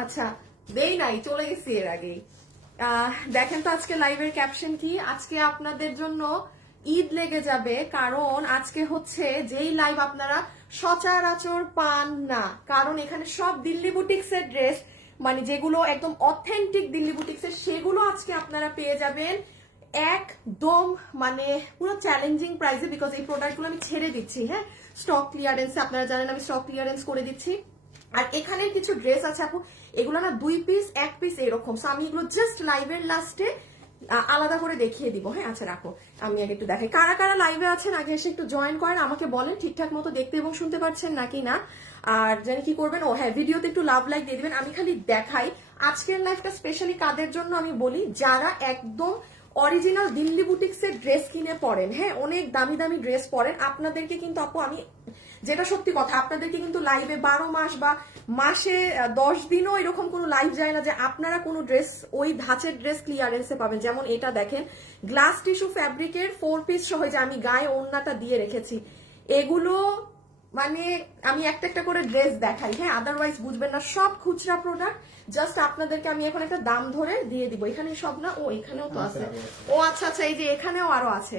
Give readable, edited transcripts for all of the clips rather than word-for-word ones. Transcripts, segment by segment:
আচ্ছা, দেই নাই, চলে গেছি এর আগেই। দেখেন তো আজকে লাইভের ক্যাপশন কি। আজকে আপনাদের জন্য ঈদ লেগে যাবে, কারণ আজকে হচ্ছে যেই লাইভ আপনারা সচরাচর পান না, কারণ এখানে সব দিল্লি বুটিক্সের ড্রেস, মানে যেগুলো একদম অথেন্টিক দিল্লি বুটিক্সের, সেগুলো আজকে আপনারা পেয়ে যাবেন একদম মানে পুরো চ্যালেঞ্জিং প্রাইসে। বিকজ এই প্রোডাক্টগুলো আমি ছেড়ে দিচ্ছি, হ্যাঁ, স্টক ক্লিয়ারেন্সে। আপনারা জানেন আমি স্টক ক্লিয়ারেন্স করে দিচ্ছি। আর এখানে কিছু ড্রেস আছে আপু, এগুলো না 2 পিস 1 পিস এরকম। সো আমি এগুলো জাস্ট লাইভের লাস্টে আলাদা করে দেখিয়ে দিব। হ্যাঁ, আচ্ছা রাখো, আমি আগে একটু দেখাই। কারা কারা লাইভে আছেন আগে এসে একটু জয়েন করেন, আমাকে বলেন ঠিকঠাক মতো দেখতে এবং শুনতে পাচ্ছেন নাকি না। আর জানি কি করবেন, ও হ্যাঁ, ভিডিওতে একটু লাভ লাইক দিয়ে দিবেন। আমি খালি দেখাই আজকের লাইভটা স্পেশালি কাদের জন্য আমি বলি, যারা একদম অরিজিনাল দিল্লি বুটিক্সের ড্রেস কিনে পরেন, হ্যাঁ, অনেক দামি দামি ড্রেস পরেন, আপনাদেরকে কিন্তু আপু আমি যেটা সত্যি কথা, আপনাদেরকে কিন্তু লাইভে 12 মাস বা মাসে 10 দিনও এরকম কোনো লাইভ যায় না যে আপনারা কোনো ড্রেস ওই ধাঁচের ড্রেস ক্লিয়ারেন্সে পাবেন। যেমন এটা দেখেন, গ্লাস টিস্যু ফ্যাব্রিকের 4 পিস সহ, যে আমি গায়ে ওড়নাটা দিয়ে রেখেছি, এগুলো মানে আমি একটা একটা করে ড্রেস দেখাই, হ্যাঁ, আদারওয়াইজ বুঝবেন না। সব খুচরা প্রোডাক্ট, জাস্ট আপনাদেরকে আমি এখন একটা দাম ধরে দিয়ে দিব। এখানে সব না, ও এখানেও তো আছে, ও আচ্ছা আচ্ছা, এই যে এখানেও আরো আছে,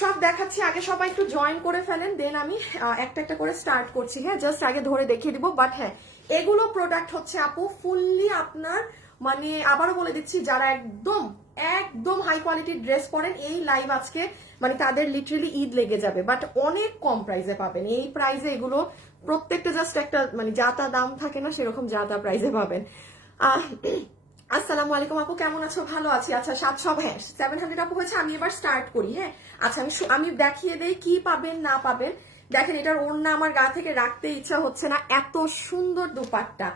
সব দেখাচ্ছি। আগে সবাই একটু জয়েন করে ফেলেন, দেন আমি একটা একটা করে স্টার্ট করছি। হ্যাঁ, জাস্ট আগে ধরে দেখিয়ে দিব। বাট হ্যাঁ, এগুলো প্রোডাক্ট হচ্ছে আপু ফুললি আপনার, মানে আবারও বলে দিচ্ছি, যারা একদম একদম হাই কোয়ালিটির ড্রেস পরেন, এই লাইভ আজকে মানে তাদের লিটারেলি ঈদ লেগে যাবে। বাট অনেক কম প্রাইসে পাবেন। এই প্রাইসে এগুলো প্রত্যেকটা জাস্ট একটা মানে যা তা দাম থাকে না, সেরকম যা তা প্রাইসে পাবেন। আসসালামু আলাইকুম আপু, কেমন আছো? ভালো আছি। আচ্ছা 700, হ্যাঁ 700 আপু হয়েছে। আমি এবার স্টার্ট করি। হ্যাঁ, আচ্ছা আমি দেখিয়ে দেই কি পাবেন না পাবেন। দেখেন, এটার ওড়না আমার গা থেকে রাখতে ইচ্ছা হচ্ছে না, এত সুন্দর দুপাট্টা।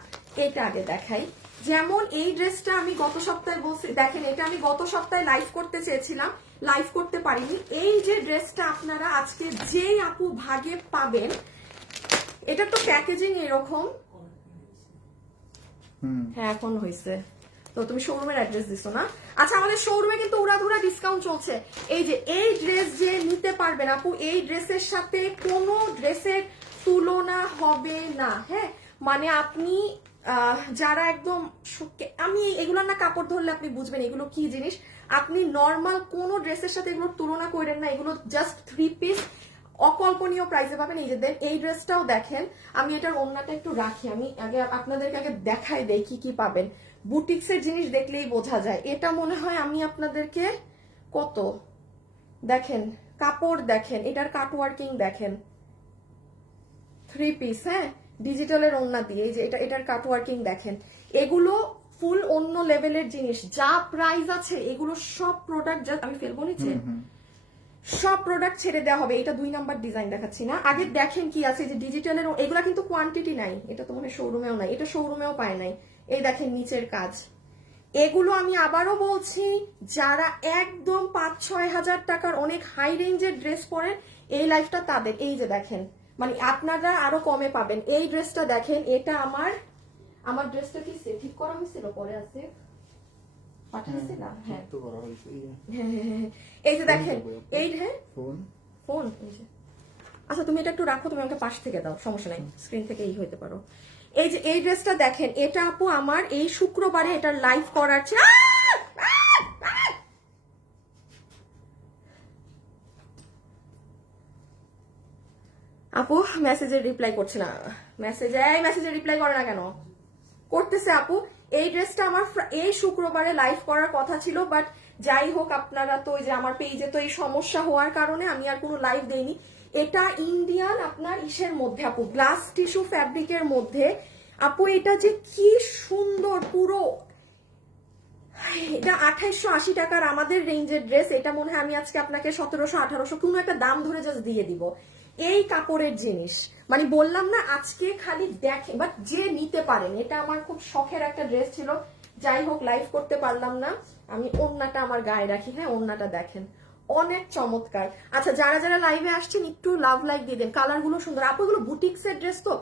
এটা আগে দেখাই। যেমন এই ড্রেসটা আমি গত সপ্তাহে বলছি, দেখেন এটা আমি গত সপ্তাহে লাইভ করতে চেয়েছিলাম, লাইভ করতে পারিনি। এই যে ড্রেসটা আপনারা আজকে যেই আপু ভাগে পাবেন, এটা তো প্যাকেজিং এরকম, হ্যাঁ এখন হয়েছে। তো তুমি শোরুমের অ্যাড্রেস দিছো না? আচ্ছা, আমাদের শোরুমে কিন্তু উড়াধুরা ডিসকাউন্ট চলছে। এই যে এই ড্রেস যে নিতে পারবেন আপু, এই ড্রেসের সাথে কোনো ড্রেসের তুলনা হবে না। হ্যাঁ, মানে আপনি যারা একদম, আমি এগুলো না কাপড় ধরলে আপনি বুঝবেন এগুলো কি জিনিস। আপনি নর্মাল কোনো ড্রেসের সাথে এগুলো তুলনা করেন না। এগুলো জাস্ট 3 পিস অকল্পনীয় প্রাইসে পাবেন। এই যে দেন এই ড্রেসটাও দেখেন, আমি এটার ওড়নাটা একটু রাখি, আমি আগে আপনাদেরকে আগে দেখাই দেই কি কি পাবেন। বুটিক্সের জিনিস দেখলেই বোঝা যায়। এটা মনে হয় আমি আপনাদেরকে কত, দেখেন কাপড় দেখেন, এটার কাটওয়ার্কিং দেখেন, 3 পিস, হ্যাঁ, ডিজিটালের ওড়না দিয়ে। এই যে এটার কাটওয়ার্কিং দেখেন, এগুলো ফুল অন্য লেভেলের জিনিস। যা প্রাইস আছে এগুলো সব প্রোডাক্ট, যা আমি ফেলবো নিচে, সব প্রোডাক্ট ছেড়ে দেওয়া হবে। এটা 2 নাম্বার ডিজাইন দেখাচ্ছি না, আগে দেখেন কি আছে। যে ডিজিটালের এগুলা কিন্তু কোয়ান্টিটি নাই, এটা তো মনে শোরুমেও নাই, এটা শোরুমেও পায় নাই। এই দেখেন নিচের কাজ, এগুলো আমি আবারও বলছি, যারা একদম 5-6 হাজার টাকার অনেক হাই রেঞ্জের ড্রেস পরেন, এই লাইফটা তাদের। এই যে দেখেন, মানে আপনারা আরো কমে পাবেন। এই ড্রেসটা দেখেন, এটা আমার ড্রেসটা কি ঠিক করা হয়েছিল, পরে আছে পাঠাইছিলাম, হ্যাঁ এই যে দেখেন, এই হ্যাঁ ফোন, আচ্ছা তুমি এটা একটু রাখো, তুমি আমাকে পাশ থেকে দাও, সমস্যা নাই, স্ক্রিন থেকে হইতে পারো। এই যে এই ড্রেসটা দেখেন, এটা আপু আমার এই শুক্রবারে এটার লাইভ করার আপু মেসেজের রিপ্লাই করছে না, মেসেজের রিপ্লাই করে না কেন? করতেছে আপু। এই ড্রেসটা আমার এই শুক্রবারে লাইভ করার কথা ছিল, বাট যাই হোক, আপনারা তো ওই যে আমার পেজে তো এই সমস্যা হওয়ার কারণে আমি আর কোনো লাইভ দেইনি। এটা ইন্ডিয়ান আপনার ইসের মধ্যে আপু, গ্লাস টিস্যু ফ্যাব্রিকের মধ্যে আপু, এটা যে কি সুন্দর, পুরো এটা 2880 টাকার আমাদের রেঞ্জের ড্রেস। এটা মনে হয় আমি আজকে আপনাকে 1700-1800 কোনো একটা দাম ধরে জাস্ট দিয়ে দিব। এই কাপড়ের জিনিস, মানে বললাম না আজকে খালি দেখে, বাট যে নিতে পারেন। এটা আমার খুব শখের একটা ড্রেস ছিল, যাই হোক লাইভ করতে পারলাম না। আমি ওড়নাটা আমার গায়ে রাখি, হ্যাঁ ওড়নাটা দেখেন অনেক চমৎকার। আচ্ছা, যারা যারা লাইভে আসছেন একটু লাভ লাইক দিয়ে দেন, কালার গুলো সুন্দর আপু, এগুলো বুটিক্সের ড্রেস তো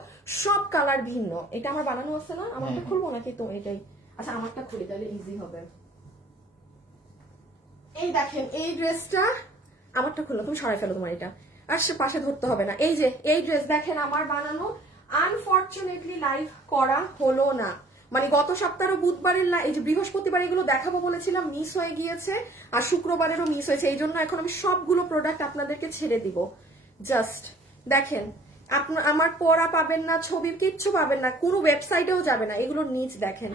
সব কালার ভিন্ন। এটা আমার বানানো আছে না, আমারটা খুলবো নাকি? তো এটাই, আচ্ছা আমারটা খুলি তাহলে ইজি হবে। এই দেখেন এই ড্রেসটা, আমারটা খুললো, তুমি সরাই ফেলো তোমার এটা, আর সে পাশে ধরতে হবে না। এই যে এই ড্রেস দেখেন আমার বানানো, আনফরচুনেটলি লাইভ করা হলো না। মানে গত সপ্তাহের বুধবারের এই যে বৃহস্পতিবার এগুলো দেখাবো বলেছিলাম, মিস হয়ে গিয়েছে, আর শুক্রবারেরও মিস হয়েছে, এই জন্য এখন আমি সবগুলো প্রোডাক্ট আপনাদেরকে ছেড়ে দিব। জাস্ট দেখেন, আপনার আমার পড়া পাবেন না, ছবি কিচ্ছু পাবেন না, কোনো ওয়েবসাইটেও যাবে না, এগুলোর নিচ দেখেন।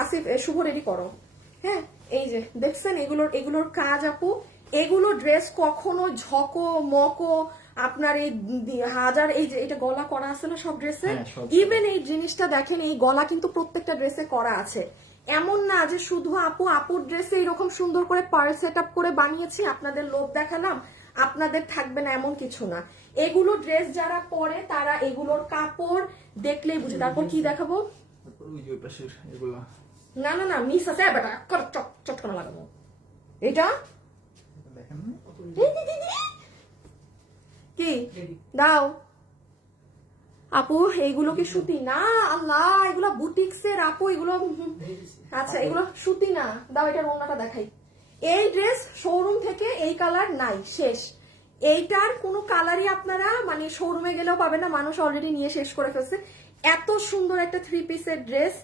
আসিফ শুভ রেডি করো। হ্যাঁ, এই যে দেখছেন এগুলোর কাজ আপু, এগুলো ড্রেস কখনো ঝকো মকো আপনার এই হাজার, এই যে এটা গলা করা আছে না সব ড্রেসে, ইভেন এই জিনিসটা দেখেন, এই গলা কিন্তু প্রত্যেকটা ড্রেসে করা আছে। এমন না যে শুধু আপুর ড্রেসে এরকম সুন্দর করে পার্ল সেট আপ করে বানিয়েছি, আপনাদের লোভ দেখালাম, আপনাদের থাকবে না এমন কিছু না। এগুলো ড্রেস যারা পরে তারা এগুলোর কাপড় দেখলেই বুঝে। তারপর কি দেখাবো? না না না, মিস আছে বেটা, চটকানো লাগাবো এটা। কি দাও আপু, এইগুলো কি সুতি না? আল্লাহ, এগুলো বুটিক্সের আপু, এগুলো আচ্ছা এগুলো সুতি না। দাও এটার ওড়নাটা দেখাই। এই ড্রেস শোরুম থেকে এই কালার নাই, শেষ। এইটার কোনো কালারই আপনারা মানে শোরুমে গেলেও পাবেন না, মানুষ অলরেডি নিয়ে শেষ করে ফেলছে। এত সুন্দর একটা 3 পিসের ড্রেস,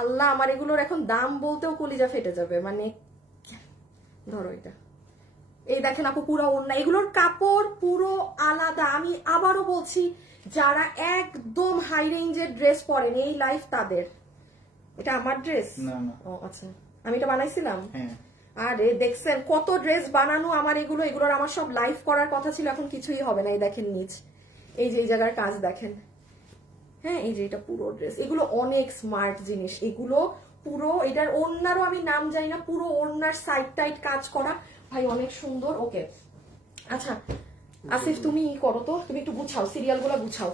আল্লাহ আমার এগুলোর এখন দাম বলতেও কলিজা ফেটে যাবে। মানে ধরো এটা, এই দেখেন আপু পুরো ওড়না, এগুলোর কাপড় পুরো আলাদা। আমি আবারও বলছি, যারা একদম হাই রেঞ্জের ড্রেস পরেন এই লাইফ তাদের। এটা আমার ড্রেস ও আচ্ছা, আমি এটা বানাইছিলাম। আরে দেখছেন কত ড্রেস বানানো আমার, এগুলোর আমার সব লাইভ করার কথা ছিল, এখন কিছুই হবে না। এই দেখেন নিচ, এই যে এই জায়গার কাজ দেখেন। হ্যাঁ, এই যে এটা পুরো ড্রেস, এগুলো অনেক স্মার্ট জিনিস, এগুলো পুরো এটার ওড়নারও আমি নাম জানি না, পুরো ওড়নার সাইড টাইড কাজ করা ভাই, অনেক সুন্দর। ওকে আচ্ছা আসিফ তুমি করো তো, তুমি একটু গুছাও, সিরিয়াল গুলো গুছাও।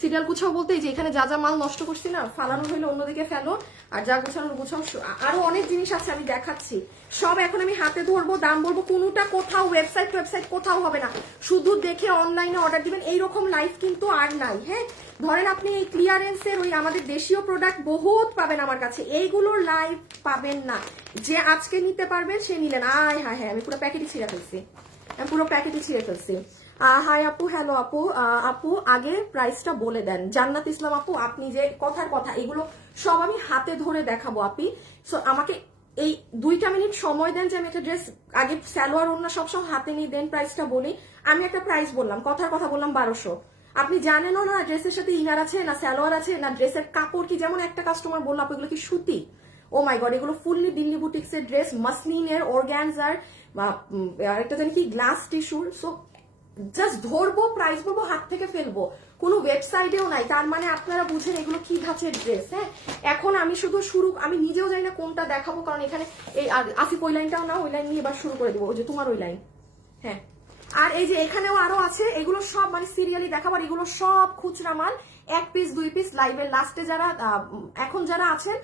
সিরিয়াল গুছাও বলতে যে এখানে যা যা মাল নষ্ট করছি না, ফালানো হইলে অন্যদিকে ফেলো, আর যা গুছানোর গুছাও। আরো অনেক জিনিস আছে আমি দেখাচ্ছি, সব এখন আমি হাতে ধরবো, দাম বলবো, কোনোটা কোথাও ওয়েবসাইট কোথাও হবে না, শুধু দেখে অনলাইনে অর্ডার দিবেন। এইরকম লাইফ কিন্তু আর নাই। হ্যাঁ, ধরেন আপনি এই ক্লিয়ারেন্সের ওই আমাদের দেশীয় প্রোডাক্ট বহুত পাবেন আমার কাছে, এইগুলোর লাইভ পাবেন না। যে আজকে নিতে পারবেন সে নিলেন। আয় হ্যাঁ হ্যাঁ, আমি পুরো প্যাকেটই ছিঁড়ে ফেলছি, হাই আপু, হ্যালো আপু। আপু আগে প্রাইসটা বলে দেন। জান্নাত ইসলাম আপু, আপনি যে কথার কথা, এগুলো সব আমি হাতে ধরে দেখাবো আপনি। সো আমাকে এই 2টা মিনিট সময় দেন, যে আমি একটা ড্রেস আগে সালোয়ার ওড়না সব হাতে নিয়ে দেন প্রাইসটা বলি। আমি একটা প্রাইস বললাম, কথার কথা বললাম 1200। আপনি জানেনও না ড্রেসের সাথে ইনার আছে না সালোয়ার আছে না ড্রেসের কাপড় কি। যেমন একটা কাস্টমার বললো আপু এগুলো কি সুতি, ও মাই গড, এগুলো ফুললি দিল্লি বুটিক্সের ড্রেস, মাসলিনের, অর্গ্যানজার, একটা জানি কি গ্লাস টিস্যুর। সো জাস্ট ধরবো, প্রাইস বলবো, হাত থেকে ফেলবো, কোনো ওয়েবসাইটেও নাই। তার মানে আপনারা বুঝেন এগুলো কি ধাঁচের ড্রেস। হ্যাঁ, এখন আমি শুধু আমি নিজেও জানি না কোনটা দেখাবো, কারণ এখানে এই আসিফ ওই লাইনটাও না, ওই লাইন নিয়ে এবার শুরু করে দেবো, ওই যে তোমার ওই লাইন। হ্যাঁ, আর এই যে এখানেও আরো আছে, এগুলো সব মানে সিরিয়ালি দেখাবার, এগুলো সব খুচরা মাল, 1 পিস 2 পিস। লাইভের লাস্টে যারা এখন যারা আছেন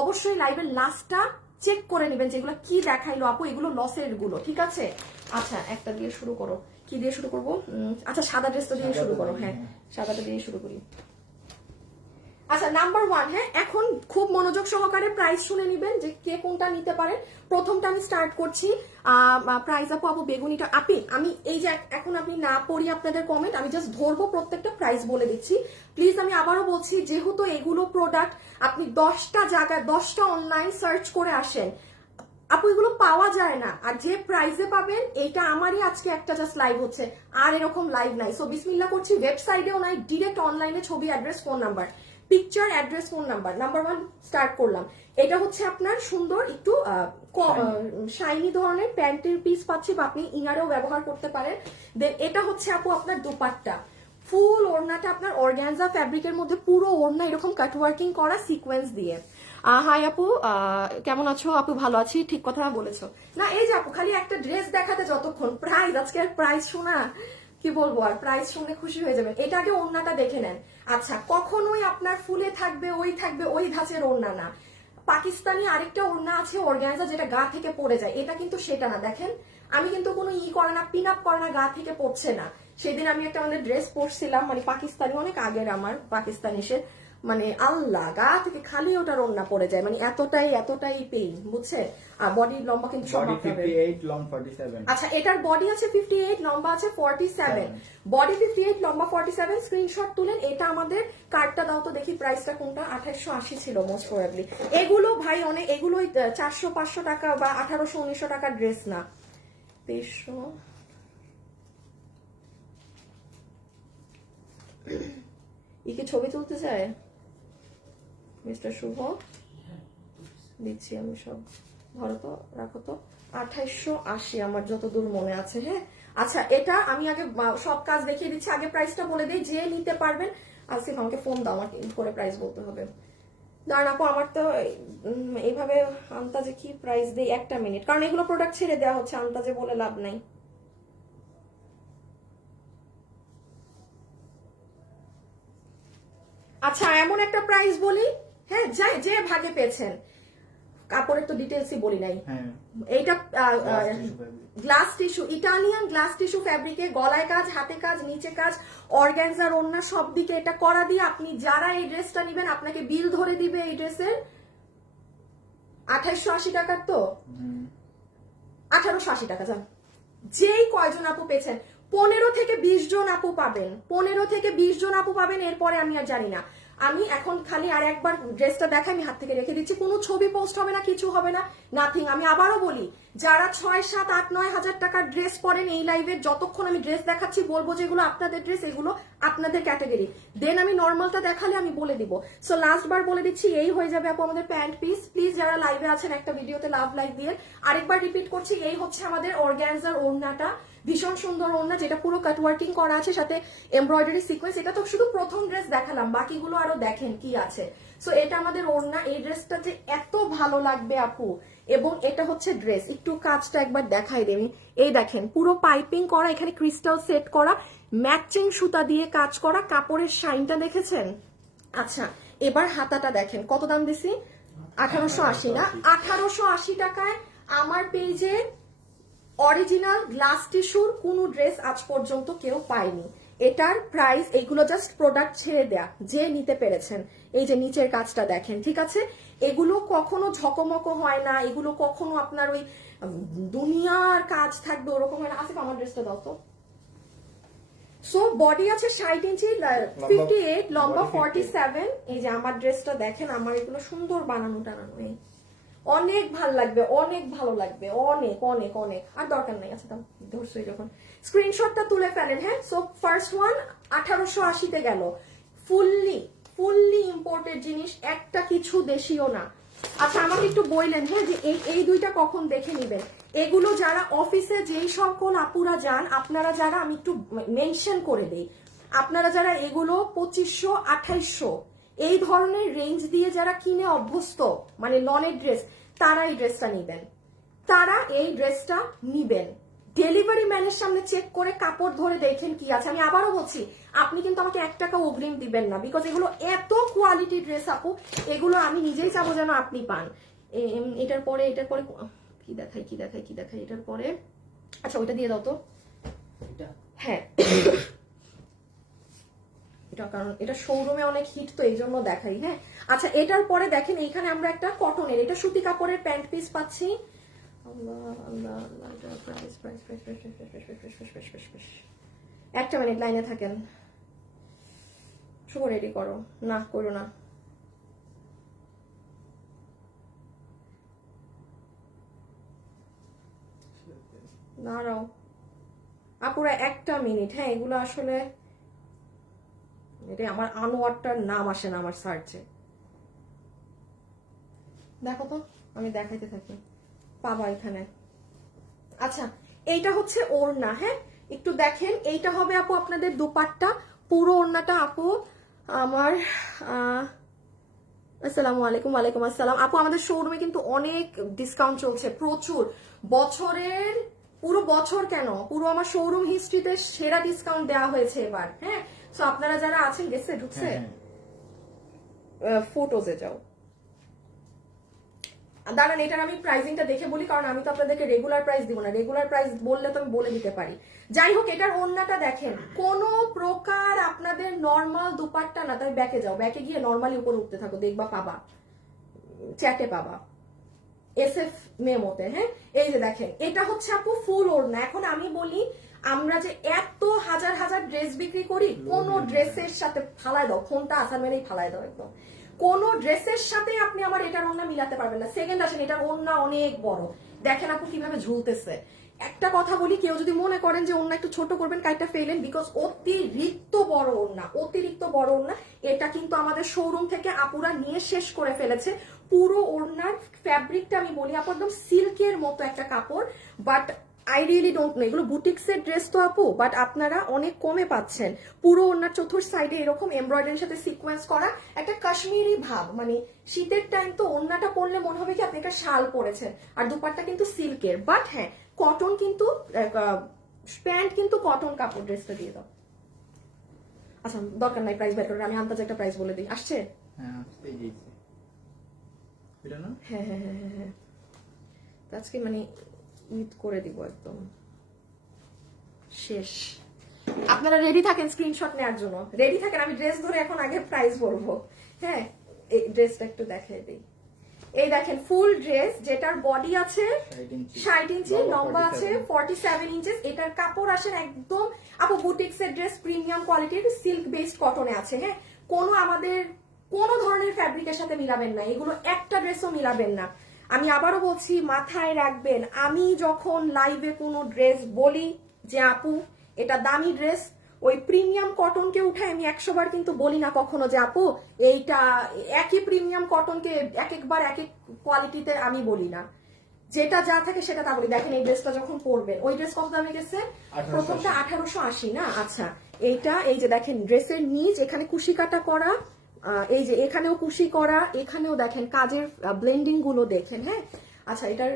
অবশ্যই লাইভের লাস্টটা চেক করে নেবেন, যেগুলো কি দেখাইলো আপু, এগুলো লসের গুলো, ঠিক আছে? আচ্ছা একটা দিয়ে শুরু করো, কি দিয়ে শুরু করবো? আচ্ছা সাদা ড্রেসটা দিয়ে শুরু করো। হ্যাঁ, সাদাটা দিয়ে শুরু করি। আচ্ছা নাম্বার 1, হ্যাঁ এখন খুব মনোযোগ সহকারে প্রাইস শুনে নিবেন যে কে কোনটা নিতে পারেন। প্রথমটা আমি স্টার্ট করছি, প্রাইস আপু বেগুনিটা। আমি এই যে এখন আপনি না পড়ি আপনাদের কমেন্ট, আমি জাস্ট ধরবো, প্রত্যেকটা প্রাইস বলে দিচ্ছি। প্লিজ আমি আবারও বলছি, যেহেতু এগুলো প্রোডাক্ট আপনি 10টা জায়গায় 10টা অনলাইন সার্চ করে আসেন আপু, এগুলো পাওয়া যায় না। আর যে প্রাইসে পাবেন, এটা আমারই আজকে একটা জাস্ট লাইভ হচ্ছে, আর এরকম লাইভ নাই। সো বিসমিল্লাহ করছি, ওয়েবসাইটেও নাই, ডিরেক্ট অনলাইনে ছবি, address, phone number, picture, address, phone number. Number 1 start করলাম। এটা হচ্ছে আপনার সুন্দর একটু শাইনি ধরনের প্যান্টের পিস পাচ্ছি, বা আপনি ইনারেও ব্যবহার করতে পারেন। দেন এটা হচ্ছে আপু আপনার দোপাট্টা, ফুল ওড়নাটা আপনার অর্গানজা ফ্যাব্রিকের মধ্যে, পুরো ওড়না এরকম কাটওয়ার্কিং করা সিকোয়েন্স দিয়ে। হাই আপু, কেমন আছো আপু? ভালো আছি, ঠিক কথা বলেছো। না এই যে আপু খালি একটা ড্রেস দেখাতে যতক্ষণ, প্রাইস আজকে প্রাইস শোনা কি বলবো, আর প্রাইস শুনে খুশি হয়ে যাবেন। এটা আগে ওড়নাটা দেখে নেন। আচ্ছা, কখনোই আপনার ফুলে থাকবে ওই ধাঁচের ওড়না না। পাকিস্তানি আরেকটা ওড়না আছে অর্গানজা, যেটা গা থেকে পড়ে যায়, এটা কিন্তু সেটা না। দেখেন আমি কিন্তু কোনো করে না, পিন আপ করে না, গা থেকে পড়ছে না। সেদিন আমি একটা আমাদের ড্রেস পরছিলাম, মানে পাকিস্তানি, অনেক আগের আমার পাকিস্তানি সে, মানে আল্লাহ, গা থেকে খালি ওটার ওড়না পড়ে যায়, মানে এতটাই পেইন, বুঝছে। আর বডি লম্বা কিন্তু সব বডি 58 লং 47। আচ্ছা, এটার বডি আছে 58, লম্বা আছে 47, বডি 58, লম্বা 47। স্ক্রিনশট তুলেন। এটা আমাদের কার্ডটা দাও তো দেখি, প্রাইসটা কোনটা? 2880 ছিল মোস্ট প্রবাবলি। এগুলো ভাই অনেক, এগুলোই 400-500 টাকা বা 1800-1900 টাকার ড্রেস না। 2300 কি ছবি তুলতে চায় মিস্টার শুভ? দিচ্ছি আমি সব, ধরো তো, রাখো তো। 2880 আমার যতদূর মনে আছে। হ্যাঁ, আচ্ছা, এটা আমি আগে সব কাজ দেখিয়ে দিচ্ছি, আগে প্রাইসটা বলে দিই, যে নিতে পারবেন। আসিফ আমাকে ফোন দাও, আমাকে করে প্রাইস বলতে হবে। দাঁড়ান আপু, আমার তো এইভাবে আন্তাজে কি প্রাইস দেই, একটা মিনিট, কারণ এগুলো প্রোডাক্ট ছেড়ে দেওয়া হচ্ছে, আন্তাজে বলে লাভ নাই। আচ্ছা, এমন একটা প্রাইস বলি, হ্যাঁ, যে ভাগে পেয়েছেন, কাপড়ের তো ডিটেলসই বলি নাই। এইটা glass tissue, Italian glass tissue ফ্যাব্রিকে, গলায় কাজ, হাতে কাজ, নিচে কাজ, অর্গানজার ওড়না, সব দিকে এটা করা দিয়ে আপনি যারা এই ড্রেসটা নেবেন আপনাকে বিল ধরে দিবে এই ড্রেসের 2880 টাকার, তো 1880 টাকা। যান, যেই কয়জন আপু পেয়েছেন, 15 থেকে 20 জন আপু পাবেন, 15 থেকে 20 জন আপু পাবেন। এরপরে আমি আর জানি না। আমি এখন খালি আর একবার ড্রেসটা দেখাই, আমি হাত থেকে রেখে দিচ্ছি, কোনো ছবি পোস্ট হবে না, কিছু হবে না, নাথিং। আমি আবারও বলি, যারা 6, 7, 8, 9 হাজার টাকার ড্রেস পরেন এই লাইভে, যতক্ষণ আমি ড্রেস দেখাচ্ছি বলবো যেগুলো আপনাদের ড্রেস, এগুলো আপনাদের ক্যাটাগরি, দেন আমি নর্মালটা দেখালে আমি বলে দিব। সো লাস্ট বার বলে দিচ্ছি, এই হয়ে যাবে আপু আমাদের প্যান্ট পিস। প্লিজ যারা লাইভে আছেন একটা ভিডিওতে লাভ লাইক দিয়ে আরেকবার রিপিট করছি, এই হচ্ছে আমাদের অর্গানজার ওড়নাটা, ভীষণ সুন্দর ওড়না, যেটা পুরো কাট ওয়ার্কিং করা আছে, সাথে এমব্রয়ডারি সিকোয়েন্স। এটা তো শুধু প্রথম ড্রেস দেখালাম, বাকিগুলো আরো দেখেন কি আছে। সো এটা আমাদের ওড়না। এই ড্রেসটা যে এত ভালো লাগবে আপু, এবং এটা হচ্ছে ড্রেস, একটু কাজটা একবার দেখাই দেবি। এই দেখেন, পুরো পাইপিং করা, এখানে ক্রিস্টাল সেট করা, ম্যাচিং সুতা দিয়ে কাজ করা, কাপড়ের শাইনটা দেখেছেন। আচ্ছা, এবার হাতাটা দেখেন, কত দাম দিছি? 1880 না? 1880 টাকায় আমার পেজে অরিজিনাল গ্লাস টিস্যুর কোনো ড্রেস আজ পর্যন্ত কেউ পায়নি। এটার প্রাইস, এইগুলো জাস্ট প্রোডাক্ট ছেড়ে দেয়া, যে নিতে পেরেছেন। এই যে নিচের কাজটা দেখেন, ঠিক আছে? এগুলো কখনো ঝকমকো হয় না, এগুলো কখনো আপনার ওই দুনিয়ার কাজ থাকবে ওরকম হয় না। আসিফ আমার ড্রেসটা দাও তো। সো বডি আছে 60 ইঞ্চি, 58, লম্বা 47। এই যে আমার ড্রেসটা দেখেন, আমার এগুলো সুন্দর বানানো টানানো, এই অনেক ভালো লাগবে, অনেক ভালো লাগবে, অনেক অনেক অনেক। আর দরকার নাই, আচ্ছা দাম ধরছই যখন, স্ক্রিনশটটা তুলে ফেলেন। হ্যাঁ, সো ফার্স্ট ওয়ান 1880 তে গেল, ফুললি ইম্পোর্টেড জিনিস, একটা কিছু দেশীয় না। আচ্ছা, আমাকে একটু বললেন, হ্যাঁ, যে এই দুইটা কখন দেখে নিবেন। এগুলো যারা অফিসে যেই সকল আপুরা যান, আপনারা যারা, আমি একটু মেনশন করে দেই, আপনারা যারা এগুলো 2500, 2800 এই ধরনের রেঞ্জ দিয়ে যারা কিনে অভ্যস্ত, মানে লনের ড্রেস, তারা এই ড্রেসটা নিবেন, তারা এই ড্রেসটা নিবেন। ডেলিভারি ম্যানের সামনে চেক করে কাপড় ধরে দেখেন কি আছে। আমি আবারও বলছি, আপনি কিন্তু আমাকে 1 টাকা অগ্রিম দিবেন না, বিকজ এগুলো এত কোয়ালিটি ড্রেস আপু, এগুলো আমি নিজেই চাবো যেন আপনি পান। এটার পরে কি দেখাই এটার পরে। আচ্ছা, ওইটা দিয়ে দাও তো। হ্যাঁ, এটা কারণ এটা শোরুমে অনেক হিট, তো এই জন্য দেখাই। হ্যাঁ, আচ্ছা, এটার পরে দেখেন, এইখানে আমরা একটা কটনের, এটা সুতি কাপড়ের প্যান্ট পিস পাচ্ছি। একটা মিনিট লাইনে থাকেন, শুভ রেডি করো, না করো না। দাঁড়াও আপুরা, একটা মিনিট। হ্যাঁ, এগুলো আসলে, এটা আমার আনোয়ারটার নাম আসে না আমার সার্চে, দেখো তো, আমি দেখাইতে থাকি, পাবা এখানে। আচ্ছা, এইটা হচ্ছে ওড়না। হ্যাঁ, একটু দেখেন, এইটা হবে আপু আপনাদের দুপাট্টা, পুরো ওড়নাটা আপু আমার। আসসালামু আলাইকুম। ওয়ালাইকুম আসসালাম আপু, আমাদের শোরুমে কিন্তু অনেক ডিসকাউন্ট চলছে, প্রচুর, বছরের পুরো বছর কেন, পুরো আমার শোরুম হিস্ট্রিতে সেরা ডিসকাউন্ট দেওয়া হয়েছে এবার। হ্যাঁ, সো আপনারা যারা আছেন, গেছে ঢুকছে, ফটোজে যাও। দাঁড়ান, এটার আমি প্রাইসিংটা দেখে বলি, কারণ আমি তো আপনাদেরকে রেগুলার প্রাইস দিব না। রেগুলার প্রাইস বললে তো আমি বলে দিতে পারি। যাই হোক, এটার ওড়নাটা দেখেন, কোনো প্রকার আপনাদের নর্মাল দুপাট্টা না। তাই ব্যাকে যাও, ব্যাকে গিয়ে নর্মালি উপরে উঠতে থাকো, দেখবা পাবা, চ্যাটে পাবা SF মেমোতে। হ্যাঁ, এই যে দেখেন, এটা হচ্ছে আপু ফুল ওড়না। এখন আমি বলি, আমরা যে এত হাজার হাজার ড্রেস বিক্রি করি, কোন ড্রেসের সাথে ফালায় দাও, ফোনটা আসার মেরেই ফালায় দাও একদম। কোন ড্রেসের সাথে আপনি আমার এটার ওড়না মিলাতে পারবেন না। সেকেন্ড আসেন, এটার ওড়না অনেক বড়, দেখেন আপু কিভাবে ঝুলতেছে। একটা কথা বলি, কেউ যদি মনে করেন যে ওড়না একটু ছোট করবেন, কাইটা ফেলেন, বিকজ অতিরিক্ত বড় ওড়না, অতিরিক্ত বড় ওড়না। এটা কিন্তু আমাদের শোরুম থেকে আপুরা নিয়ে শেষ করে ফেলেছে। পুরো ওড়নার ফ্যাব্রিকটা আমি বলি আপু, একদম সিল্কের মতো একটা কাপড়। But I really don't know, এগুলো বুটিক্সের ড্রেস তো আপু, বাট আপনারা অনেক কমে পাচ্ছেন। পুরো ওড়নার চতুর্থ সাইডে এরকম এমব্রয়ডারির সাথে সিকোয়েন্স করা একটা কাশ্মীরি ভাব, মানে শীতের টাইম তো ওড়নাটা পরলে মনে হবে কি আপনি একটা শাল পরেছেন। আর দুপাট্টা কিন্তু সিল্কের, বাট হ্যাঁ কটন, কিন্তু প্যান্ট কিন্তু কটন কাপড়। ড্রেসটা দিয়ে দাও। আচ্ছা দরকার নাই প্রাইস বের করার, আমি আন্দাজে একটা প্রাইস বলে দিই। আসছে? হ্যাঁ, এই যে এটা না? হ্যাঁ হ্যাঁ হ্যাঁ হ্যাঁ হ্যাঁ, আজকে মানে ঈদ করে দিব একদম শেষ। আপনারা রেডি থাকেন স্ক্রিনশট নেওয়ার জন্য, রেডি থাকেন। আমি ড্রেস ধরে এখন আগে প্রাইস বলবো। হ্যাঁ, এই ড্রেসটা একটু দেখাই দিই। এই দেখেন ফুল ড্রেস, যেটার বডি আছে 60 ইঞ্চি, লম্বা আছে 47 ইঞ্চেস। এটার কাপড় আসেন একদম আপু বুটিক্স এর ড্রেস, প্রিমিয়াম কোয়ালিটির সিল্ক বেসড কটনে আছে। হ্যাঁ, কোনো আমাদের কোনো ধরনের ফ্যাব্রিকের সাথে মিলাবেন না, এগুলো একটা ড্রেসও মিলাবেন না। আমি আবারও বলছি, মাথায় রাখবেন, আমি যখন লাইভে কোনো ড্রেস বলি যে আপু এটা দামি ড্রেস, ওই প্রিমিয়াম কটনকে উঠায় আমি 100 বার কিন্তু বলি না কখনো যে আপু এইটা। একই প্রিমিয়াম কটনকে এক একবার এক এক কোয়ালিটিতে আমি বলি না, যেটা যা থাকে সেটা তা বলি। দেখেন এই ড্রেসটা যখন পরবেন, ওই ড্রেস কত দামে গেছে? প্রথমটা 1880 না? আচ্ছা, এইটা এই যে দেখেন ড্রেসের নিচ এখানে কুশি কাটা করা, এই যে এখানেও কুশি করা, এখানেও দেখেন কাজের ব্লেন্ডিং গুলো দেখেন। হ্যাঁ, আচ্ছা এটার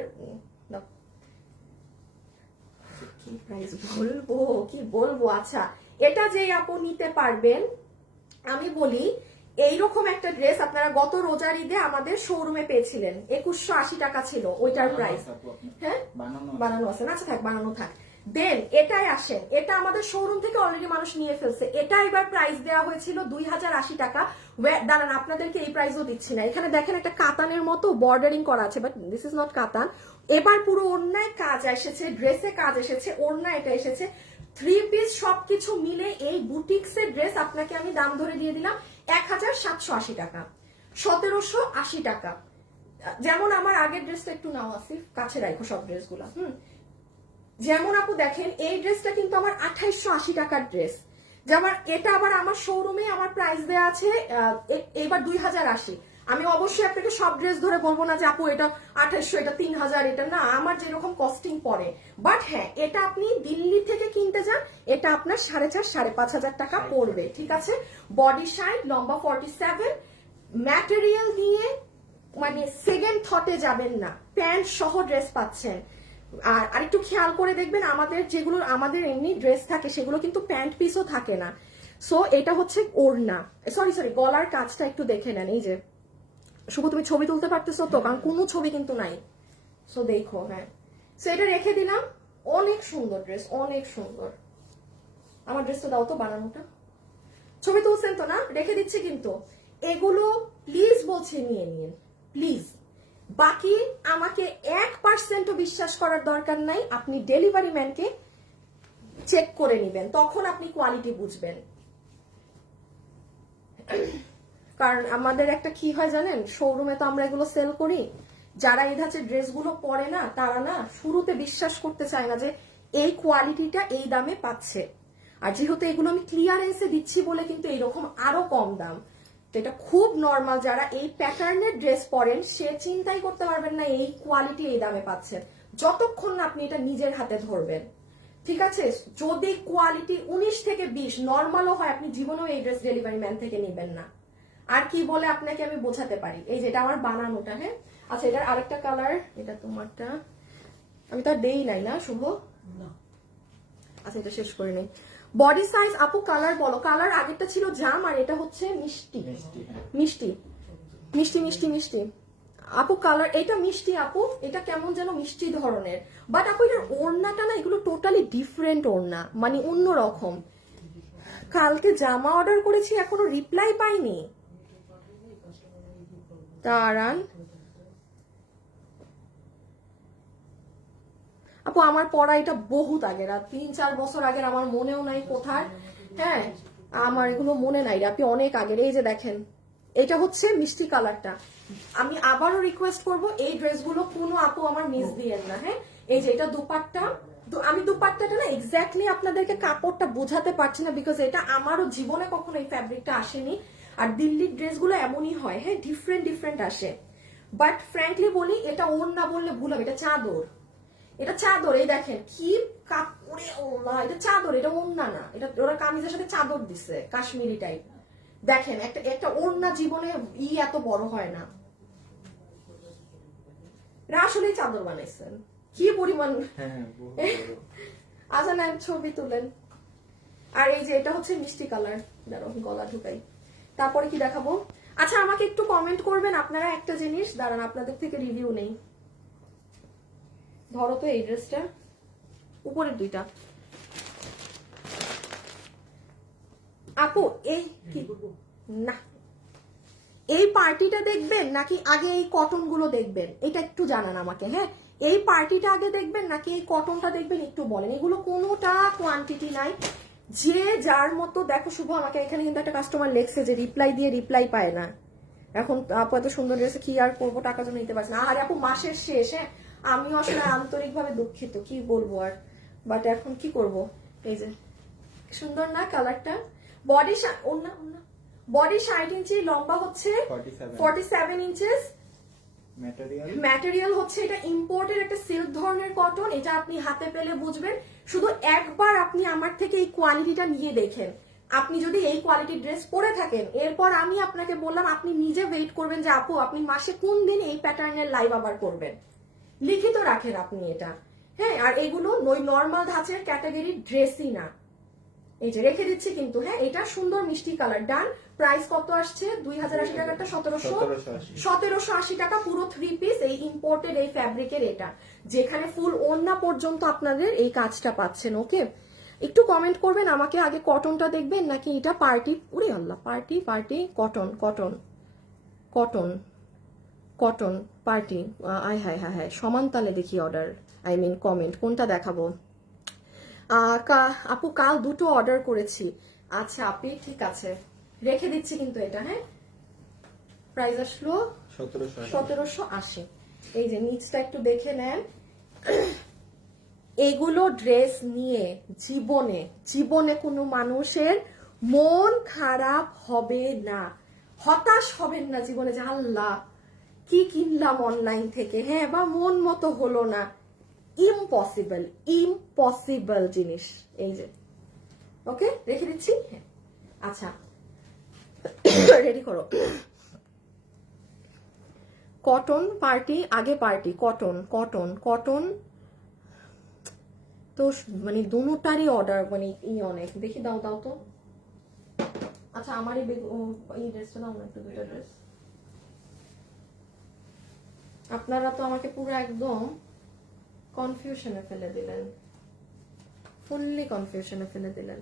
কি প্রাইস বলবো, কি বলবো। আচ্ছা, এটা যে আপু নিতে পারবেন, আমি বলি এইরকম একটা ড্রেস আপনারা গত রোজার ঈদে আমাদের শোরুমে পেয়েছিলেন, 2180 টাকা ছিল ওইটার প্রাইস। হ্যাঁ, বানানো আছে না? আচ্ছা থাক, বানানো থাক। দেন এটাই আসেন, এটা আমাদের শোরুম থেকে অলরেডি মানুষ নিয়ে ফেলছে। এটা এবার প্রাইস দেওয়া হয়েছিল 2080 টাকা। দাঁড়ান, আপনাদেরকে এই প্রাইসও দিচ্ছি না। এখানে দেখেন একটা কাতানের মতো বর্ডারিং করা আছে, বাট দিস ইজ নট কাতান। এবার পুরো ওড়নায় কাজ এসেছে, ড্রেসে কাজ এসেছে, ওড়না এটা এসেছে, 3 পিস সবকিছু মিলে এই বুটিক্সের ড্রেস আপনাকে আমি দাম ধরে দিয়ে দিলাম 1780 টাকা, 1780 টাকা। যেমন আমার আগের ড্রেসটা একটু নাও আসিফ, কাছে রাখো সব ড্রেসগুলা। যেমন আপু দেখেন এই ড্রেসটা কিন্তু আমার 2880 টাকার ড্রেস। যেমন এটা আবার আমার শোরুমে আমার প্রাইস দেওয়া আছে এবার 2080। আমি অবশ্যই আপনাকে সব ড্রেস ধরে বলবো না যে আপু এটা 2800, এটা 3000, এটা না, আমার যেরকম কস্টিং পড়ে। বাট হ্যাঁ, এটা আপনি দিল্লি থেকে কিনতে যান, এটা আপনার 4500 5500 টাকা পড়বে। ঠিক আছে, বডি সাইজ লম্বা 47, ম্যাটেরিয়াল নিয়ে মানে সেকেন্ড থটে যাবেন না, প্যান্ট সহ ড্রেস পাচ্ছেন। আর আরেকটু খেয়াল করে দেখবেন, আমাদের যেগুলো আমাদের এমনি ড্রেস থাকে সেগুলো কিন্তু প্যান্ট পিসও থাকে না। সো এটা হচ্ছে ওড়না, সরি গলার কাজটা একটু দেখে নেন। এই যে শুভ তুমি ছবি তুলতে পারতেছো তো, কারণ কোনো ছবি কিন্তু নাই। সো দেখো, হ্যাঁ, সো এটা রেখে দিলাম। অনেক সুন্দর ড্রেস, অনেক সুন্দর। আমার ড্রেসটা দাও তো, বানানোটা। ছবি তুলছেন তো না? রেখে দিচ্ছি কিন্তু। এগুলো প্লিজ বলছে নিয়ে নিন, প্লিজ। বাকি আমাকে 1% বিশ্বাস করার দরকার নাই, আপনি ডেলিভারি ম্যানকে চেক করে নিবেন, তখন আপনি কোয়ালিটি বুঝবেন। কারণ আমাদের একটা কি হয় জানেন, শোরুমে তো আমরা এগুলো সেল করি, যারা এই ধাঁচের ড্রেসগুলো পরে না, তারা না শুরুতে বিশ্বাস করতে চায় না যে এই কোয়ালিটিটা এই দামে পাচ্ছে। আর যেহেতু এগুলো আমি ক্লিয়ারেন্সে দিচ্ছি বলে কিন্তু এইরকম আরো কম দাম। তো এটা খুব নর্মাল, যারা এই প্যাটার্নের ড্রেস পরেন সে চিন্তাই করতে পারবেন না এই কোয়ালিটি এই দামে পাচ্ছেন, যতক্ষণ না আপনি এটা নিজের হাতে ধরবেন। ঠিক আছে, যদি কোয়ালিটি 19 থেকে 20 নর্মালও হয়, আপনি জীবনেও এই ড্রেস ডেলিভারি ম্যান থেকে নেবেন না। আর কি বলে আপনাকে আমি বোঝাতে পারি, এই যেটা আমার বানানোটা। হ্যাঁ, আচ্ছা এটার আরেকটা কালার, এটা তোমারটা আমি তো আর দেই নাই না শুভ। আচ্ছা এটা শেষ করে নেই। বডি সাইজ আপু কালার বলো। কালার আগেরটা ছিল জাম, আর এটা হচ্ছে মিষ্টি মিষ্টি মিষ্টি মিষ্টি মিষ্টি। আপু কালার এটা মিষ্টি আপু, এটা কেমন যেন মিষ্টি ধরনের, বাট আপু এটার ওড়নাটা না এগুলো টোটালি ডিফারেন্ট ওড়না, মানে অন্যরকম। কালকে জামা অর্ডার করেছি এখনো রিপ্লাই পাইনি। দাঁড়ান আপু, আমার পড়া এটা বহুত আগের, আর 3-4 বছর আগের, আমার মনেও নাই কোথায়। হ্যাঁ আমার এগুলো মনে নাই রে, আপনি অনেক আগের। এই যে দেখেন এটা হচ্ছে মিষ্টি কালারটা। আমি আবারও রিকোয়েস্ট করব এই ড্রেসগুলো কোনো আপু আমার মিস দিয়েন না। হ্যাঁ এই যে এটা দুপাট্টা, আমি দুপাট্টাটা না এক্স্যাক্টলি আপনাদেরকে কাপড়টা বোঝাতে পারছি না, বিকজ এটা আমারও জীবনে কখনো এই ফ্যাব্রিকটা আসেনি। আর দিল্লির ড্রেসগুলো এমনই হয়, হ্যাঁ ডিফারেন্ট ডিফারেন্ট আসে। বাট ফ্র্যাঙ্কলি বলি এটা ওড়না বললে ভুল হবে, এটা চাদর, এটা চাদর। এই দেখেন কি কাপড়ে ওড়না, এটা চাদর, এটা ওড়না না। এটা ওরা কামিজের সাথে চাদর দিছে কাশ্মীরি টাইপ। দেখেন একটা একটা ওড়না জীবনে এত বড় হয় না। এটা আসলেই চাদর বানাইছেন, কি পরিমাণ। আচ্ছা না ছবি তুলেন। আর এই যে এটা হচ্ছে মিষ্টি কালার, দাঁড়াও গলা ঢুকাই, তারপরে কি দেখাবো। আচ্ছা আমাকে একটু কমেন্ট করবেন আপনারা একটা জিনিস, দাঁড়ান আপনাদের থেকে রিভিউ নেই। ধরো তো এই ড্রেসটা, উপরের দুইটা আপু, এই কি না এই পার্টিটা দেখবেন নাকি আগে এই কটন গুলো দেখবেন, এটা একটু জানান আমাকে। হ্যাঁ এই পার্টিটা আগে দেখবেন নাকি এই কটনটা দেখবেন, একটু বলেন। এগুলো কোনোটা কোয়ান্টিটি নাই, যে যার মতো। দেখো শুভ, আমাকে এখানে কিন্তু একটা কাস্টমার লেখছে যে রিপ্লাই দিয়ে রিপ্লাই পায় না। এখন আপু এত সুন্দর ড্রেসে কি আর করবো, টাকা জন্য নিতে পারছি না। আর আপু মাসের শেষ, হ্যাঁ আমিও আসলে আন্তরিকভাবে দুঃখিত, কি বলবো আর। বাট এখন কি করব। এই যে সুন্দর না কালারটা, বডি বডি 60 ইঞ্চি, লম্বা হচ্ছে 47 ইঞ্চেস। ম্যাটেরিয়াল হচ্ছে এটা ইম্পোর্টেড একটা সিল্ক ধরনের কটন। এটা আপনি হাতে পেলে বুঝবেন, শুধু একবার আপনি আমার থেকে এই কোয়ালিটিটা নিয়ে দেখেন। আপনি যদি এই কোয়ালিটির ড্রেস পরে থাকেন, এরপর আমি আপনাকে বললাম আপনি নিজে ওয়েট করবেন যে আপু আপনি মাসে কোন দিন এই প্যাটার্নের লাইভ আবার করবেন, লিখিত রাখেন আপনি এটা। হ্যাঁ আর এগুলো ওই নর্মাল ধাঁচের ক্যাটাগরি ড্রেসই না। এই যে রেখে দিচ্ছি কিন্তু। হ্যাঁ এটা সুন্দর মিষ্টি কালার। ডান। প্রাইস কত আসছে? 2080 টাকাটা 1780 টাকা, পুরো 3 পিস এই ইম্পোর্টেড এই ফ্যাব্রিকের। এটা যেখানে ফুল ওড়না পর্যন্ত আপনাদের এই কাজটা পাচ্ছেন। ওকে একটু কমেন্ট করবেন আমাকে, আগে কটনটা দেখবেন নাকি এটা পার্টি। উরে আল্লাহ, party party cotton cotton cotton cotton party. আয় হায় হায় হায়, সমান তালে দেখি অর্ডার, আই মিন কমেন্ট কোনটা দেখাবো। আপু কাল দুটো অর্ডার করেছি। আচ্ছা আপনি ঠিক আছে, রেখে দিচ্ছি কিন্তু এটা। হ্যাঁ প্রাইস আসলো 1780। এই যে নিচটা একটু দেখে নেন। এগুলো ড্রেস নিয়ে জীবনে জীবনে কোনো মানুষের মন খারাপ হবে না, হতাশ হবেন না জীবনে যে আল্লাহ কি কিনলাম অনলাইন থেকে, হ্যাঁ বা মন মতো হলো না। ইম্পসিবল ইম্পসিবল জিনিস। এই যে ওকে রেখে দিচ্ছি। হ্যাঁ আচ্ছা রেডি করো। কটন পার্টি, আগে পার্টি কটন কটন কটন। তো মানে দুটারই অর্ডার মানে অনেক। দেখি দাও দাও তো। আচ্ছা আমার এই ড্রেসটা দাও না একটু, দুটো ড্রেস। আপনারা তো আমাকে পুরো একদম কনফিউশনে ফেলে দিলেন, ফুললি কনফিউশনে ফেলে দিলেন।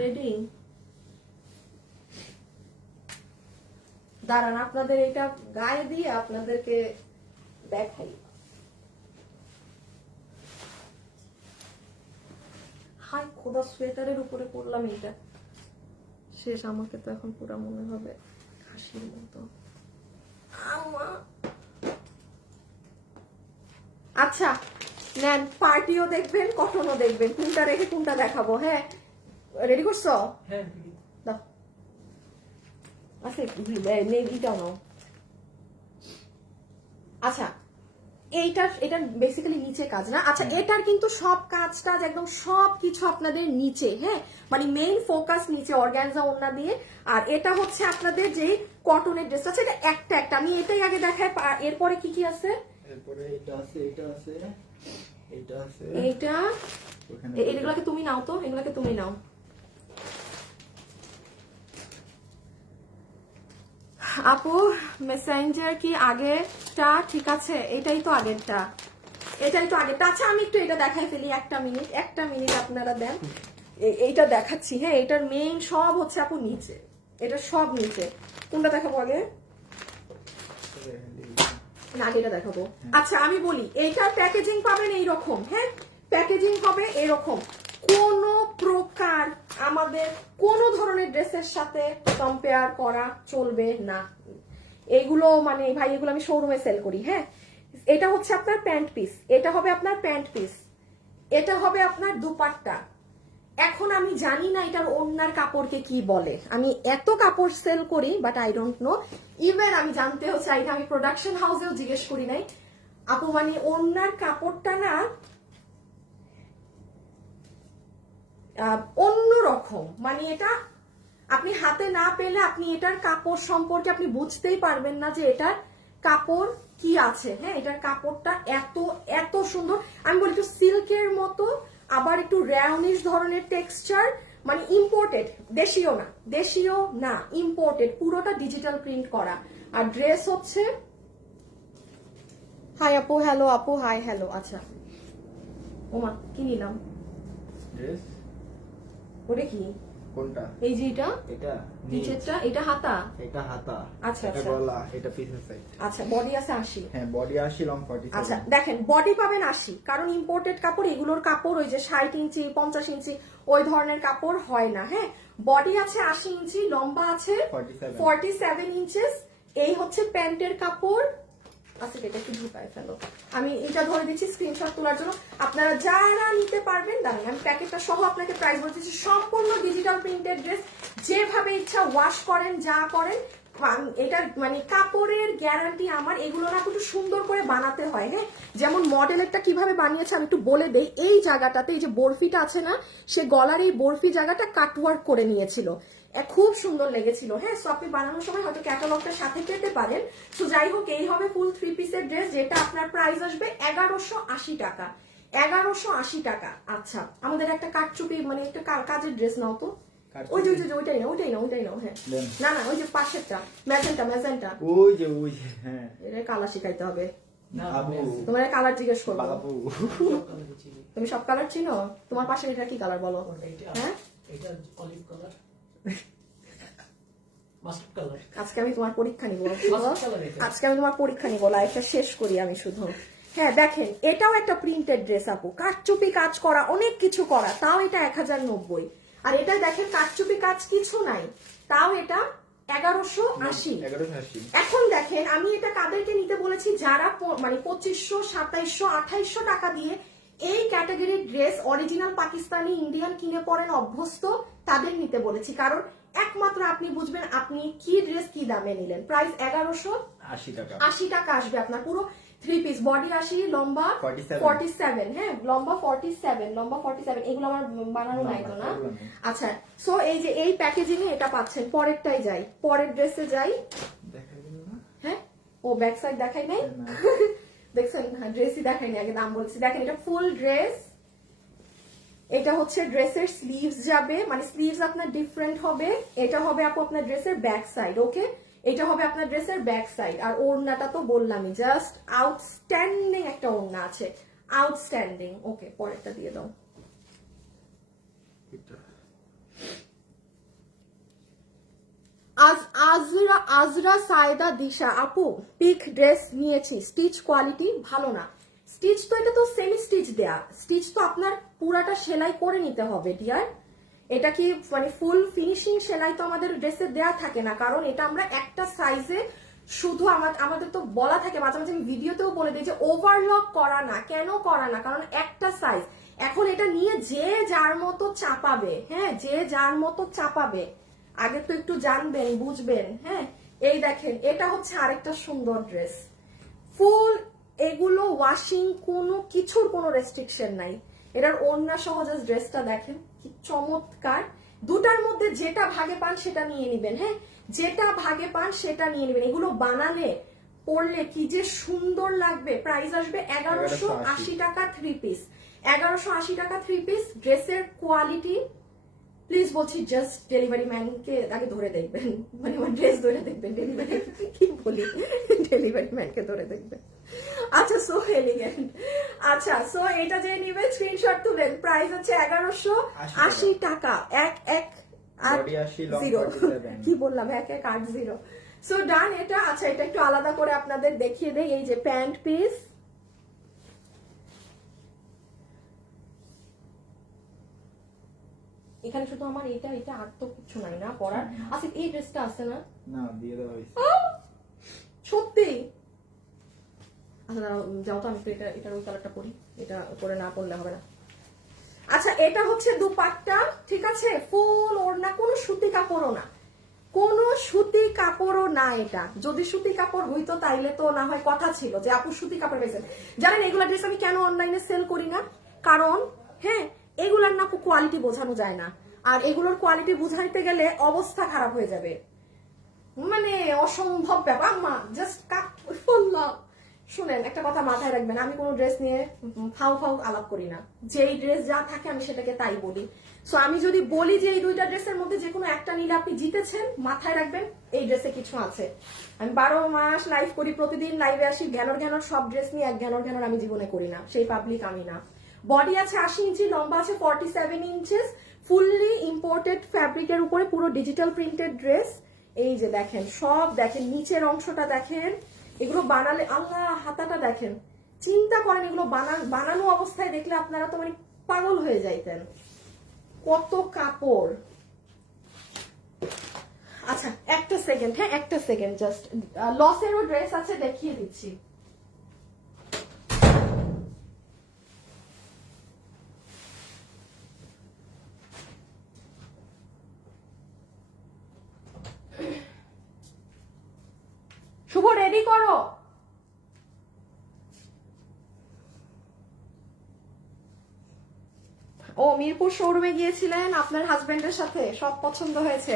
রেডি? দাঁড়ান আপনাদের এটা গায়ে দিয়ে আপনাদেরকে দেখাই। হাই খোদা, সোয়েটারের উপরে পড়লাম এটা শেষ। আমাকে তো এখন পুরো মনে হবে হাসির মতো। আচ্ছা নেন, পার্টিও দেখবেন কটনও দেখবেন, কোনটা রেখে কোনটা দেখাবো। হ্যাঁ রেডি করছো? হ্যাঁ দাও। আচ্ছা এইটাও নাও। আচ্ছা এটা বেসিক্যালি নিচে কাজ না। আচ্ছা এটার কিন্তু সব কাজ টাজ একদম সবকিছু আপনাদের নিচে। হ্যাঁ মানে মেইন ফোকাস নিচে অর্গানজা ওড়না দিয়ে। আর এটা হচ্ছে আপনাদের যে কটনের ড্রেস আছে, এটা একটা একটা আমি এটাই আগে দেখাই। এরপরে কি কি আছে? এরপরে এটা আছে, এটা আছে, এটা আছে, এইটা। এগুলাকে তুমি নাও তো, এগুলাকে তুমি নাও। আপু মেসেঞ্জার কি আগেরটা ঠিক আছে? এটাই তো আগেরটা, এটাই তো আগেরটা। আচ্ছা আমি একটু এটা দেখাই ফেলি, একটা মিনিট আপনারা দেন। এইটা দেখাচ্ছি। হ্যাঁ, এটার মেইন সব হচ্ছে আপু নিচে, এটা সব নিচে। কোনটা দেখাবো আগে? না, আগে এটা দেখাবো। আচ্ছা আমি বলি, এইটার প্যাকেজিং পাবেন এইরকম। হ্যাঁ, প্যাকেজিং হবে এরকম। কোন প্রকার আমাদের কোন ধরনের ড্রেসের সাথে কম্পেয়ার করা চলবে না। এগুলো মানে ভাই, এগুলো আমি শোরুমে সেল করি। হ্যাঁ, এটা হচ্ছে আপনার প্যান্ট পিস, এটা হবে আপনার প্যান্ট পিস, এটা হবে আপনার দুপাট্টা। এখন আমি জানি না এটার ওড়নার কাপড়কে কি বলে, আমি এত কাপড় সেল করি but I don't know. Even আমি জানতেও চাই না, আমি প্রোডাকশন হাউসেও জিজ্ঞেস করি নাই আপু। মানে ওড়নার কাপড়টা না অন্যরকম, মানে এটা আপনি হাতে না পেলে আপনি এটার কাপড় সম্পর্কে আপনি বুঝতেই পারবেন না যে এটার কাপড় কি আছে। হ্যাঁ, এটার কাপড়টা এত এত সুন্দর। আমি বলি একটু সিল্কের মতো, আবার একটু র্যাউনিশ ধরনের টেক্সচার, মানে ইম্পোর্টেড, দেশীয় না ইম্পোর্টেড, পুরোটা ডিজিটাল প্রিন্ট করা। আর ড্রেস হচ্ছে, হাই আপু, হ্যালো আপু, হাই হ্যালো। আচ্ছা ওমা কি নিলাম? ড্রেস ওটা কি? কোনটা? এই যে এটা, এটা নিচেরটা, এটা হাতা। এটা হাতা, আচ্ছা, এটা আচ্ছা। গলা, এটা পিছনের সাইড। আচ্ছা, বডি আছে 80। হ্যাঁ, বডি 80, লং 47। আচ্ছা দেখেন, বডি পাবেন 80, কারণ ইম্পোর্টেড কাপড়, এগুলোর কাপড় ওই যে 60 ইঞ্চি 50 ইঞ্চি ওই ধরনের কাপড় হয় না। হ্যাঁ, বডি আছে 80 ইঞ্চি, লম্বা আছে 47 ইঞ্চেস। এই হচ্ছে প্যান্টের কাপড়। আচ্ছা এটা একটু ঢুকায় ফেলো, আমি এটা ধরে দিচ্ছি স্ক্রিনশট তোলার জন্য। আপনারা যারা নিতে পারবেন দাঁড়ান, আমি প্যাকেটটা সহ আপনাকে প্রাইস বলে দিচ্ছি। সম্পূর্ণ ডিজিটাল প্রিন্টেড ড্রেস, যেভাবে ইচ্ছা ওয়াশ করেন, যা করেন, এটার মানে কাপড়ের গ্যারান্টি আমার। এগুলো না একটু সুন্দর করে বানাতে হয়। হ্যাঁ, যেমন মডেলেরটা কিভাবে বানিয়েছে আমি একটু বলে দেই। এই জায়গাটাতে এই যে বরফিটা আছে না, সে গলার এই বরফি জায়গাটা কাটওয়ার্ক করে নিয়েছিল, খুব সুন্দর লেগেছিল। হ্যাঁ, সো আপনি বানানোর সময় হয়তো ক্যাটালগটা সাথে পেতে পারেন। সো যাই হোক, এই হবে ফুল 3 পিসের ড্রেস, যেটা আপনার প্রাইস আসবে 1180 টাকা। 1180 টাকা। আচ্ছা, আমাদের একটা কাটচুপি মানে একটা কাজের ড্রেস নাও তো। ওই যে ওইটাই নাও। হ্যাঁ, না ওই যে পাশেরটা, ম্যাজেন্টা। ওই যে হ্যাঁ, এটা কালার শিখাইতে হবে। বাবু, তোমার কালার জিজ্ঞেস করবো। বাবু তুমি সব কালার চিনো? তোমার পাশের এটা কি কালার বলো? হ্যাঁ, এটা অলিভ কালার, মাস্টার্ড কালার। আজকে আমি তোমার পরীক্ষা নিব, Master লাইফটা শেষ করি আমি শুধু। হ্যাঁ দেখেন, এটাও একটা প্রিন্টেড ড্রেস আপু, কাটচুপি কাজ করা, অনেক কিছু করা, তাও এটা 1090। আর এটা দেখেন কাটচুপি কাজ কিছু নাই, তাও এটা 1180। এখন দেখেন, আমি এটা কাদেরকে নিতে বলেছি, যারা মানে 2500, 2700, 2800 টাকা দিয়ে এই ক্যাটাগরির ড্রেস অরিজিনাল পাকিস্তানি ইন্ডিয়ান কিনে পরেন অভ্যস্ত, তাদের নিতে বলেছি। কারণ একমাত্র আপনি বুঝবেন আপনি কি ড্রেস কি দামে নিলেন। প্রাইস 1180 টাকা আসবে আপনার পুরো 3 পিস, বডি 80, লম্বা 47। হ্যাঁ, লম্বা 47। এগুলো আমার বানানো নাই তো না? আচ্ছা, সো এই যে এই প্যাকেজিং এ এটা পাচ্ছেন। পরেরটাই যাই, পরের ড্রেসে যাই। হ্যাঁ, ও ব্যাক সাইড দেখাই নাই, দেখছেন? ড্রেসই দেখাইনি, আগে দাম বলছি। দেখেন, এটা ফুল ড্রেস, এটা হচ্ছে ড্রেসের স্লিভস যাবে, মানে স্লিভস আপনার ডিফারেন্ট হবে। এটা হবে আপু আপনার ড্রেসের ব্যাক সাইড। ওকে, এটা হবে আপনার ড্রেসের ব্যাক সাইড। আর ওড়নাটা তো বললামই, জাস্ট আউটস্ট্যান্ডিং একটা ওড়না আছে, আউটস্ট্যান্ডিং। ওকে, পরেরটা দিয়ে দাও। আজরা সায়দা দিশা আপু, পিক ড্রেস নিয়েছি, স্টিচ কোয়ালিটি ভালো না। স্টিচ তো এটা তো সেমি স্টিচ দেয়া, স্টিচ তো আপনার পুরাটা সেলাই করে নিতে হবে ডিয়ার। এটা কি মানে ফুল ফিনিশিং সেলাই তো আমাদের ড্রেসে দেয়া থাকে না, কারণ এটা আমরা একটা সাইজে শুধু আমাদের তো বলা থাকে, মাঝে মাঝে আমি ভিডিওতেও বলে দিই যে ওভারলক করা না। কেন করা না? কারণ একটা সাইজ। এখন এটা নিয়ে যে যার মতো চাপাবে, হ্যাঁ, যে যার মতো চাপাবে। আগে তো একটু জানবেন, বুঝবেন। হ্যাঁ, এই দেখেন, এটা হচ্ছে আরেকটা সুন্দর ড্রেস, ফুল এগুলো ওয়াশিং, কোনো কিছুর কোনো রেস্ট্রিকশন নাই। এটার ওড়না সহ জাস্ট ড্রেসটা দেখেন কি চমৎকার। দুটার মধ্যে যেটা ভাগে পান সেটা নিয়ে নেবেন। হ্যাঁ, যেটা ভাগে পান সেটা নিয়ে নেবেন। এগুলো বানালে পরলে কি যে সুন্দর লাগবে। প্রাইস আসবে 1180 টাকা 3 পিস। 1180 টাকা 3 পিস। ড্রেসের কোয়ালিটি প্লিজ বলছি জাস্ট ডেলিভারি ম্যানকে আগে ধরে দেখবেন, মানে আমার ড্রেস ধরে দেখবেন, ডেলিভারি কি বলি, ডেলিভারি ম্যানকে ধরে দেখবেন। আচ্ছা, সো এলিগেন্ট। আচ্ছা, সো এটা যে নিবেন স্ক্রিনশট তুলেন। প্রাইস হচ্ছে 1180 টাকা। এক Body 80, long জিরো 47 কি বললাম, 1180। সো ডান এটা। আচ্ছা, এটা একটু আলাদা করে আপনাদের দেখিয়ে দেই। এই যে প্যান্ট পিস, এখানে শুধু আমার এটা আর তো কিছু নাই না পরার। আচ্ছা, এই ড্রেসটা আছে না? না, দিয়ে দেওয়া হয়েছে। সত্যি? আচ্ছা দাঁড়াও, যাও তো, আমি তো এটার ওই কালারটা পরি, এটা করে না পরলে হবে না। আচ্ছা, এটা হচ্ছে দুপাট্টা, ঠিক আছে? ফুল ওড়না, কোনো সুতি কাপড়ও না, কোনো সুতি কাপড়ও না। এটা যদি সুতি কাপড় হইতো তাইলে তো না হয় কথা ছিল যে আপু সুতি কাপড় পেয়েছেন। জানেন এগুলা ড্রেস আমি কেন অনলাইনে সেল করি না? কারণ হ্যাঁ, এগুলার না কোয়ালিটি বোঝানো যায় না, আর এগুলোর কোয়ালিটি বুঝাইতে গেলে অবস্থা খারাপ হয়ে যাবে, মানে অসম্ভব ব্যাপার। মা জাস্ট কাট বললাম। শুনেন, একটা কথা মাথায় রাখবেন, আমি কোনো ড্রেস নিয়ে ফাউ আলাপ করি না। যেই ড্রেস যা থাকে আমি সেটাকে তাই বলি। সো আমি যদি বলি যে এই দুইটা ড্রেসের মধ্যে যে কোনো একটা নিলে আপনি জিতেছেন, মাথায় রাখবেন এই ড্রেসে কিছু আছে। আমি 12 মাস লাইভ করি, প্রতিদিন লাইভে আসি, ঘ্যানর সব ড্রেস নিয়ে এক ঘ্যানর আমি জীবনে করি না, সেই পাবলিক আমি না। বডি আছে 80 ইঞ্চি, লম্বা আছে 47 ইঞ্চেস, ফুললি ইম্পোর্টেড ফ্যাব্রিকের উপরে পুরো ডিজিটাল প্রিন্টেড ড্রেস। এই যে দেখেন, সব দেখেন, নিচের অংশটা দেখেন, এগুলো বানালে আল্লাহ, হাতাটা দেখেন, চিন্তা করেন এগুলো বানানো অবস্থায় দেখলে আপনারা তো মানে পাগল হয়ে যাইতেন, কত কাপড়। আচ্ছা, একটা সেকেন্ড, হ্যাঁ একটা সেকেন্ড, জাস্ট লসেরও ড্রেস আছে, দেখিয়ে দিচ্ছি। শুভ রেডি করো। ও মিরপুর শোরুমে গিয়েছিলেন আপনার হাজবেন্ডের সাথে, সব পছন্দ হয়েছে।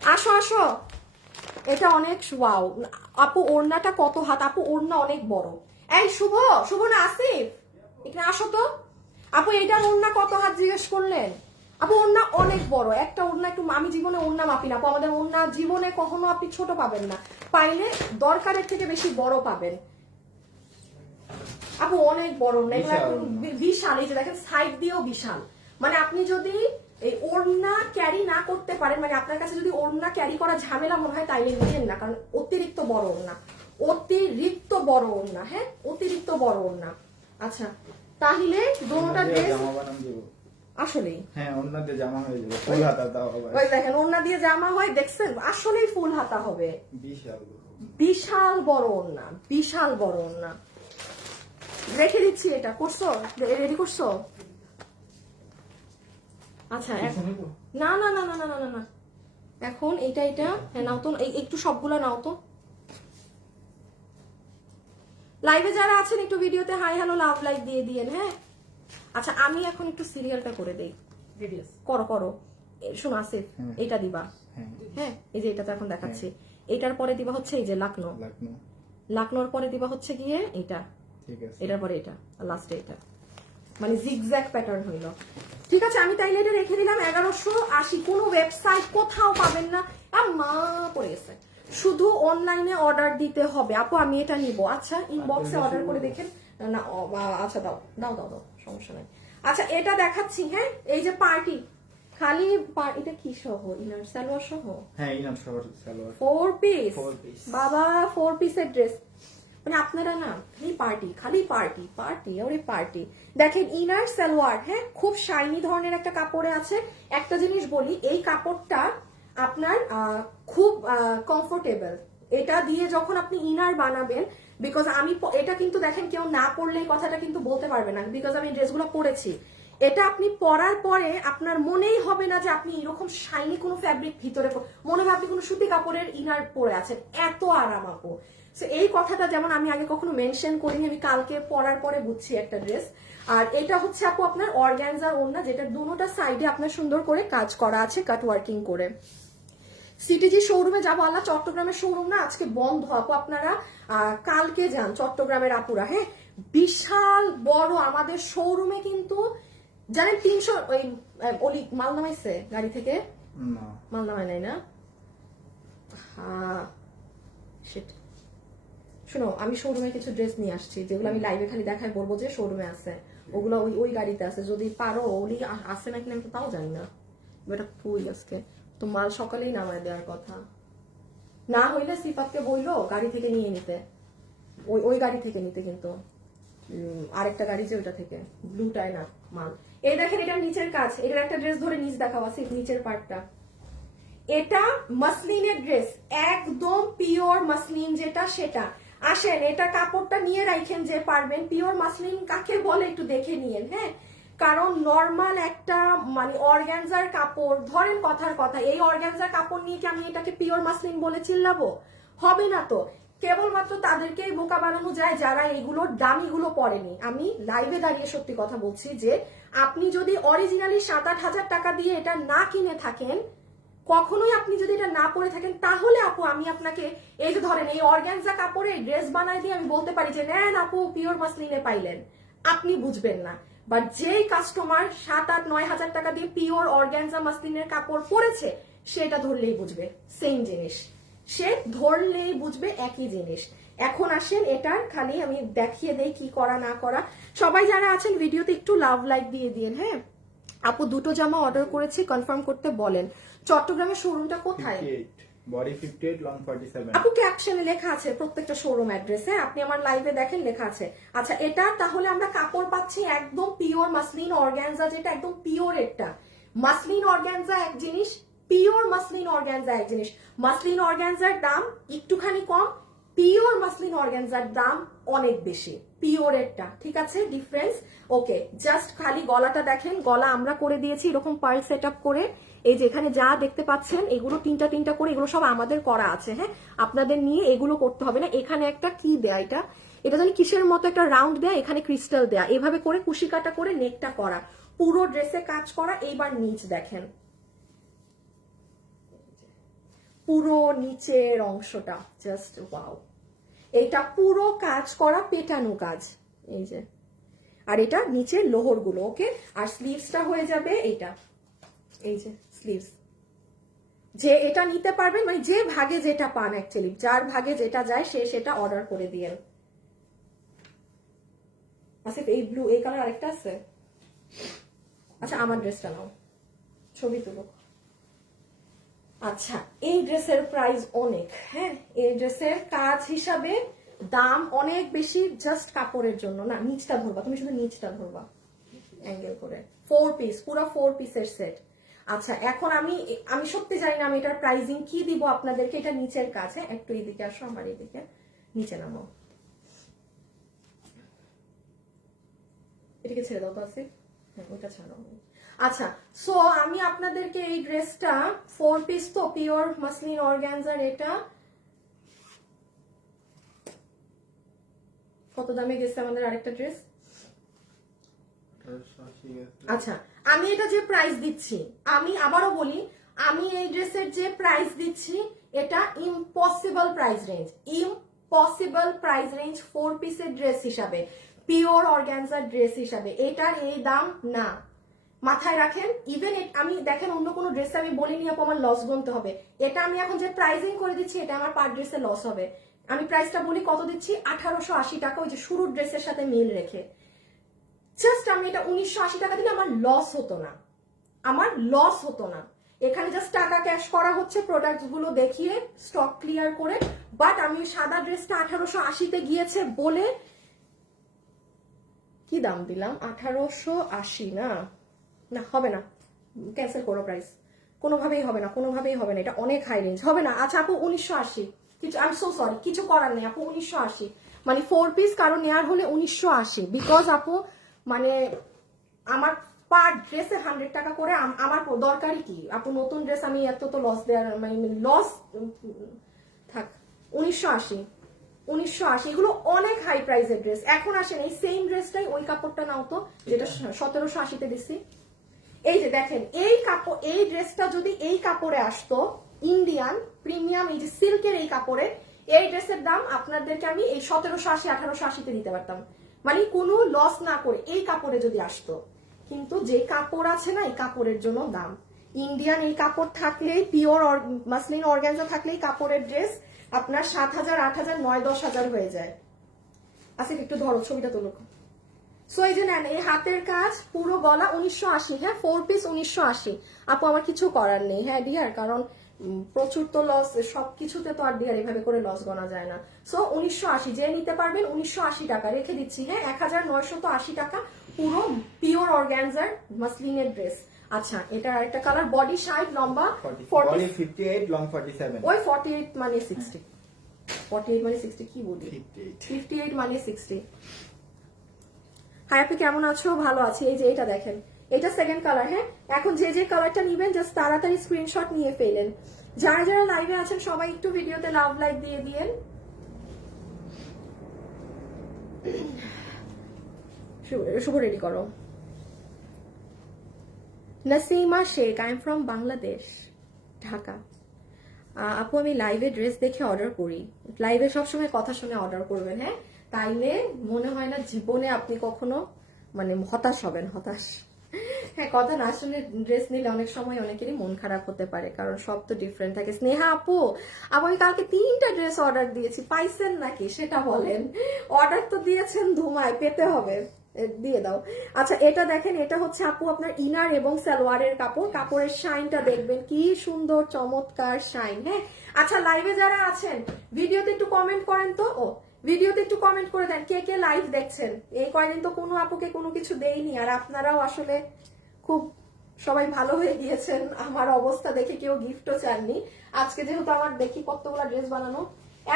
আসো আসো, এটা অনেক ওয়াও। আপু ওড়নাটা কত হাত? আপু ওড়না অনেক বড়। এই শুভ না আসিফ, এখানে আসো তো। আপু এটার ওড়না কত হাত জিজ্ঞেস করলেন? আপু ওড়না অনেক বড়, একটা ওড়না একটু, আমি জীবনে ওড়না মাপি না আপু, আমাদের ওড়না জীবনে কখনো আপনি ছোট পাবেন না, পাইলে দরকারের থেকে বেশি বড় পাবেন। আপু অনেক বড় ওড়না, এগুলো একদম বিশাল। এই যে দেখেন সাইড দিয়েও বিশাল, মানে আপনি যদি এই ওড়না ক্যারি না করতে পারেন, মানে আপনার কাছে যদি ওড়না ক্যারি করা ঝামেলা মনে হয়, তাইলে নিয়েন না, কারণ অতিরিক্ত বড় ওড়না, অতিরিক্ত বড় ওড়না, হ্যাঁ অতিরিক্ত বড় ওড়না। আচ্ছা, তাহলে দোনোটা ড্রেস জামা বানান দেব আসলেই, হ্যাঁ ওড়না দিয়ে জামা হয়ে যাবে, ফুল হাতা দাও হবে। ওই দেখেন ওড়না দিয়ে জামা হয়, দেখছেন আসলেই ফুল হাতা হবে, বিশাল বিশাল বড় ওড়না, বিশাল বড় ওড়না। রেখে দিচ্ছি, এটা করছো, রেডি করছো? আচ্ছা, না না না না না না না, এখন এটা হ্যাঁ নাও তো, একটু সবগুলো নাও তো। লাইভে যারা আছেন একটু ভিডিওতে হাই হ্যালো লাভ লাইক দিয়ে দিয়েন, হ্যাঁ। আচ্ছা, আমি এখন একটু সিরিয়ালটা করে দেই। করো শোনো আসিফ, এটা দিবা, হ্যাঁ এই যে এটা তো এখন দেখাচ্ছি, এটার পরে দিবা হচ্ছে এই যে লাকনোর পরে দিবা হচ্ছে গিয়ে এটা, ঠিক আছে, এটার পরে এটা, আর লাস্টে এটা, মানে জিগজ্যাগ প্যাটার্ন হইলো। ঠিক আছে, আমি তাইলে এটা রেখে দিলাম 1180। কোনো ওয়েবসাইট কোথাও পাবেন না, মা পড়ে গেছে, শুধু অনলাইনে অর্ডার দিতে হবে। আপু আমি এটা নিব, আচ্ছা ইনবক্সে অর্ডার করে দেখেন না। আচ্ছা দাও দাও দাও দাও, সমস্যা নাই। আচ্ছা এটা দেখাচ্ছি, হ্যাঁ এই যে পার্টি, খালি এটা কি সহ, ইনার সালোয়ার সহ, হ্যাঁ ইনার সালোয়ার 4 পিস, 4 পিস বাবা 4 পিসের ড্রেস, মানে আপনারা না খালি পার্টি ওরে পার্টি। দেখেন ইনার সালোয়ার, হ্যাঁ খুব শাইনি ধরনের একটা কাপড়ে আছে। একটা জিনিস বলি, এই কাপড়টা আপনার খুব কমফোর্টেবল, এটা দিয়ে যখন আপনি ইনার বানাবেন, বিকজ আমি এটা কিন্তু দেখেন কেউ না পরলে এই কথাটা কিন্তু বলতে পারবে না, বিকজ আমি ড্রেসগুলো পরেছি। এটা আপনি পরার পরে আপনার মনেই হবে না যে আপনি এরকম শাইনি কোনো ফ্যাব্রিক ভিতরে, মনে হবে আপনি কোনো সুতি কাপড়ের ইনার পরে আছেন, এত আরাম আপু। এই কথাটা যেমন আমি আগে কখনো মেনশন করিনি, আমি কালকে পরার পরে বুঝছি একটা ড্রেস। আর এটা হচ্ছে আপু আপনার অর্গানজার ওড়না, যেটা দুটোটা সাইডে আপনার সুন্দর করে কাজ করা আছে, কাট ওয়ার্কিং করে। সিটিজি শোরুমে যাবো, আল্লাহ চট্টগ্রামের শোরুম না আজকে বন্ধ আপু, আপনারা কালকে যান চট্টগ্রামের আপুরা, হ্যাঁ বিশাল বড় আমাদের শোরুমে, কিন্তু জানেন অলি মাল নামাইছে গাড়ি থেকে? না মাল নামায় নাই না? হ্যাঁ শিট। শোনো, আমি শোরুমে কিছু ড্রেস নিয়ে আসছি যেগুলো আমি লাইভে খালি দেখায় বলবো যে শোরুমে আছে, ওগুলো ওই ওই গাড়িতে আছে। যদি পারো ওলি আছে নাকি আমি তো তাও জানি না। এটা ফুল আজকে তো মাল সকালেই নামায় দেওয়ার কথা, না হইলে সিফাতকে বইলো গাড়ি থেকে নিয়ে নিতে, ওই ওই গাড়ি থেকে নিতে। কিন্তু আরেকটা গাড়ি যে ওটা থেকে ব্লুটাই না মাল। এই দেখেন এটা নিচের কাজ, এটার একটা ড্রেস ধরে নিচ দেখাও আছে নিচের পার্টটা। এটা মাসলিনের ড্রেস, একদম পিওর মাসলিন যেটা সেটা। আসেন এটা কাপড়টা নিয়ে রাখেন যে পারবেন, পিওর মাসলিন কাকে বলে একটু দেখে নিয়েন। হ্যাঁ, কারণ নর্মাল একটা মানে অর্গানজার কাপড়, ধরেন কথার কথা, এই অর্গানজার কাপড় নিয়ে কি আমি এটাকে পিওর মাসলিন বলে চিল্লাবো? হবে না তো। কেবলমাত্র তাদেরকেই বোকা বানানো যায় যারা এগুলো দামিগুলো পরেনি। আমি লাইভে দাঁড়িয়ে সত্যি কথা বলছি যে আপনি যদি অরিজিনালি 7-8 হাজার টাকা দিয়ে এটা না কিনে থাকেন, কখনোই আপনি যদি এটা না পরে থাকেন, তাহলে আপু আমি আপনাকে এই যে ধরেন এই অর্গানজা কাপড়ে ড্রেস বানাই দিয়ে আমি বলতে পারি যে নেন আপু পিওর মাসলিনে পাইলেন, আপনি বুঝবেন না। বাট যেই কাস্টমার 7-8-9 হাজার টাকা দিয়ে পিওর অর্গানজা মাসলিনের কাপড় পরেছে, সেটা ধরলেই বুঝবে সেম জিনিস, সে ধরলেই বুঝবে একই জিনিস। এখন আসেন এটার খালি আমি দেখিয়ে দেই কি করা না করা। সবাই যারা আছেন ভিডিওতে একটু লাভ লাইক দিয়ে দিন। হ্যাঁ আপু, দুটো জামা অর্ডার করেছি, কনফার্ম করতে বলেন। চট্টগ্রামের শোরুমটা কোথায়? 58 বডি 58 লং 47। আপু ক্যাপশনে লেখা আছে প্রত্যেকটা শোরুম অ্যাড্রেস, হ্যাঁ আপনি আমার লাইভে দেখেন লেখা আছে। আচ্ছা এটা তাহলে আমরা কাপড় পাচ্ছি একদম পিওর মাসলিন অর্গানজা, যেটা একদম পিওর। একটা মাসলিন অর্গানজা এক জিনিস, পিওর মাসলিন অর্গানজা এক জিনিস। মাসলিন অর্গানজার দাম একটুখানি কম, পিওর মাসলিন অর্গানজার দাম অনেক বেশি। পিওরেরটা ঠিক আছে, ডিফারেন্স। ওকে, জাস্ট খালি গলাটা দেখেন, গলা আমরা করে দিয়েছি এরকম পার্ল সেট আপ করে। এই যে এখানে যা দেখতে পাচ্ছেন এগুলো তিনটা তিনটা করে, এগুলো সব আমাদের করা আছে। হ্যাঁ, আপনাদের নিয়ে এগুলো করতে হবে না। এখানে একটা কি দেয়া, এটা জানি কিসের মতো একটা রাউন্ড দেয়া, এখানে ক্রিস্টাল দেয়া, এভাবে করে কুশি কাটা করে নেকটা করা, পুরো ড্রেসে কাজ করা। এইবার নিচ দেখেন, পুরো নিচের অংশটা জাস্ট ওয়াও, এটা পুরো কাজ করা পেটানো কাজ, এই যে। আর এটা নিচের লোহর গুলো। ওকে, আর স্লিভসটা হয়ে যাবে এইটা, এই যে স্লিভস। যে এটা নিতে পারবেন, মানে যে ভাগে যেটা পান, অ্যাকচুয়ালি যার ভাগে যেটা যায় সে সেটা অর্ডার করে দিয়েন। আসিফ এই ব্লু, এই কালার আরেকটা আছে। আচ্ছা আমার ড্রেসটা নাও, ছবি তুলো। আচ্ছা এই ড্রেসের প্রাইস অনেক, হ্যাঁ এই ড্রেসের কাজ হিসাবে দাম অনেক বেশি, জাস্ট কাপড়ের জন্য না। নিচটা ধরবা, তুমি শুধু নিচটা ধরবা অ্যাঙ্গেল করে। 4 পিস, পুরো 4 পিসের সেট। আচ্ছা এখন আমি সত্যি জানি না আমি এটার প্রাইজিং কি দিব আপনাদেরকে। এটা নিচের কাজ, হ্যাঁ একটু এইদিকে আসো, আমার এইদিকে নিচে নামো, এটাকে ছেড়ে দাও তো আছে, হ্যাঁ ওইটা ছাড়ো। আচ্ছা সো আমি আপনাদেরকে এই ড্রেসটা 4 পিস তো পিওর মাসলিন অর্গানজার, এটা কত দামে গেছে আমাদের আরেকটা ড্রেস? 1880 গেছে। আচ্ছা আমি এটা যে প্রাইস দিচ্ছি, আমি আবারও বলি, আমি এই ড্রেসের যে প্রাইস দিচ্ছি এটা impossible price range, impossible price range 4 পিসের ড্রেস হিসাবে, পিওর অর্গানজার ড্রেস হিসাবে এটার এই দাম না। মাথায় রাখেন। ইভেন আমি দেখেন অন্য কোনো ড্রেস আমি বলিনি আপু আমার লস গুনতে হবে, এটা আমি এখন যে প্রাইসিং করে দিচ্ছি এটা আমার পার ড্রেসে লস হবে। আমি প্রাইসটা বলি কত দিচ্ছি, 1880 টাকা, ওই যে শুরুর ড্রেসের সাথে মিল রেখে। জাস্ট আমি এটা 1980 টাকা দিলে আমার লস হতো না, আমার লস হতো না। এখানে জাস্ট টাকা ক্যাশ করা হচ্ছে প্রোডাক্ট গুলো দেখিয়ে স্টক ক্লিয়ার করে। বাট আমি সাদা ড্রেসটা 1880-তে গিয়েছে বলে কি দাম দিলাম, 1880 না, না হবে না, ক্যান্সেল করো প্রাইস, কোনোভাবেই হবে না, কোনোভাবেই হবে না, এটা অনেক হাই রেঞ্জ, হবে না। আচ্ছা আপু 1980, কিছু আই এম সো সরি, কিছু করার নেই আপু, 1980 মানে 4 পিস কারো নেয়ার হলে 1980, বিকজ আপু মানে আমার পার ড্রেসে 100 টাকা করে, আমার দরকারই কি আপু, নতুন ড্রেস আমি এত তো লস দেওয়ার মানে লস থাক। 1980 এগুলো অনেক হাই প্রাইসের ড্রেস। এখন আসেন এই সেম ড্রেসটাই, ওই কাপড়টা নাও তো যেটা 1780-তে দিছি। এই যে দেখেন এই কাপড়, এই ড্রেসটা যদি এই কাপড়ে আসতো, ইন্ডিয়ান প্রিমিয়াম এই যে সিল্কের এই কাপড়ে, এই ড্রেসের দাম আপনাদেরকে আমি এই 1780-1880-তে দিতে পারতাম, মানে কোনো লস না করে এই কাপড়ে যদি আসতো। কিন্তু যে কাপড় আছে না, এই কাপড়ের জন্য দাম। ইন্ডিয়ান এই কাপড় থাকলেই, পিওর মাসলিন অর্গানজা থাকলেই কাপড়ের ড্রেস আপনার 7,000, 8,000, 9,000, 10,000 হয়ে যায়। আসিফ একটু ধরো, ছবিটা তোলো। সো এই যে নেন, এই হাতের কাজ, পুরো গলা 1980, হ্যাঁ 4 পিস 1980। আপু আমার কিছু করার নেই, হ্যাঁ ডিয়ার, কারণ প্রচুর তো লস, সবকিছুতে তো আর ডিয়ার এভাবে করে লস গণা যায় না। সো 1980 যে নিতে পারবেন 1980 টাকা রেখে দিচ্ছি, হ্যাঁ 1980 টাকা পুরো পিওর অর্গানজার মাসলিনের ড্রেস। আচ্ছা, এটা আরেকটা কালার, বডি 60, লম্বা 40 58 লং 47 ওই 48 মানে 60, 48 মানে 60 কি বলি, 58 58 মানে 60। হাই আপনি কেমন আছো? ভালো আছি। এই যে এটা দেখেন, এটা সেকেন্ড কালার, হ্যাঁ এখন যে যে কালারটা নিবেন জাস্ট তাড়াতাড়ি স্ক্রিনশট নিয়ে ফেলেন। যারা যারা লাইভে আছেন সবাই একটু ভিডিওতে লাভ লাইক দিয়ে দিয়েন। শুভ রেডি করো। Nasima Sheikh, I am from Bangladesh, Dhaka. আপু আমি লাইভে ড্রেস দেখে অর্ডার করি, লাইভে সবসময় কথা শুনে অর্ডার করবেন, হ্যাঁ তাইলে মনে হয় না জীবনে আপনি কখনো মানে হতাশ হবেন, হতাশ। হ্যাঁ কথা না শুনে ড্রেস নিলে অনেক সময় অনেকেরই মন খারাপ হতে পারে, কারণ সব তো ডিফারেন্ট থাকে। স্নেহা আপু, আমি কালকে 3টা ড্রেস অর্ডার দিয়েছি, পাইছেন নাকি সেটা বলেন? অর্ডার তো দিয়েছেন, ধুমায় পেতে হবে, দিয়ে দাও। আচ্ছা এটা দেখেন, এটা হচ্ছে আপু আপনার ইনার এবং সালোয়ারের কাপড়, কাপড়ের শাইনটা দেখবেন কি সুন্দর, চমৎকার শাইন। হ্যাঁ আচ্ছা লাইভে যারা আছেন ভিডিওতে একটু কমেন্ট করেন তো, ভিডিওতে একটু কমেন্ট করে দেন কে কে লাইভ দেখছেন। এই কয়দিন তো কোনো আপুকে কোনো কিছু দেইনি, আর আপনারাও আসলে খুব সবাই ভালো হয়ে গিয়েছেন, আমার অবস্থা দেখে কেউ গিফটও চাননি। আজকে যেহেতু আমার দেখি কতগুলা ড্রেস বানানো,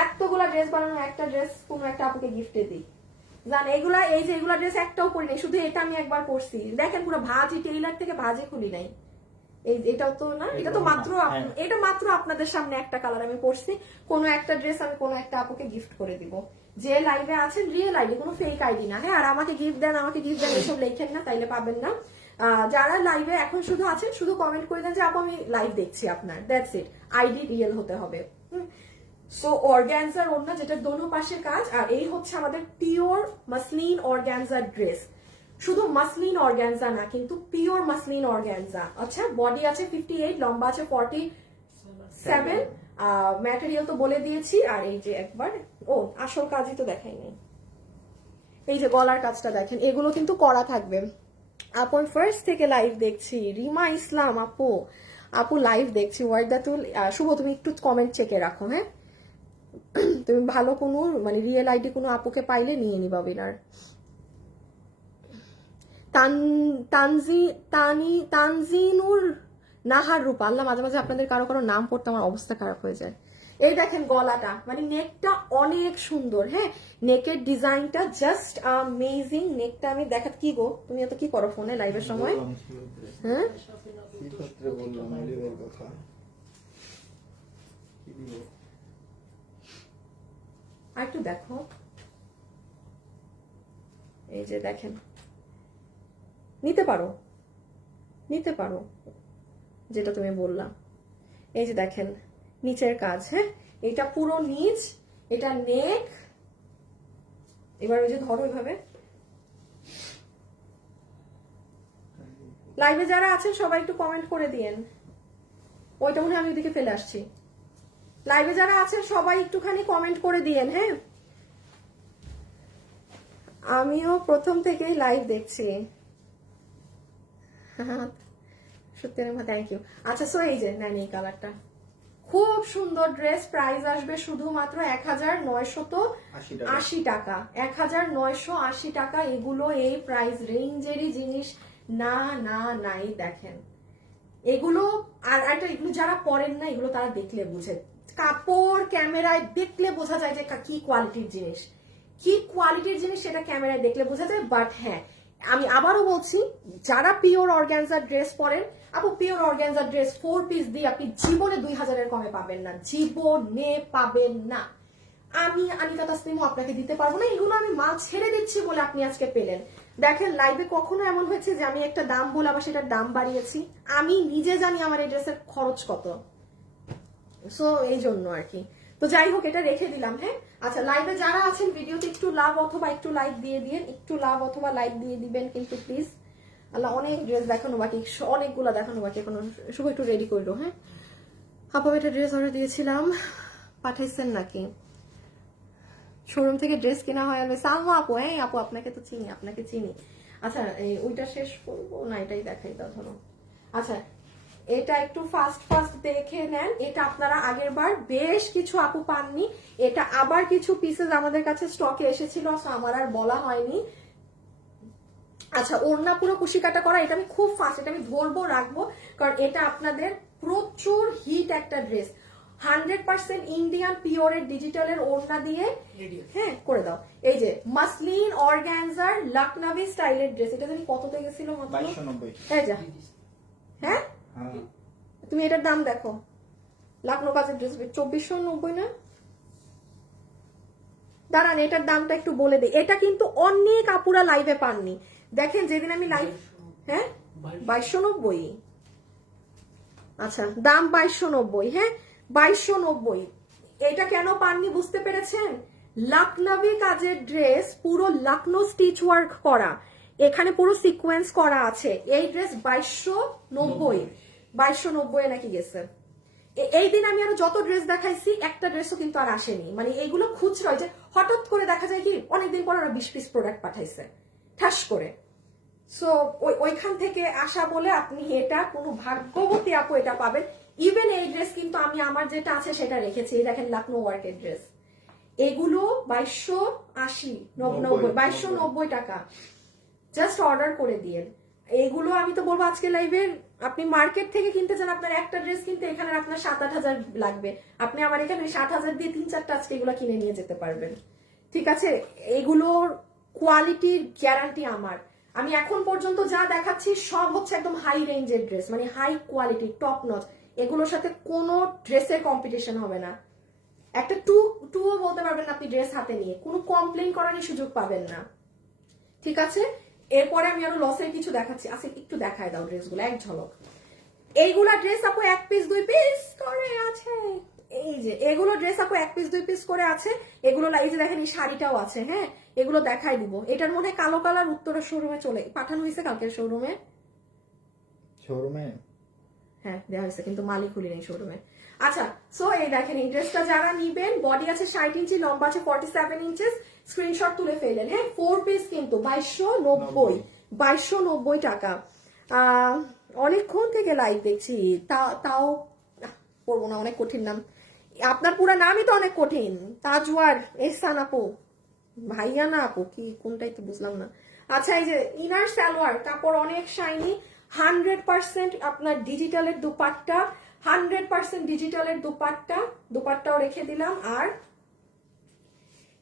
এতগুলা ড্রেস বানানো, একটা ড্রেস কোনো একটা আপুকে গিফটে দিই জান। এগুলা এই যে এগুলা ড্রেস একটাও পরি নাই, শুধু এটা আমি একবার পরছি, দেখেন পুরো ভাজি, টেইলার থেকে ভাজি খুলি নাই। এটাও তো না, এটা তো মাত্র এটা মাত্র আপনাদের সামনে একটা কালার আমি পরছি। কোনো একটা ড্রেস আমি কোনো একটা আপুকে গিফট করে দিব। যে লাইভে আছেন রিয়েল আইডি, কোনো ফেক আইডি না, হ্যাঁ আর আমাকে গিফট দেন, আমাকে গিফট দেন এসব লেখেন না, তাইলে পাবেন না। যারা লাইভে এখন শুধু আছেন শুধু কমেন্ট করে দেন যে আপু আমি লাইভ দেখছি আপনার, দ্যাটস ইট, আইডি রিয়েল হতে হবে। সো অর্গানজার ওড়না যেটা দোনো পাশে কাজ, আর এই হচ্ছে আমাদের পিওর মাসলিন অর্গানজার ড্রেস। শুধু মাসলিন অর্গানজা না, কিন্তু পিওর মাসলিন অর্গানজা। আচ্ছা বডি আছে 58, লম্বা আছে 47, ম্যাটেরিয়াল তো বলে দিয়েছি। আর এই যে একবার আসল কাজই তো দেখাইনি, এই যে গলার কাজটা দেখেন, এগুলো কিন্তু করা থাকবে। আপু ফার্স্ট থেকে লাইভ দেখছি, রিমা ইসলাম আপু লাইভ দেখছি, ওয়াইদাতুল শুভ তুমি একটু কমেন্ট চেকে রাখো, হ্যাঁ তুমি ভালো কোনো মানে রিয়েল আইডি কোনো আপুকে পাইলে নিয়ে নিবা উইনার। তানজিনুর নাহার রূপা, আল্লাহ মাঝে মাঝে আপনাদের কারো কারো নাম পড়তে আমার অবস্থা খারাপ হয়ে যায়। এই দেখেন গলাটা, মানে নেকটা অনেক সুন্দর, হ্যাঁ নেকের ডিজাইনটা জাস্ট অ্যামেজিং। নেকটা আমি দেখাত, কি গো তুমি এত কি করো ফোনে লাইভের সময়? হ্যাঁ আর একটু দেখো, এই যে দেখেন, নিতে পারো যেটা তুমি বললাম। এই যে দেখেন নিচের কাজ, হ্যাঁ এটা পুরো নিচ, এটা নেক। এবার ওই যে ধরো এভাবে। লাইভে যারা আছেন সবাই একটু কমেন্ট করে দিয়েন। ওইটা মনে হয় আমি ওইদিকে ফেলে আসছি। লাইভে যারা আছেন সবাই একটুখানি কমেন্ট করে দিয়েন, হ্যাঁ আমিও প্রথম থেকেই লাইভ দেখছি। সত্যি থ্যাংক ইউ। আচ্ছা সো এই যে নেন এই কালারটা, খুব সুন্দর ড্রেস, প্রাইস আসবে শুধুমাত্র 1980 টাকা, 1980 টাকা। এগুলো এই প্রাইস রেঞ্জেরই জিনিস না না নাই। দেখেন এগুলো, আর একটা এগুলো যারা পরেন না এগুলো তারা দেখলে বুঝে, কাপড় ক্যামেরায় দেখলে বোঝা যায় যে কি কোয়ালিটির জিনিস, সেটা ক্যামেরায় দেখলে বোঝা যায়। বাট হ্যাঁ আমি আবারও বলছি, যারা পিওর অর্গানজা ড্রেস পরেন, আপু পিওর অর্গানজা ড্রেস 4 পিস দিয়ে আপনি জীবনে 2000-এর কমে পাবেন না, জীবনে পাবেন না। আমি আনিকা তাসনিমও আপনাকে দিতে পারবো না, এগুলো আমি মাল ছেড়ে দিচ্ছি বলে আপনি আজকে পেলেন। দেখেন লাইভে কখনো এমন হয়েছে যে আমি একটা দাম বলে আবার সেটার দাম বাড়িয়েছি? আমি নিজে জানি আমার এই ড্রেসের খরচ কত, সো এই জন্য আর কি। তো যাই হোক এটা রেখে দিলাম, হ্যাঁ আচ্ছা লাইভে যারা আছেন ভিডিওতে একটু লাভ অথবা একটু লাইক দিয়ে দিন, একটু লাভ অথবা লাইক দিয়ে দিবেন কিন্তু প্লিজ। আল্লাহ, অনেক ড্রেস দেখানো বাকি, অনেকগুলা দেখানো বাকি এখনো। শুভ একটু রেডি করলো। হ্যাঁ আপু, একটা ড্রেস অর্ডার দিয়েছিলাম, পাঠাইছেন নাকি? শোরুম থেকে ড্রেস কেনা হয় অলওয়েজ। সালমা আপু, হ্যাঁ আপু আপনাকে তো চিনি, আপনাকে চিনি। আচ্ছা ওইটা শেষ করবো না, এটাই দেখাই দাও ধরো। আচ্ছা এটা একটু ফাস্ট দেখে নেন। এটা আপনারা আগের বার বেশ কিছু আপু পাননি, এটা আবার কিছু পিসেস আমাদের কাছে স্টকে এসেছিল, আমার আর বলা হয়নি। আচ্ছা ওড়না পুরো কুশি কাটা করা, এটা আমি খুব ফাস্ট, এটা আমি ধরবো রাখবো, কারণ এটা আপনাদের প্রচুর হিট একটা ড্রেস। 100% ইন্ডিয়ান পিওরের ডিজিটালের ওড়না দিয়ে হ্যাঁ করে দাও। এই যে মাসলিন অর্গানজার লখনভি স্টাইলের ড্রেস, এটা জানি কততে গেছিল মাত্র 2290। এই যা। হ্যাঁ হ্যাঁ তুমি এটার দাম দেখো, লখনৌ কাজের ড্রেস 2490 না? দাঁড়ান এটার দামটা একটু বলে দিই। এটা কিন্তু অনেক আপুরা লাইভে পাননি। দেখেন যেদিন আমি লাইভ, হ্যাঁ 2290। আচ্ছা দাম 2290। হ্যাঁ 2290। এটা কেন পাননি বুঝতে পেরেছেন? লখনভি কাজের ড্রেস, পুরো লখনৌ স্টিচ ওয়ার্ক করা, এখানে পুরো সিকোয়েন্স করা আছে। এই ড্রেস 2290, 2290 নাকি গেছে। এই দিন আমি আরো যত ড্রেস দেখাইছি একটা ড্রেসও কিন্তু আর আসেনি। মানে এগুলো খুচরা, যে হঠাৎ করে দেখা যায় কি অনেকদিন পর ওরা 20 পিস প্রোডাক্ট পাঠাইছে ঠাস করে। সো ওইখান থেকে আসা বলে আপনি এটা কোনো ভাগ্যবতী আপু এটা পাবেন। ইভেন এই ড্রেস কিন্তু আমি আমার যেটা আছে সেটা রেখেছি। এই দেখেন লখনৌ ওয়ার্কের ড্রেস, এগুলো 2280 2290 টাকা। জাস্ট অর্ডার করে দিয়েন। এগুলো আমি তো বলবো আজকে লাইভে আপনি মার্কেট থেকে কিনতে চান, আপনার একটা ড্রেস কিনতে এখানে আপনার 7-8 হাজার লাগবে, আপনি আমার এখানে 60,000 দিয়ে 3-4টা আজকে এগুলো কিনে নিয়ে যেতে পারবেন। ঠিক আছে, এগুলোর কোয়ালিটির গ্যারান্টি আমার। আমি এখন পর্যন্ত যা দেখাচ্ছি সব হচ্ছে একদম হাই রেঞ্জের ড্রেস, মানে হাই কোয়ালিটি, টপ নচ। এগুলোর সাথে কোনো ড্রেসের কম্পিটিশন হবে না। একটা টুও বলতে পারবেন না আপনি ড্রেস হাতে নিয়ে, কোনো কমপ্লেন করারই সুযোগ পাবেন না। ঠিক আছে, এরপরে আমি আরো লসের কিছু দেখাচ্ছি। আচ্ছা একটু দেখায় দাও ড্রেসগুলো এক ঝলক। এইগুলা ড্রেস আপু 1 পিস 2 পিস করে আছে। এই যে এগুলো ড্রেস আপু 1 পিস 2 পিস করে আছে। এগুলো এই যে দেখেন এই শাড়িটাও আছে। হ্যাঁ এগুলো দেখাই দিব। এটার মধ্যে কালো কালার উত্তরের শোরুমে চলে পাঠানো হয়েছে কালকের শোরুমে। হ্যাঁ দেওয়া হয়েছে, কিন্তু মালিক খুলি নেই শোরুমে। আচ্ছা সো এই দেখেন এই ড্রেসটা যারা নিবেন, বডি আছে 60 ইঞ্চি, লম্বা আছে 47 ইঞ্চেস, স্ক্রিনশট তুলে ফেলেন। হ্যাঁ 4 পিস কিন্তু 2290 টাকা। অনেকক্ষণ থেকে লাইভ দেখছি, তাও পড়বো না, অনেক কঠিন নাম। আপনার পুরো নামই তো অনেক কঠিন, তাজওয়ার এহসান আপু, ভাইয়া না আপু কি কোনটাই তো বুঝলাম না। আচ্ছা এই যে ইনার সালোয়ার, কাপড় অনেক শাইনি, 100% আপনার ডিজিটালের দুপাট্টা, 100% ডিজিটালের দুপাট্টাও রেখে দিলাম। আর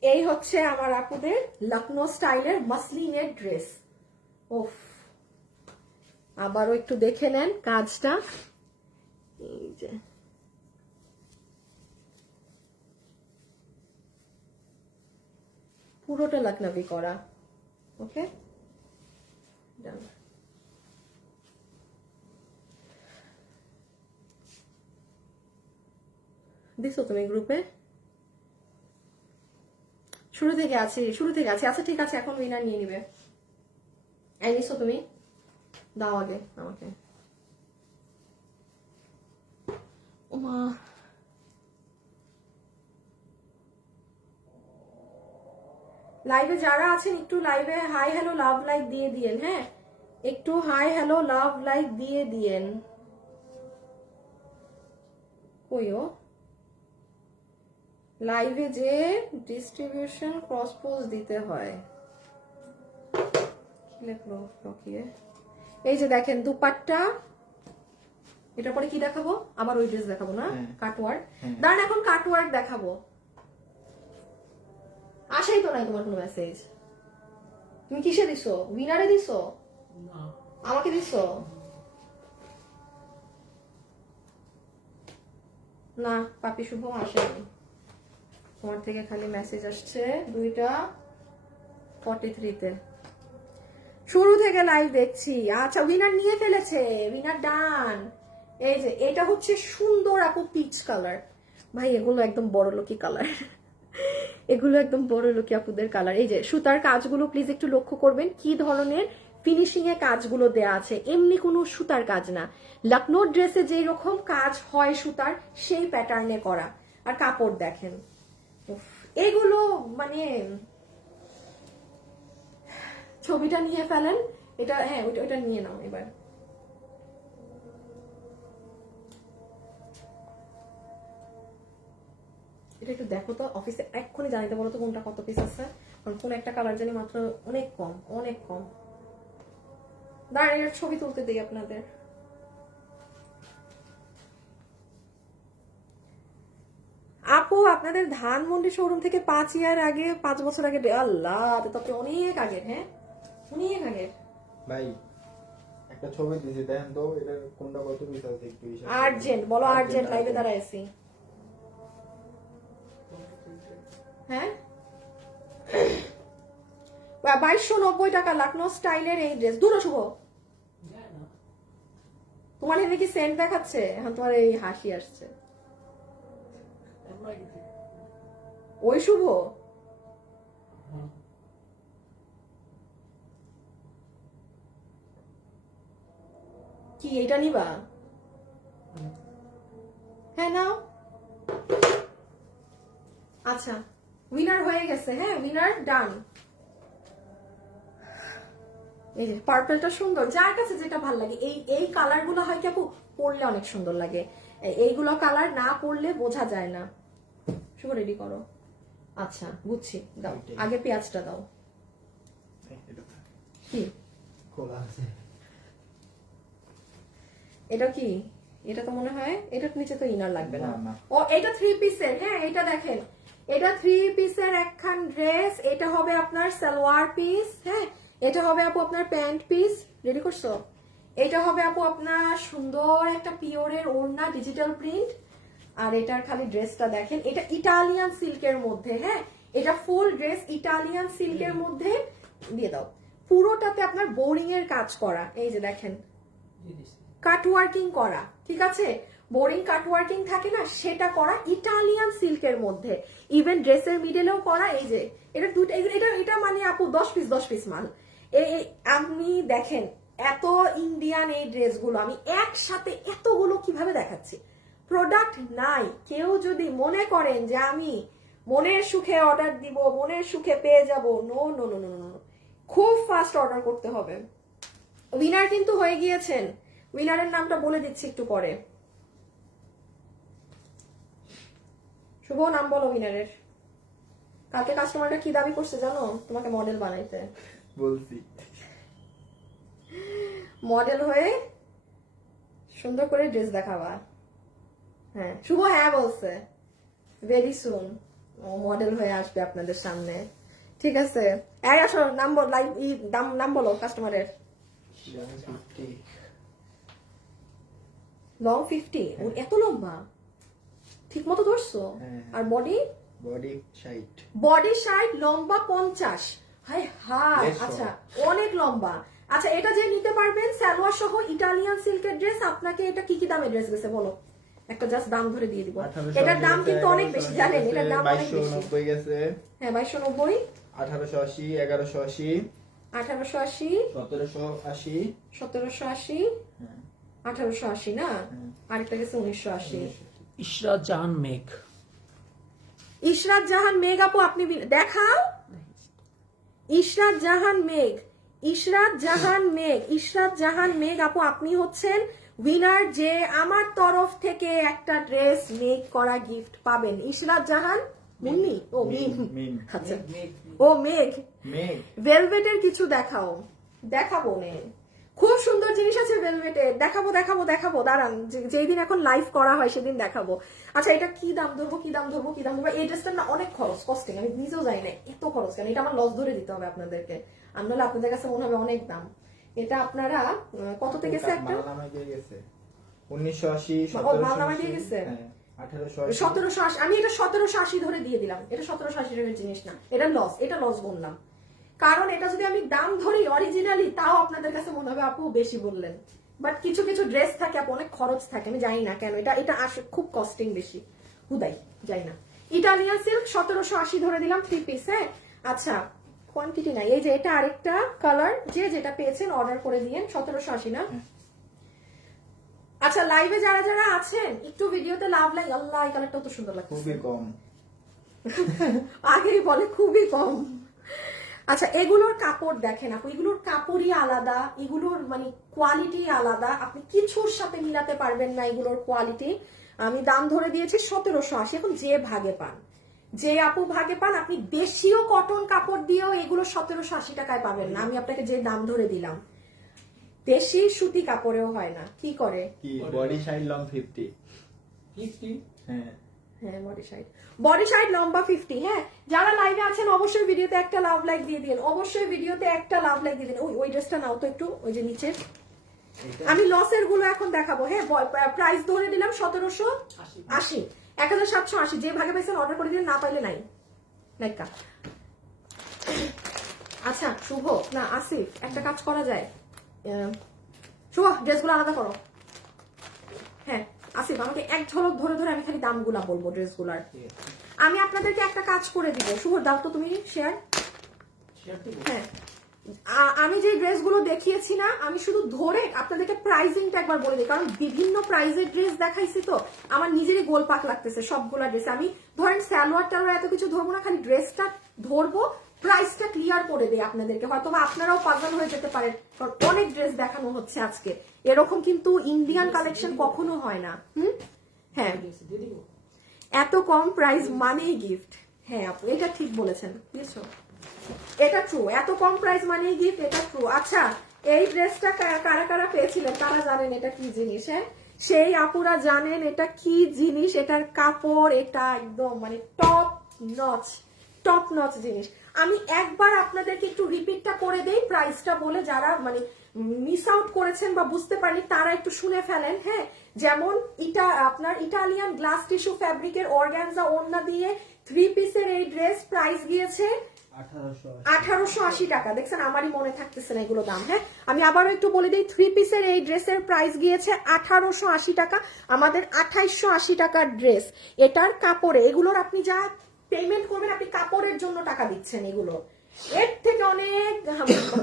এই হচ্ছে আমার আপুদের লখনৌ স্টাইলের মাসলিনের ড্রেস। ওফ, আবারও একটু দেখে নেন কাজটা। এই যে পুরোটা লখনভি করা। ওকে দিছো তুমি গ্রুপে? শুরু থেকে আছে। আচ্ছা ঠিক আছে, এখন উইনার নিয়ে নিবে। এই নিছো তুমি, দাও আগে আমাকে। ওমা লাইভে যারা আছেন একটু লাইভে হাই হ্যালো লাভ লাইক দিয়ে দিয়েন। হ্যাঁ একটু হাই হ্যালো লাভ লাইক দিয়ে দিয়েন। কইও লাইভে যে ডিস্ট্রিবিউশন ক্রস পোজ দিতে হয়, কি লিখলো লকিয়ে? এই যে দেখেন দুপাট্টা, এটার পরে কি দেখাবো? আবার ওই ড্রেস দেখাবো না, কাটওয়ার্ক। দাঁড়ান এখন কাটওয়ার্ক দেখাবো। আসাই তো নাই তোমার কোনো মেসেজ। তুমি কিসে দিছো? উইনারে দিছো? আমাকে দিছো না? পাপি শুভ আসেনি, তোমার থেকে খালি মেসেজ আসছে 2:43-তে। শুরু থেকে লাইভ দেখছি। আচ্ছা উইনার নিয়ে ফেলেছে, উইনার ডান। এই যে এটা হচ্ছে সুন্দর আপু পিচ কালার। ভাই এগুলো একদম বড় লোকি কালার, এগুলো একদম বড় লোকি আপুদের কালার। এই যে সুতার কাজগুলো প্লিজ একটু লক্ষ্য করবেন কি ধরনের ফিনিশিং এ কাজগুলো দেয়া আছে, এমনি কোনো সুতার কাজ না। লখনৌ ড্রেসে যেই রকম কাজ হয় সুতার, সেই প্যাটার্নে করা। আর কাপড় দেখেন, উফ, এগুলো মানে ছবিটা নিয়ে ফেলেন, এটা হ্যাঁ ওইটা নিয়ে নাও এবার। এটা একটু দেখো তো, অফিসে এক্ষুনি জানাইতে বলো তো কোনটা কত পিস আছে, কারণ কোন একটা কালার জানি মাত্র অনেক কম, অনেক কম। দাঁড়ান এর ছবি তুলতে দিই আপনাদের। আপু আপনাদের ধানমন্ডি শোরুম থেকে 5 ইয়ার আগে, 5 বছর আগে, আল্লাহ তারপরে অনেক আগের, হ্যাঁ অনেক আগের। ভাই একটা ছবি দিয়েছি দেখেন তো, এটা কোনটা কত পিস আছে একটু হিসাব করুন। আর্জেন্ট বলো, আর্জেন্ট লাইভে দাঁড়াইছি। হ্যাঁ 2290 টাকা লখনৌ স্টাইলের এই ড্রেস। দূর শুভ, যায় না। তোমার এখানে কি সেন্ট দেখাচ্ছে? এখন তোমার এই হাসি আসছে। আমরা গেছি। ওই শুভ হ্যাঁ। কি এটা নিবা? হ্যাঁ নাও। আচ্ছা উইনার হয়ে গেছে, হ্যাঁ উইনার ডান। এই যে পার্পলটা সুন্দর, যার কাছে যেটা ভালো লাগে। এই কালার গুলো হয় কি আপু পরলে অনেক সুন্দর লাগে, এইগুলো কালার না পরলে বোঝা যায় না। শুভ রেডি করো। আচ্ছা বুঝছি, দাও আগে পেঁয়াজটা দাও। এটা কি খোলা আছে? এটা কি? এটা তো মনে হয় এটার নিচে তো ইনার লাগবে না। না, না। ও এটা 3 পিসের, হ্যাঁ এটা দেখেন, এটা 3 পিসের একখান ড্রেস। এটা হবে আপনার সালোয়ার পিস, হ্যাঁ এটা হবে আপু আপনার প্যান্ট পিস। রেডি করছো? এটা হবে আপু আপনার সুন্দর একটা পিওরের ওড়না, ডিজিটাল প্রিন্ট। আর এটার খালি ড্রেসটা দেখেন, এটা ইটালিয়ান সিল্কের মধ্যে, হ্যাঁ এটা ফুল ড্রেস ইটালিয়ান সিল্কের মধ্যে। দিয়ে দাও। পুরোটাতে আপনার বোরিং এর কাজ করা, এই যে দেখেন দিয়ে দিছি। কাটওয়ার্কিং করা, ঠিক আছে? বোরিং কাটওয়ার্কিং থাকে না, সেটা করা ইটালিয়ান সিল্কের মধ্যে। ইভেন ড্রেসের মিডলেও করা। এই যে এটা দুটো, এটা মানে আপু 10 পিস মাল। এই আপনি দেখেন এত ইন্ডিয়ান এই ড্রেসগুলো আমি একসাথে এতগুলো কিভাবে দেখাচ্ছি। প্রোডাক্ট নাই। কেউ যদি মনে করেন যে আমি মনের সুখে অর্ডার দিব, মনের সুখে পেয়ে যাব, no no no no no, খুব ফাস্ট অর্ডার করতে হবে। উইনার কিন্তু হয়ে গিয়েছেন, উইনারের নামটা বলে দিচ্ছি একটু পরে। শুভ নাম বলো উইনারের। কালকে কাস্টমারটা কি দাবি করছে জানো? তোমাকে মডেল বানাইতে বলছি। মডেল হয়ে সুন্দর করে ড্রেস দেখাবা। হ্যাঁ শুভ হ্যাঁ বলছে, ভেরি সুন ও মডেল হয়ে আসবে আপনাদের সামনে, ঠিক আছে? এই আসো নাম বল, লাইভ নাম বলো কাস্টমারের। লং 50, এত লম্বা ঠিক মতো ধরছো? হ্যাঁ। আর বডি? বডি 60। বডি 60, লম্বা 50। হাই হাই, বেশ আচ্ছা অনেক লম্বা। আচ্ছা এটা যে নিতে পারবেন সালোয়ার সহ ইটালিয়ান সিল্কের ড্রেস, আপনাকে এটা কি কি দামে ড্রেস গেছে বলো? একটা জাস্ট দাম ধরে দিয়ে দিব। এটার দাম কিন্তু অনেক বেশি, জানেন এটার দাম অনেক বেশি। 2290 গেছে। হ্যাঁ 2290, 1880, 1180, 1880, 1780, 1780, হ্যাঁ 1880 না, আরেকটা গেছে 1980। ইশরাত জাহান মেঘ। ইশরাত জাহান মেঘ আপু আপনি দেখাও। ইশরাত জাহান মেঘ, ইশরাত জাহান মেঘ, ইশরাত জাহান মেঘ আপু আপনি হচ্ছেন উইনার, যে আমার তরফ থেকে একটা ড্রেস মেক করা গিফট পাবেন। ইশরাত জাহান মুন্নি, ও মিম, মিম। আচ্ছা মেঘ। ও মেঘ। মেঘ। ভেলভেটের কিছু দেখাও। দেখাবো নে, খুব সুন্দর জিনিস আছে ভেলভেটের, দেখাবো দেখাবো দেখাবো, দাঁড়ান যেই দিন এখন লাইভ করা হয় সেদিন দেখাবো। আচ্ছা এটা কি দাম ধরবো, কি দাম ধরবো, কি দাম ধরবো? এই ড্রেসটার না অনেক খরচ, কস্টিং, আমি নিজেও জানি না এত খরচ কেন। এটা আমার লস ধরে দিতে হবে আপনাদেরকে, আর নাহলে আপনাদের কাছে মনে হবে অনেক দাম। এটা আপনারা কত থেকে গেছে একটা? মাল নামা দিয়ে গেছে 1980, ও, মাল নামা দিয়ে গেছে? 1880, 1780। আমি এটা 1780 ধরে দিয়ে দিলাম। এটা 1780 টাকার জিনিস না, এটা লস, এটা লস বললাম। কারণ এটা যদি আমি দাম ধরি অরিজিনালি, তাও আপনাদের কাছে মনে হবে আপু বেশি বললেন। বাট কিছু কিছু ড্রেস থাকে আপু অনেক খরচ থাকে, আমি জানি না কেন এটা এটা আসে খুব কস্টিং বেশি, হুদাই যাই না। ইটালিয়ান সিল্ক 1780 ধরে দিলাম 3 পিস, হ্যাঁ। আচ্ছা কোয়ান্টিটি নাই। এই যে এটা আরেকটা কালার, যে যেটা পেয়েছেন অর্ডার করে দিয়েন। 1780 না? আচ্ছা, লাইভে যারা যারা আছেন একটু ভিডিওতে লাভ লাইক। আল্লাহ, এই কালারটা তো সুন্দর লাগছে। খুবই কম। আগেই বলে খুবই কম। আচ্ছা, এগুলোর কাপড় দেখেন আপু, এগুলোর কাপড়ই আলাদা, এগুলোর মানে কোয়ালিটি আলাদা, আপনি কিছুর সাথে মিলাতে পারবেন না এগুলোর কোয়ালিটি। আমি দাম ধরে দিয়েছি 1780। এখন যে ভাগে পান, যে আপু ভাগে পান, আপনি দেশীয় কটন কাপড় দিয়েও এগুলো 1780 টাকায় পাবেন না। আমি আপনাকে যে দাম ধরে দিলাম, দেশি সুতি কাপড়েও হয় না। কি করে? কি বডি সাইজ লং 50? 50? হ্যাঁ হ্যাঁ, বডি সাইড লম্বা 50। হ্যাঁ, যারা লাইভে আছেন অবশ্যই ভিডিওতে একটা লাভ লাইক দিয়ে দিন, অবশ্যই ভিডিওতে একটা লাভ লাইক দিয়ে দিন। ওই ড্রেসটা নাও তো একটু, ওই যে নিচে। আমি লসের গুলো এখন দেখাবো। হ্যাঁ, প্রাইস ধরে দিলাম 1780, 1780। যে ভাগে পাইছেন অর্ডার করে দিন, না পাইলে নাই নাইকা। আচ্ছা শুভ না আসিফ, একটা কাজ করা যায়, শুভ ড্রেসগুলো আলাদা করো। হ্যাঁ আসিফ, আমাকে এক ঝলক ধরে ধরে আমি খালি দামগুলা বলবো ড্রেসগুলার। আমি আপনাদেরকে একটা কাজ করে দিব। শুভ দাও তো তুমি শেয়ার। হ্যাঁ, আমি যে ড্রেসগুলো দেখিয়েছি না, আমি শুধু ধরে আপনাদেরকে প্রাইসিংটা একবার বলে দিই, কারণ বিভিন্ন প্রাইসের ড্রেস দেখাইছি তো আমার নিজেরই গোলপাক লাগতেছে সবগুলা ড্রেস। আমি ধরেন সালোয়ার টালোয়ার এত কিছু ধরবো না, খালি ড্রেসটা ধরবো, প্রাইসটা ক্লিয়ার করে দেয় আপনাদেরকে। হয়তো আপনারাও পাগল হয়ে যেতে পারেন, কারণ অনেক ড্রেস দেখানো হচ্ছে আজকে। এরকম কিন্তু ইন্ডিয়ান কালেকশন কখনো হয় না। হ্যাঁ, এত কম প্রাইস মানেই গিফট। হ্যাঁ আপু, এটা ঠিক বলেছেন, বুঝছো? এটা ট্রু, এত কম প্রাইস মানেই গিফট, এটা ট্রু। আচ্ছা, এই ড্রেসটা কারা কারা পেয়েছিলেন তারা জানেন এটা কি জিনিস? হ্যাঁ, সেই আপুরা জানেন এটা কি জিনিস। এটার কাপড় এটা একদম মানে টপ নচ জিনিস। আমি একবার আপনাদেরকে একটু রিপিটটা করে দেই প্রাইসটা বলে, যারা মানে মিস আউট করেছেন বা বুঝতে পারেনি তারা একটু শুনে ফেলেন। হ্যাঁ, যেমন এটা আপনার ইটালিয়ান গ্লাস টিস্যু ফ্যাব্রিকের অর্গানজা ওড়না দিয়ে 3 পিসের এই ড্রেস প্রাইস গিয়েছে 1880 টাকা। দেখছেন, আমারই মনে থাকতেছে না এগুলো দাম। হ্যাঁ, আমি আবারও একটু বলে দিই, 3 পিসের এই ড্রেসের প্রাইস গিয়েছে 1880 টাকা। আমাদের 2880 টাকার ড্রেস। এটার কাপড়ে এগুলোর আপনি যা পেমেন্ট করবেন, আপনি কাপড়ের জন্য টাকা দিচ্ছেন। এগুলো এর থেকে অনেক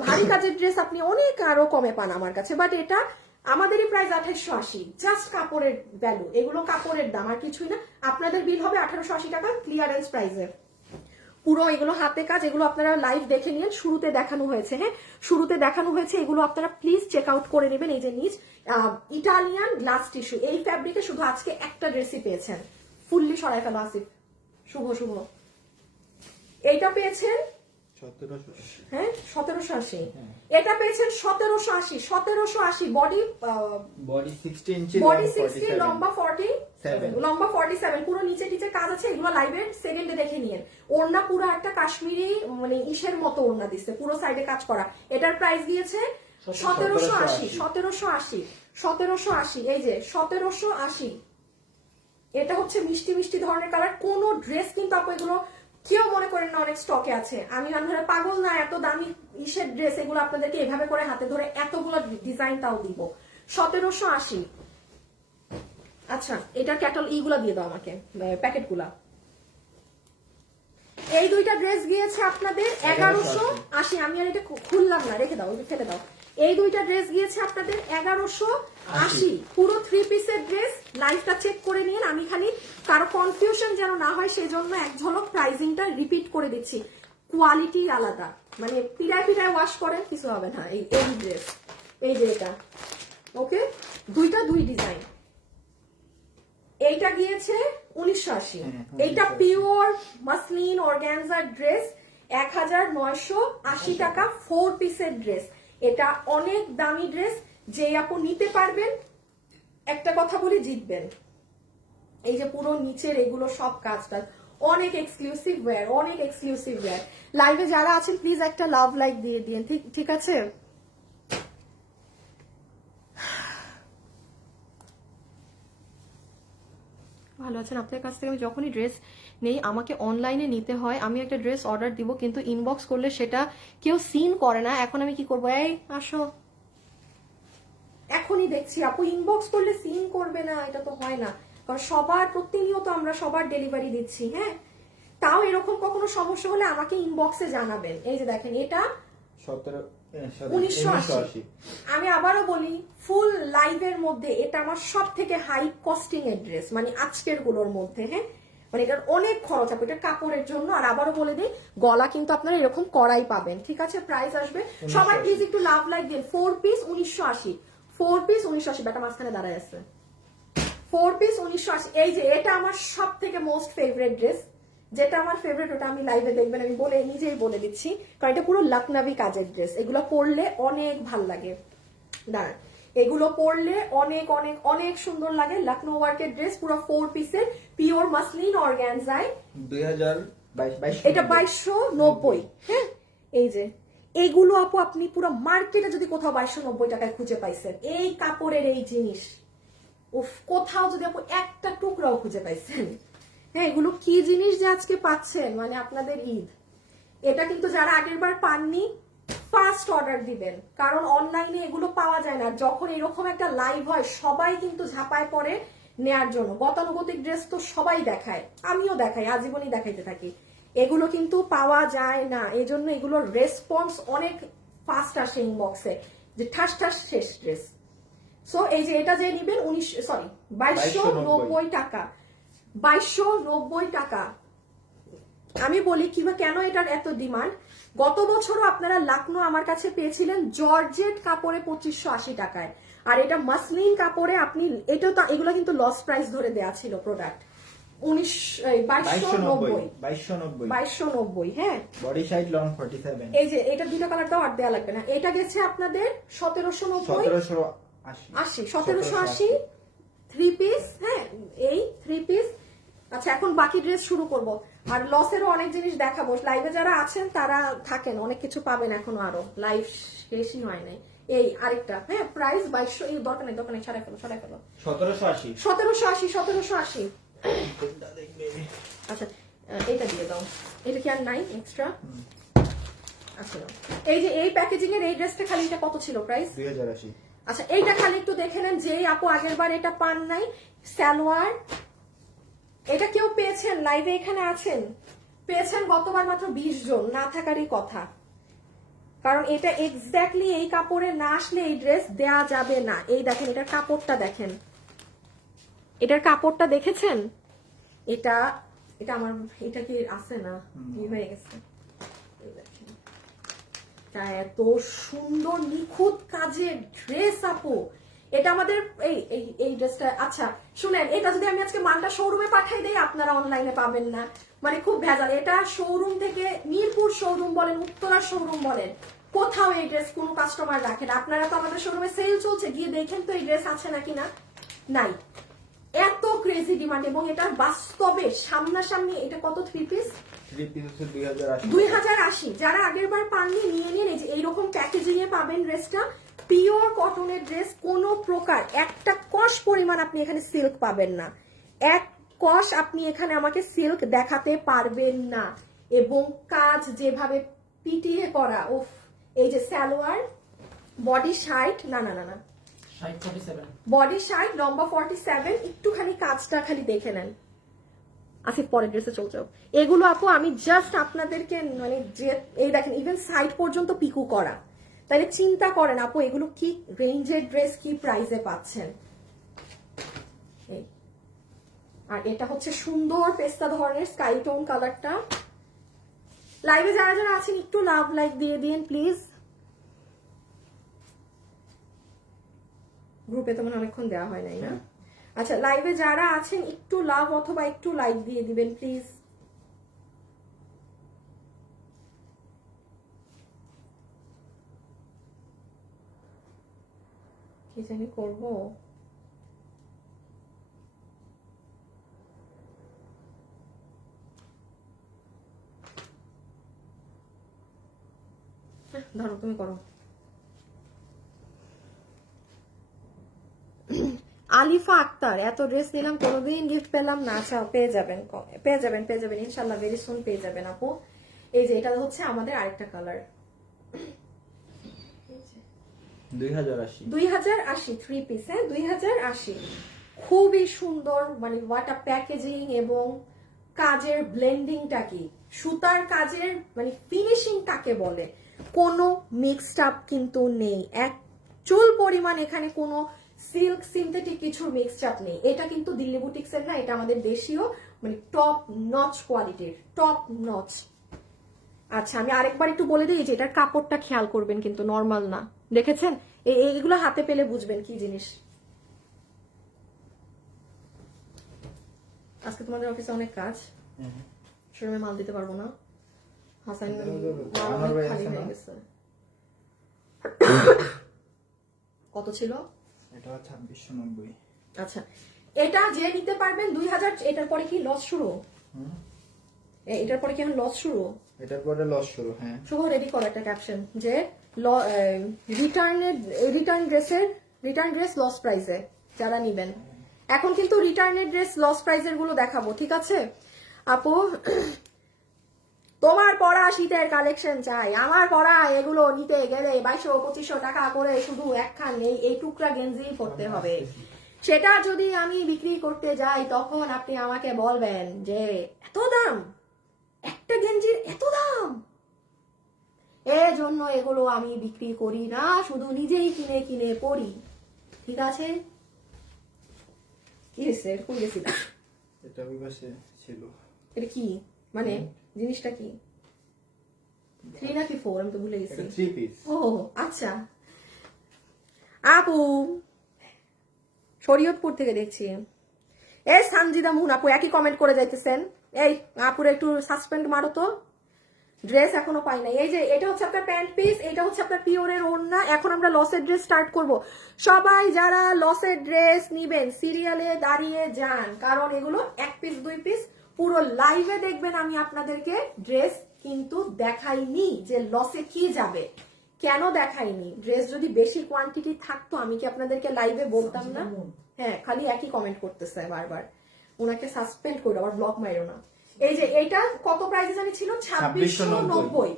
ভারী কাজের ড্রেস আপনি অনেক আরো কমে পান আমার কাছে, বাট এটা আমাদেরই প্রাইস 2880, জাস্ট কাপড়ের ভ্যালু। এগুলো কাপড়ের দাম আর কিছুই না। আপনাদের বিল হবে 1880 টাকা ক্লিয়ারেন্স প্রাইসে। পুরো এগুলো হাতে কাজ, এগুলো আপনারা লাইভ দেখে নিন, শুরুতে দেখানো হয়েছে। হ্যাঁ, শুরুতে দেখানো হয়েছে, এগুলো আপনারা প্লিজ চেক আউট করে নেবেন। এই যে নিচ ইটালিয়ান গ্লাস টিস্যু, এই ফ্যাব্রিকে শুধু আজকে একটা ড্রেসই পেয়েছেন। ফুললি সরাই ফেলো আসিফ। শুভ এইটা পেয়েছেন 1780। হ্যাঁ 1780। এটা পেয়েছেন 1780। বডি 60 ইঞ্চি, বডি 60, লম্বা 47, পুরো নিচে টিচে কাজ আছে। এগুলো লাইভের সেকেন্ডে দেখে নিয়েন। ওড়না পুরো একটা কাশ্মীরি মানে ইসের মতো ওড়না দিচ্ছে, পুরো সাইডে কাজ করা। এটার প্রাইস দিয়েছে 1780। এই যে 1780। এটা হচ্ছে মিষ্টি মিষ্টি ধরনের কালার। কোন ড্রেস কিন্তু আপু এগুলো কেউ মনে করেন না অনেক স্টকে আছে। আমি ধরে পাগল না, এত দামি ইসের ড্রেস এগুলো আপনাদেরকে এভাবে করে হাতে ধরে এতগুলো ডিজাইন তাও দিব। 1780। আচ্ছা, এটা ক্যাটাল ইগুলা দিয়ে দাও আমাকে, প্যাকেটগুলা। এই দুইটা ড্রেস গিয়েছে আপনাদের 1180। আমি আর এটা খুললাম না, রেখে দাও, ফেলে দাও। এই দুইটা ড্রেস গিয়েছে আপনাদের 1180। পুরো 3 পিসের ড্রেস। লাইভটা চেক করে নিন। আমি খালি কারো কনফিউশন যেন না হয় সেই জন্য এক ঝলক প্রাইজিংটা রিপিট করে দিচ্ছি। কোয়ালিটি আলাদা, মানে পিড়ায় ওয়াশ করেন কিছু হবে না। এই ড্রেস, এই যে এটা, ওকে, দুই ডিজাইন। এইটা গিয়েছে 1980। এইটা পিওর মাসলিন অর্গানজা ড্রেস, 1980 টাকা 4 পিসের ড্রেস। এটা অনেক দামি ড্রেস, যে আপু নিতে পারবেন একটা কথা বলি জিতবেন। এই যে পুরো নিচের এগুলো সব কাজটা অনেক এক্সক্লুসিভ ওয়্যার। লাইভে যারা আছেন প্লিজ একটা লাভ লাইক দিয়ে দিন, ঠিক আছে? ভালো আছেন? আপনার কাছ থেকে আমি যখনই ড্রেস নেই আমাকে অনলাইনে নিতে হয়। আমি একটা ড্রেস অর্ডার দিব, কিন্তু ইনবক্স করলে সেটা কেউ সিন করে না। এখন আমি কি করবো? এই আসো, এখনই দেখছি আপু ইনবক্স করলে সিন করবে না, এটা তো হয় না, কারণ সবার প্রতিনিয়ত আমরা সবার ডেলিভারি দিচ্ছি। হ্যাঁ, তাও এরকম কখনো সমস্যা হলে আমাকে ইনবক্সে জানাবেন। এই যে দেখেন এটা 1980। আমি আবারও বলি, ফুল লাইভের মধ্যে এটা আমার সব থেকে হাই কস্টিং এর ড্রেস, মানে আজকের গুলোর মধ্যে। হ্যাঁ, মানে এটার অনেক খরচ হবে এটা কাপড়ের জন্য। আর আবারও বলে দিই, গলা কিন্তু আপনারা এরকম করাই পাবেন। ঠিক আছে, প্রাইস আসবে সবাই প্লিজ একটু লাভ লাইক দিন। 4 পিস 1980, 4 পিস 1980। বেটা মাঝখানে দাঁড়ায় আছে। 4 পিস 1980। এই যে এটা আমার সব থেকে মোস্ট ফেভারিট ড্রেস, যেটা আমার ফেভারিট ওটা আমি লাইভে দেখবেন, আমি বলে নিজেই বলে দিচ্ছি, কারণ এটা পুরো লখনভি কাজের ড্রেস। এগুলো পরলে অনেক ভাল লাগে। দাঁড়ান, এগুলো পরলে অনেক অনেক অনেক সুন্দর লাগে। লখনৌ ওয়ার্কের ড্রেস, পুরো 4 পিসের পিওর মাসলিন অর্গানজায়। 2022 এটা 2290। হ্যাঁ, এই যে এইগুলো আপু আপনি পুরো মার্কেটে যদি কোথাও 2290 টাকায় খুঁজে পাইছেন এই কাপড়ের এই জিনিস, উফ, কোথাও যদি আপু একটা টুকরাও খুঁজে পাইছেন। হ্যাঁ, এগুলো কি জিনিস যে আজকে পাচ্ছেন, মানে আপনাদের ঈদ। এটা কিন্তু যারা আগের বার পাননি ফার্স্ট অর্ডার দিবেন, কারণ অনলাইনে এগুলো পাওয়া যায় না। যখন এরকম একটা লাইভ হয় সবাই কিন্তু ঝাঁপায় পড়ে নেয়ার জন্য। গতানুগতিক ড্রেস তো সবাই দেখায়, আমিও দেখাই, আজীবনই দেখাইতে থাকি। এগুলো কিন্তু পাওয়া যায় না, এজন্য এগুলোর রেসপন্স অনেক ফাস্ট আসে ইনবক্সে, যে ঠাস ঠাস শেষ ড্রেস। সো এই যে এটা যে নিবেন 2290 টাকা, 2290 টাকা। আমি বলি কিংবা কেন এটার এত ডিমান্ড। গত বছরও আপনারা লখনৌ আমার কাছে পেয়েছিলেন জর্জেট কাপড়ে 2580 টাকায়, আর এটা মাসলিন কাপড়ে আপনি এটাও তো, এগুলো কিন্তু লস প্রাইস ধরে দেয়া ছিল প্রোডাক্ট। 2290। হ্যাঁ, বডি সাইজ লং 47। এই যে এটা দুটো কালার দাও, আর দেয়া লাগবে না। এটা গেছে আপনাদের 1780 3 পিস। হ্যাঁ, এই 3 পিস। আচ্ছা, এখন বাকি ড্রেস শুরু করব। আর লসেরও অনেক জিনিস দেখাবো। লাইভে যারা আছেন তারা থাকেন, অনেক কিছু পাবেন এখনো, আরো লাইভ শেষই হয় নাই। এই আরেকটা, হ্যাঁ, প্রাইস 2200। এই দরকার নেই, দরকার নেই, ছাড়াই ফেলো, ছাড়াই ফেলো। 1780। আচ্ছা, এটা দিয়ে দাও। এটা কি আর নাই এক্সট্রা? আচ্ছা, এই যে এই প্যাকেজিং এর এই ড্রেসটা খালি এটা কত ছিল প্রাইস? 2080। আচ্ছা, এইটা খালি একটু দেখে নেন, যেই আপু আগের বার এটা পান নাই। সালোয়ার, এটা কেউ পেয়েছেন লাইভে এখানে আছেন? পেয়েছেন গতবার মাত্র 20 জন, না থাকারই কথা। কারণ এটা এক্স্যাক্টলি এই কাপড়ে না আসলে এই ড্রেস দেয়া যাবে না। এই দেখেন, এটার কাপড়টা দেখেন, এটার কাপড়টা দেখেছেন? এটা এটা আমার, এটা কি আছে না, কি হয়ে গেছে? এত সুন্দর নিখুঁত কাজের ড্রেস আপু, এটা আমাদের এই ড্রেসটা। আচ্ছা শুনেন, এটা যদি আমি আজকে মালটা শোরুমে পাঠাই দেই, আপনারা অনলাইনে পাবেন না, মানে খুব ভেজাল। এটা শোরুম থেকে, মিরপুর শোরুম বলেন, উত্তরা শোরুম বলেন, কোথাও এই ড্রেস কোনো কাস্টমার রাখেন। আপনারা তো আমাদের শোরুমে সেল চলছে, গিয়ে দেখেন তো এই ড্রেস আছে নাকি না। নাই, এত ক্রেজি ডিমান্ড। এবং এটা বাস্তবে সামনাসামনি। এটা কত? 3 পিস 2080। যারা আগের বার পাননি নিয়ে নিন। এই যে এইরকম প্যাকেজিং এ পাবেন ড্রেসটা, পিওর কটনের ড্রেস, কোনো প্রকার একটা কষ পরিমাণ আপনি এখানে সিল্ক পাবেন না। এক কষ আপনি এখানে আমাকে সিল্ক দেখাতে পারবেন না। এবং কাজ যেভাবে পিটিয়ে করা, উফ। এই যে সালোয়ার, বডি 60, না না না না, বডি 60, লম্বা 47। একটুখানি কাজটা খালি দেখে নেন। আসি পরের ড্রেসে চলে যাও। এগুলো আপু আমি জাস্ট আপনাদেরকে, মানে যে এই দেখেন, ইভেন সাইড পর্যন্ত পিকু করা। তাহলে চিন্তা করেন আপু এগুলো কি রেঞ্জের ড্রেস, কি প্রাইসে পাচ্ছেন। আর এটা হচ্ছে সুন্দর পেস্তা ধরনের স্কাই টোন কালারটা। লাইভে যারা যারা আছেন একটু লাভ লাইক দিয়ে দিন প্লিজ। গ্রুপে তো মনে অনেকক্ষণ দেওয়া হয় নাই না। আচ্ছা, লাইভে যারা আছেন একটু লাভ অথবা একটু লাইক দিয়ে দিবেন প্লিজ। কি জানি করবো। ধরো, তুমি করো। আলিফা আক্তার, এত ড্রেস নিলাম, কোনোদিন গিফট পেলাম না। আচ্ছা, পেয়ে যাবেন, পেয়ে যাবেন, পেয়ে যাবেন ইনশাল্লাহ, ভেরি সুন পেয়ে যাবেন আপু। এই যে এটা হচ্ছে আমাদের আরেকটা কালার, 2080 3 পিস। হ্যাঁ, 2080, খুবই সুন্দর, মানে ওয়াটা প্যাকেজিং এবং কাজের ব্লেন্ডিংটা কি, সুতার কাজের মানে ফিনিশিং কাকে বলে, কোনো মিক্সড আপ কিন্তু নেই, এক চুল পরিমাণ এখানে কোনো সিল্ক সিনথেটিক কিছুর মিক্সড আপ নেই। এটা কিন্তু দিল্লি বুটিক্সের না, এটা আমাদের দেশীয় মানে টপ নচ কোয়ালিটির, টপ নচ। আচ্ছা আমি আরেকবার একটু বলে দিই যে এটার কাপড়টা খেয়াল করবেন, কিন্তু নর্মাল না, দেখেছেন এইগুলো হাতে পেলে বুঝবেন কি জিনিস। আজকে তোমাদের অফিসে অনেক কাজ, শোরুমে মাল দিতে পারবো না, হাসান আমার ভাই খালি আছে হয়ে না? গেছে। কত ছিল? এটা 2690। আচ্ছা এটা যে নিতে পারবেন 2000। এটার পরে কি লস শুরু? এটার পরে কি এখন লস শুরু? এটার পরে লস শুরু। হ্যাঁ শুভ রেডি করো একটা ক্যাপশন যে রিটার্ন ড্রেস লস প্রাইসে যারা নিবেন। এখন কিন্তু রিটার্নের ড্রেস লস প্রাইসের গুলো দেখাবো, ঠিক আছে আপু? তোমার পরা শীতের কালেকশন চাই, আমার পরা এগুলো নিতে গেলে 2200-2500 টাকা করে শুধু একখান এই টুকরা গেঞ্জি পরতে হবে। সেটা যদি আমি বিক্রি করতে যাই তখন আপনি আমাকে বলবেন যে এত দাম, একটা গেঞ্জির এত দাম। এর জন্য এগুলো আমি বিক্রি করি না, শুধু নিজেই কিনে কিনে পরি, ঠিক আছে? কি হয়েছে, কই গেছিল? এটা ওই পাশে ছিল। এটা কি মানে জিনিসটা কি? 3 নাকি 4 আমি তো ভুলে গেছি। এটা 3 পিস। ও আচ্ছা আপু শরীয়তপুর থেকে দেখছি। এই সানজিদা মুন আপু একই কমেন্ট করে যাইতেছেন। এই আপুরে একটু সাসপেন্ড মারো তো, ড্রেস এখনো পাই নাই। এই যে এটা হচ্ছে আপনার প্যান্ট পিস, এটা হচ্ছে আপনার পিওরের ওড়না। এখন আমরা লসের ড্রেস স্টার্ট করব। সবাই যারা লসের ড্রেস নিবেন সিরিয়ালে দাঁড়িয়ে যান, কারণ এগুলো 1 পিস 2 পিস। পুরো লাইভে দেখবেন আমি আপনাদেরকে ড্রেস কিন্তু দেখাইনি যে লসে কি যাবে। কেন দেখাইনি? ড্রেস যদি বেশি কোয়ান্টিটি থাকতো আমি কি আপনাদেরকে লাইভে বলতাম না? হ্যাঁ খালি একই কমেন্ট করতেছে বারবার, ওনাকে সাসপেন্ড করো, আবার ব্লক মাইরো না। এই যে এটা কত প্রাইসে জানি ছিল? 2690।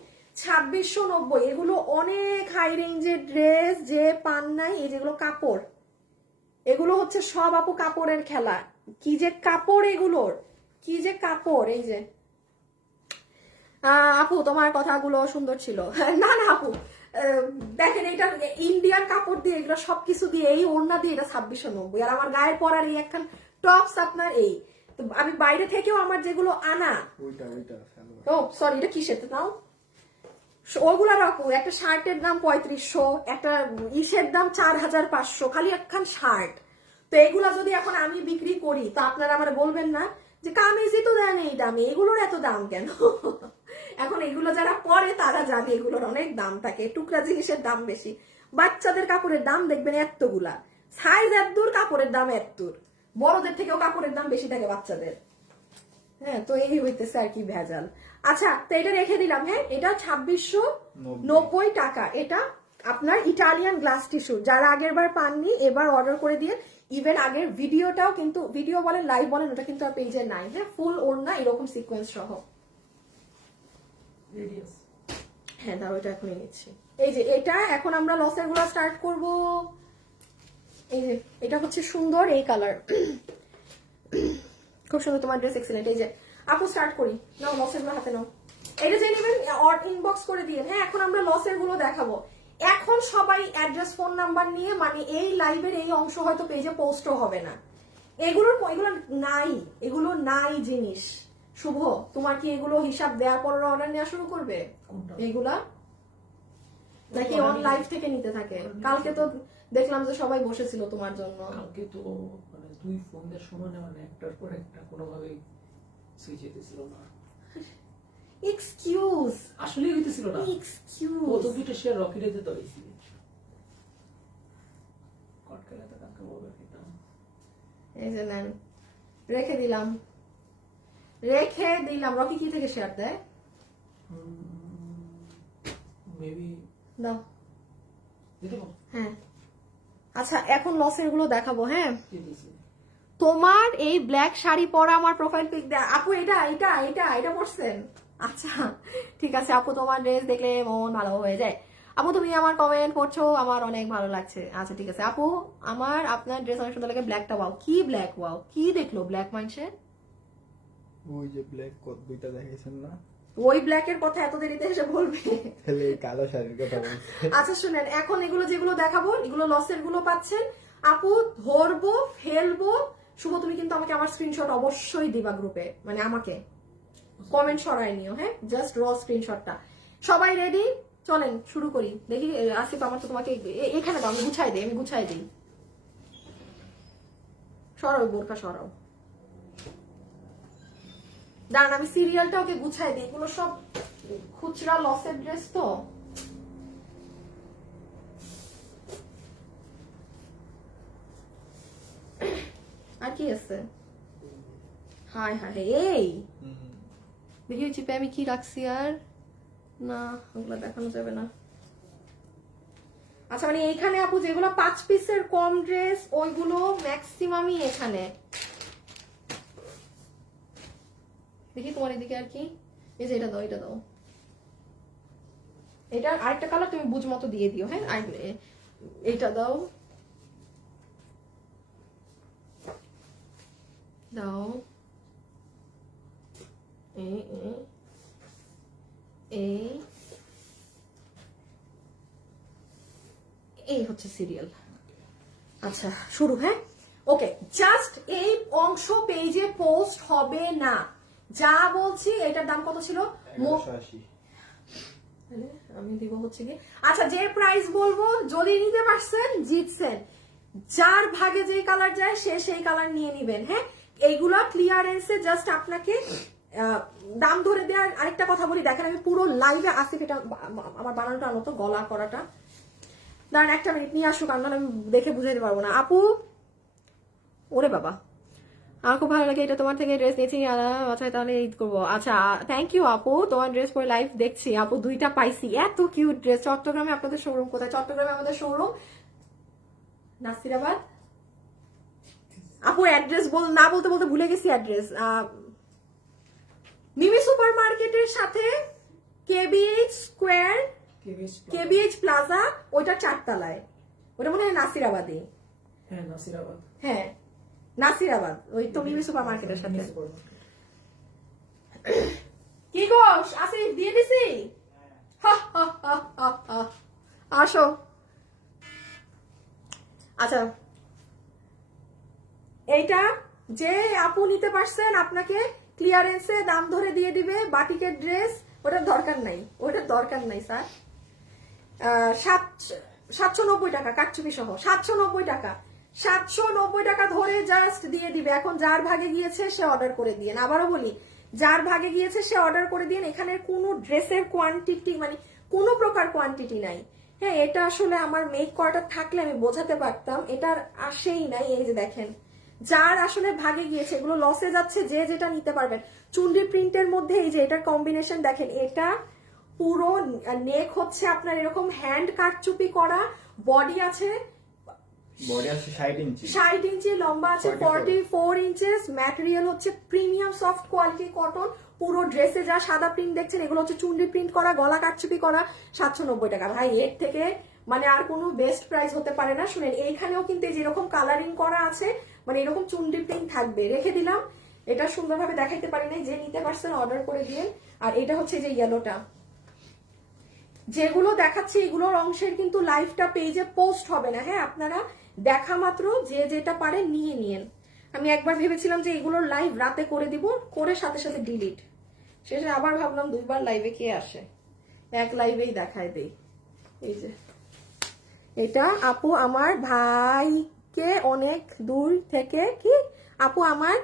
2690। এগুলো অনেক হাই রেঞ্জের ড্রেস, যে পান নাই। এই যেগুলো কাপড়, এগুলো হচ্ছে সব আপু কাপড়ের খেলা। কি যে কাপড় এগুলোর, কি যে কাপড়। এই যে আপু তোমার কথাগুলো সুন্দর ছিল। না না আপু দেখেন এটা ইন্ডিয়ান কাপড় দিয়ে, এগুলো সবকিছু দিয়ে, এই ওড়না দিয়ে এটা 2690। আর আমার গায়ের পরার এই একখান টপস আপনার এই, তো আমি বাইরে থেকেও আমার যেগুলো আনা, ওইটা ও সরি এটা কিসের নাও ওগুলা রাখো। একটা শার্টের দাম 3500, একটা ইসের দাম 4500, খালি একখান শার্ট। তো এগুলা যদি এখন আমি বিক্রি করি তো আপনারা আমার বলবেন না যে কামিজই তো দেন এই দামে, এগুলোর এত দাম কেন? এখন এগুলো যারা পরে তারা জানে এগুলোর অনেক দাম থাকে, টুকরা জিনিসের দাম বেশি। বাচ্চাদের কাপড়ের দাম দেখবেন এতগুলা, সাইজ এতদূর, কাপড়ের দাম এতদূর। বড়দের থেকেও কাপড়ের দাম বেশি থাকে বাচ্চাদের। হ্যাঁ তো এই হইতেছে আর কি ভেজাল। আচ্ছা তো এটা রেখে দিলাম। হ্যাঁ এটা 2690 টাকা। এটা আপনার ইটালিয়ান গ্লাস টিস্যু, যারা আগের বার পাননি এবার অর্ডার করে দিয়ে। ইভেন আগের ভিডিওটাও কিন্তু, ভিডিও বলেন লাইভ বলেন, ওটা কিন্তু আর পেজে নাই। হ্যাঁ ফুল ওড়না এরকম সিকোয়েন্স সহ। হ্যাঁ দাও এটা এখনই নিচ্ছি। এই যে এটা এখন আমরা লসের গুলো স্টার্ট করব। এই যে এটা হচ্ছে সুন্দর এই কালার, খুব সুন্দর, তোমার ড্রেস এক্সেলেন্ট। এই যে আপু স্টার্ট করি, নাও লসের গুলো হাতে নাও। এটা যে নেবেন ইনবক্স করে দিয়ে। হ্যাঁ এখন আমরা লসের গুলো দেখাবো। এখন সবাই অ্যাড্রেস ফোন নাম্বার নিয়ে, মানে এই লাইভের এই অংশ হয়তো পেজে পোস্টও হবে না। এগুলো নাই, এগুলো নাই জিনিস। শুভ তোমার কি এগুলো হিসাব দেওয়ার পর অর্ডার নেওয়া শুরু করবে এইগুলা, নাকি অন লাইভ থেকে নিতে থাকে? কালকে তো দেখলাম যে সবাই বসেছিল তোমার জন্য। কালকে তো মানে 2 ফোনের সমানে, মানে একটার পর একটা কোনোভাবেই সুইচ যেতেছিল না। এক্সকিউজ, আসলে হইতেছিল না। এক্সকিউজ, প্রথম দুটো শেয়ার রকেটে তো হইছিল। কটকালে তো কাকে বলবে খেতাম। এই যে নেন, রেখে দিলাম। রকি কি থেকে শেয়ার দেয়? মেবি দাও। দিতে পারো। হ্যাঁ আচ্ছা এখন লসের গুলো দেখাবো। হ্যাঁ দিয়ে দিয়েছি। তোমার এই ব্ল্যাক শাড়ি পরা আমার প্রোফাইল পিক দেয় আপু, এটা পরছেন? আচ্ছা ঠিক আছে আপু, তোমার ড্রেস দেখলে মন ভালো হয়ে যায়। আপু তুমি আমার কমেন্ট পড়ছো, আমার অনেক ভালো লাগছে। আচ্ছা ঠিক আছে আপু, আমার আপনার ড্রেস অনেক সুন্দর লাগে। ব্ল্যাকটা ওয়াও, কি ব্ল্যাক ওয়াও, কি দেখলো ব্ল্যাক মানুষে? ওই যে ব্ল্যাক কোট দুইটা দেখাইছেন না, ওই ব্ল্যাকের কথা এত দেরিতে এসে বলবে? তাহলে এই কালো শাড়ির কথা বলছে। আচ্ছা শুনেন, এখন এগুলো যেগুলো দেখাবো এগুলো লসের গুলো পাচ্ছেন। আপু ধরবো ফেলবো, শুভ তুমি কিন্তু আমাকে আমার স্ক্রিনশট অবশ্যই দিবা গ্রুপে, মানে আমাকে কমেন্ট সরাই নিও, হ্যাঁ, জাস্ট র স্ক্রিনশটটা। সবাই রেডি? চলেন শুরু করি। দেখি আসিফ, আমার তো তোমাকে এখানে দাও, আমি গুছাই দিই, আমি গুছাই দিই। সরাও বোরকা সরাও, দাঁড়ান আমি সিরিয়ালটা ওকে গুছাই দিই। এগুলো সব খুচরা লসের ড্রেস তো। আর কি আছে? হাই হাই এই দেখি চিপে আমি কি রাখছি, আর না ওগুলো দেখানো যাবে না। আচ্ছা মানে এইখানে আপু যেগুলো 5 পিসের কম ড্রেস ওইগুলো ম্যাক্সিমামই এখানে। দেখি তোমার এদিকে আর কি, এই যে এটা দাও, এটা দাও, এটা আরেকটা কালার তুমি বুঝ মতো দিয়ে দিও, হ্যাঁ। এইটা দাও, দাও, এই হচ্ছে সিরিয়াল। আচ্ছা শুরু, হ্যাঁ ওকে। জাস্ট এই অংশ পেজে পোস্ট হবে না, যা বলছি। এটার দাম কত ছিল? 1180। আমি দিব হচ্ছে কি, আচ্ছা যে প্রাইস বলবো যদি নিতে পারছেন জিতছেন। যার ভাগে যে কালার যায় সে সেই কালার নিয়ে নিবেন, হ্যাঁ। এইগুলা ক্লিয়ারেন্সে জাস্ট আপনাকে দাম ধরে দেওয়ার। আরেকটা কথা বলি, দেখেন আমি পুরো লাইভে আসিফ, এটা আমার বানানোটা আনো তো, গলা করাটা দাঁড়ান একটা মিনিট নিয়ে আসুক, আমি দেখে বুঝাইতে পারবো না। আপু ওরে বাবা, আমার খুব ভালো লাগে, এটা তোমার থেকে ড্রেস নিয়েছি, আচ্ছা তাহলে ঈদ করবো। আচ্ছা থ্যাংক ইউ আপু, তোমার ড্রেস পরে লাইভ দেখছি আপু, 2টা পাইছি, এত কিউট ড্রেস। চট্টগ্রামে আপনাদের শোরুম কোথায়? চট্টগ্রামে আমাদের শোরুম নাসিরাবাদ। আপু অ্যাড্রেস না বলতে বলতে ভুলে গেছি অ্যাড্রেস। মিমি সুপার মার্কেটের সাথে কেবিএইচ স্কোয়ার, কেবিএইচ প্লাজা, ওইটা 4 তলায়, ওটা মনে হয় নাসিরাবাদে। হ্যাঁ নাসিরাবাদ, হ্যাঁ নাসিরাবাদ, ওই তো মিমি সুপার মার্কেটের সাথে। কি গো আসিফ, দিয়ে দিছি? আসো। আচ্ছা এইটা যে আপু নিতে পারছেন আপনাকে ক্লিয়ারেন্সে দাম ধরে দিয়ে দিবে। বাটিকের ড্রেস ওটার দরকার নাই, ওটার দরকার নাই স্যার। 790 টাকা কাটছুপি সহ, 790 টাকা, 790 টাকা ধরে জাস্ট দিয়ে দিবে। এখন যার ভাগে গিয়েছে সে অর্ডার করে দিয়ে, আবারও বলি যার ভাগে গিয়েছে সে অর্ডার করে দিয়ে। এখানে কোনো ড্রেসের কোয়ান্টিটি মানে কোনো প্রকার কোয়ান্টিটি নাই, হ্যাঁ। এটা আসলে আমার মেক করাটা থাকলে আমি বোঝাতে পারতাম, এটার আসেই নাই। এই যে দেখেন, যার আসলে ভাগে গিয়েছে এগুলো লসে যাচ্ছে, যে যেটা নিতে পারবেন। চুন্ডি প্রিন্টের মধ্যে এই যে এটার কম্বিনেশন দেখেন, এটা পুরো নেক হচ্ছে আপনার এরকম হ্যান্ড কাটচুপি করা, বডি আছে 60 ইঞ্চি, লম্বা আছে 44 ইঞ্চেস, ম্যাটেরিয়াল হচ্ছে প্রিমিয়াম সফট কোয়ালিটি কটন। পুরো ড্রেসে যা সাদা প্রিন্ট দেখছেন এগুলো হচ্ছে চুন্ডি প্রিন্ট করা, গলা কাটচুপি করা, 790 টাকা। ভাই এর থেকে মানে আর কোনো বেস্ট প্রাইস হতে পারে না। শুনেন এইখানেও কিন্তু যেরকম কালারিং করা আছে, মানে এরকম চুন্ডি প্রিন্ট থাকবে, রেখে দিলাম। এটা সুন্দরভাবে দেখাইতে পারি নাই, যে নিতে পারছেন অর্ডার করে দিয়ে। আর এটা হচ্ছে যে ইয়েলোটা, যেগুলো দেখাচ্ছি এগুলোর অংশের কিন্তু লাইভটা পেজে পোস্ট হবে না, হ্যাঁ। আপনারা দেখা মাত্র যে যেটা পারেন নিয়ে নিয়েন। আমি একবার ভেবেছিলাম যে এগুলোর লাইভ রাতে করে দিব, করে সাথে সাথে ডিলিট, শেষে আবার ভাবলাম 2বার লাইভে কে আসে, এক লাইভেই দেখায় দেই। এই যে এটা আপু আমার ভাইকে অনেক দূর থেকে, কি আপু আমার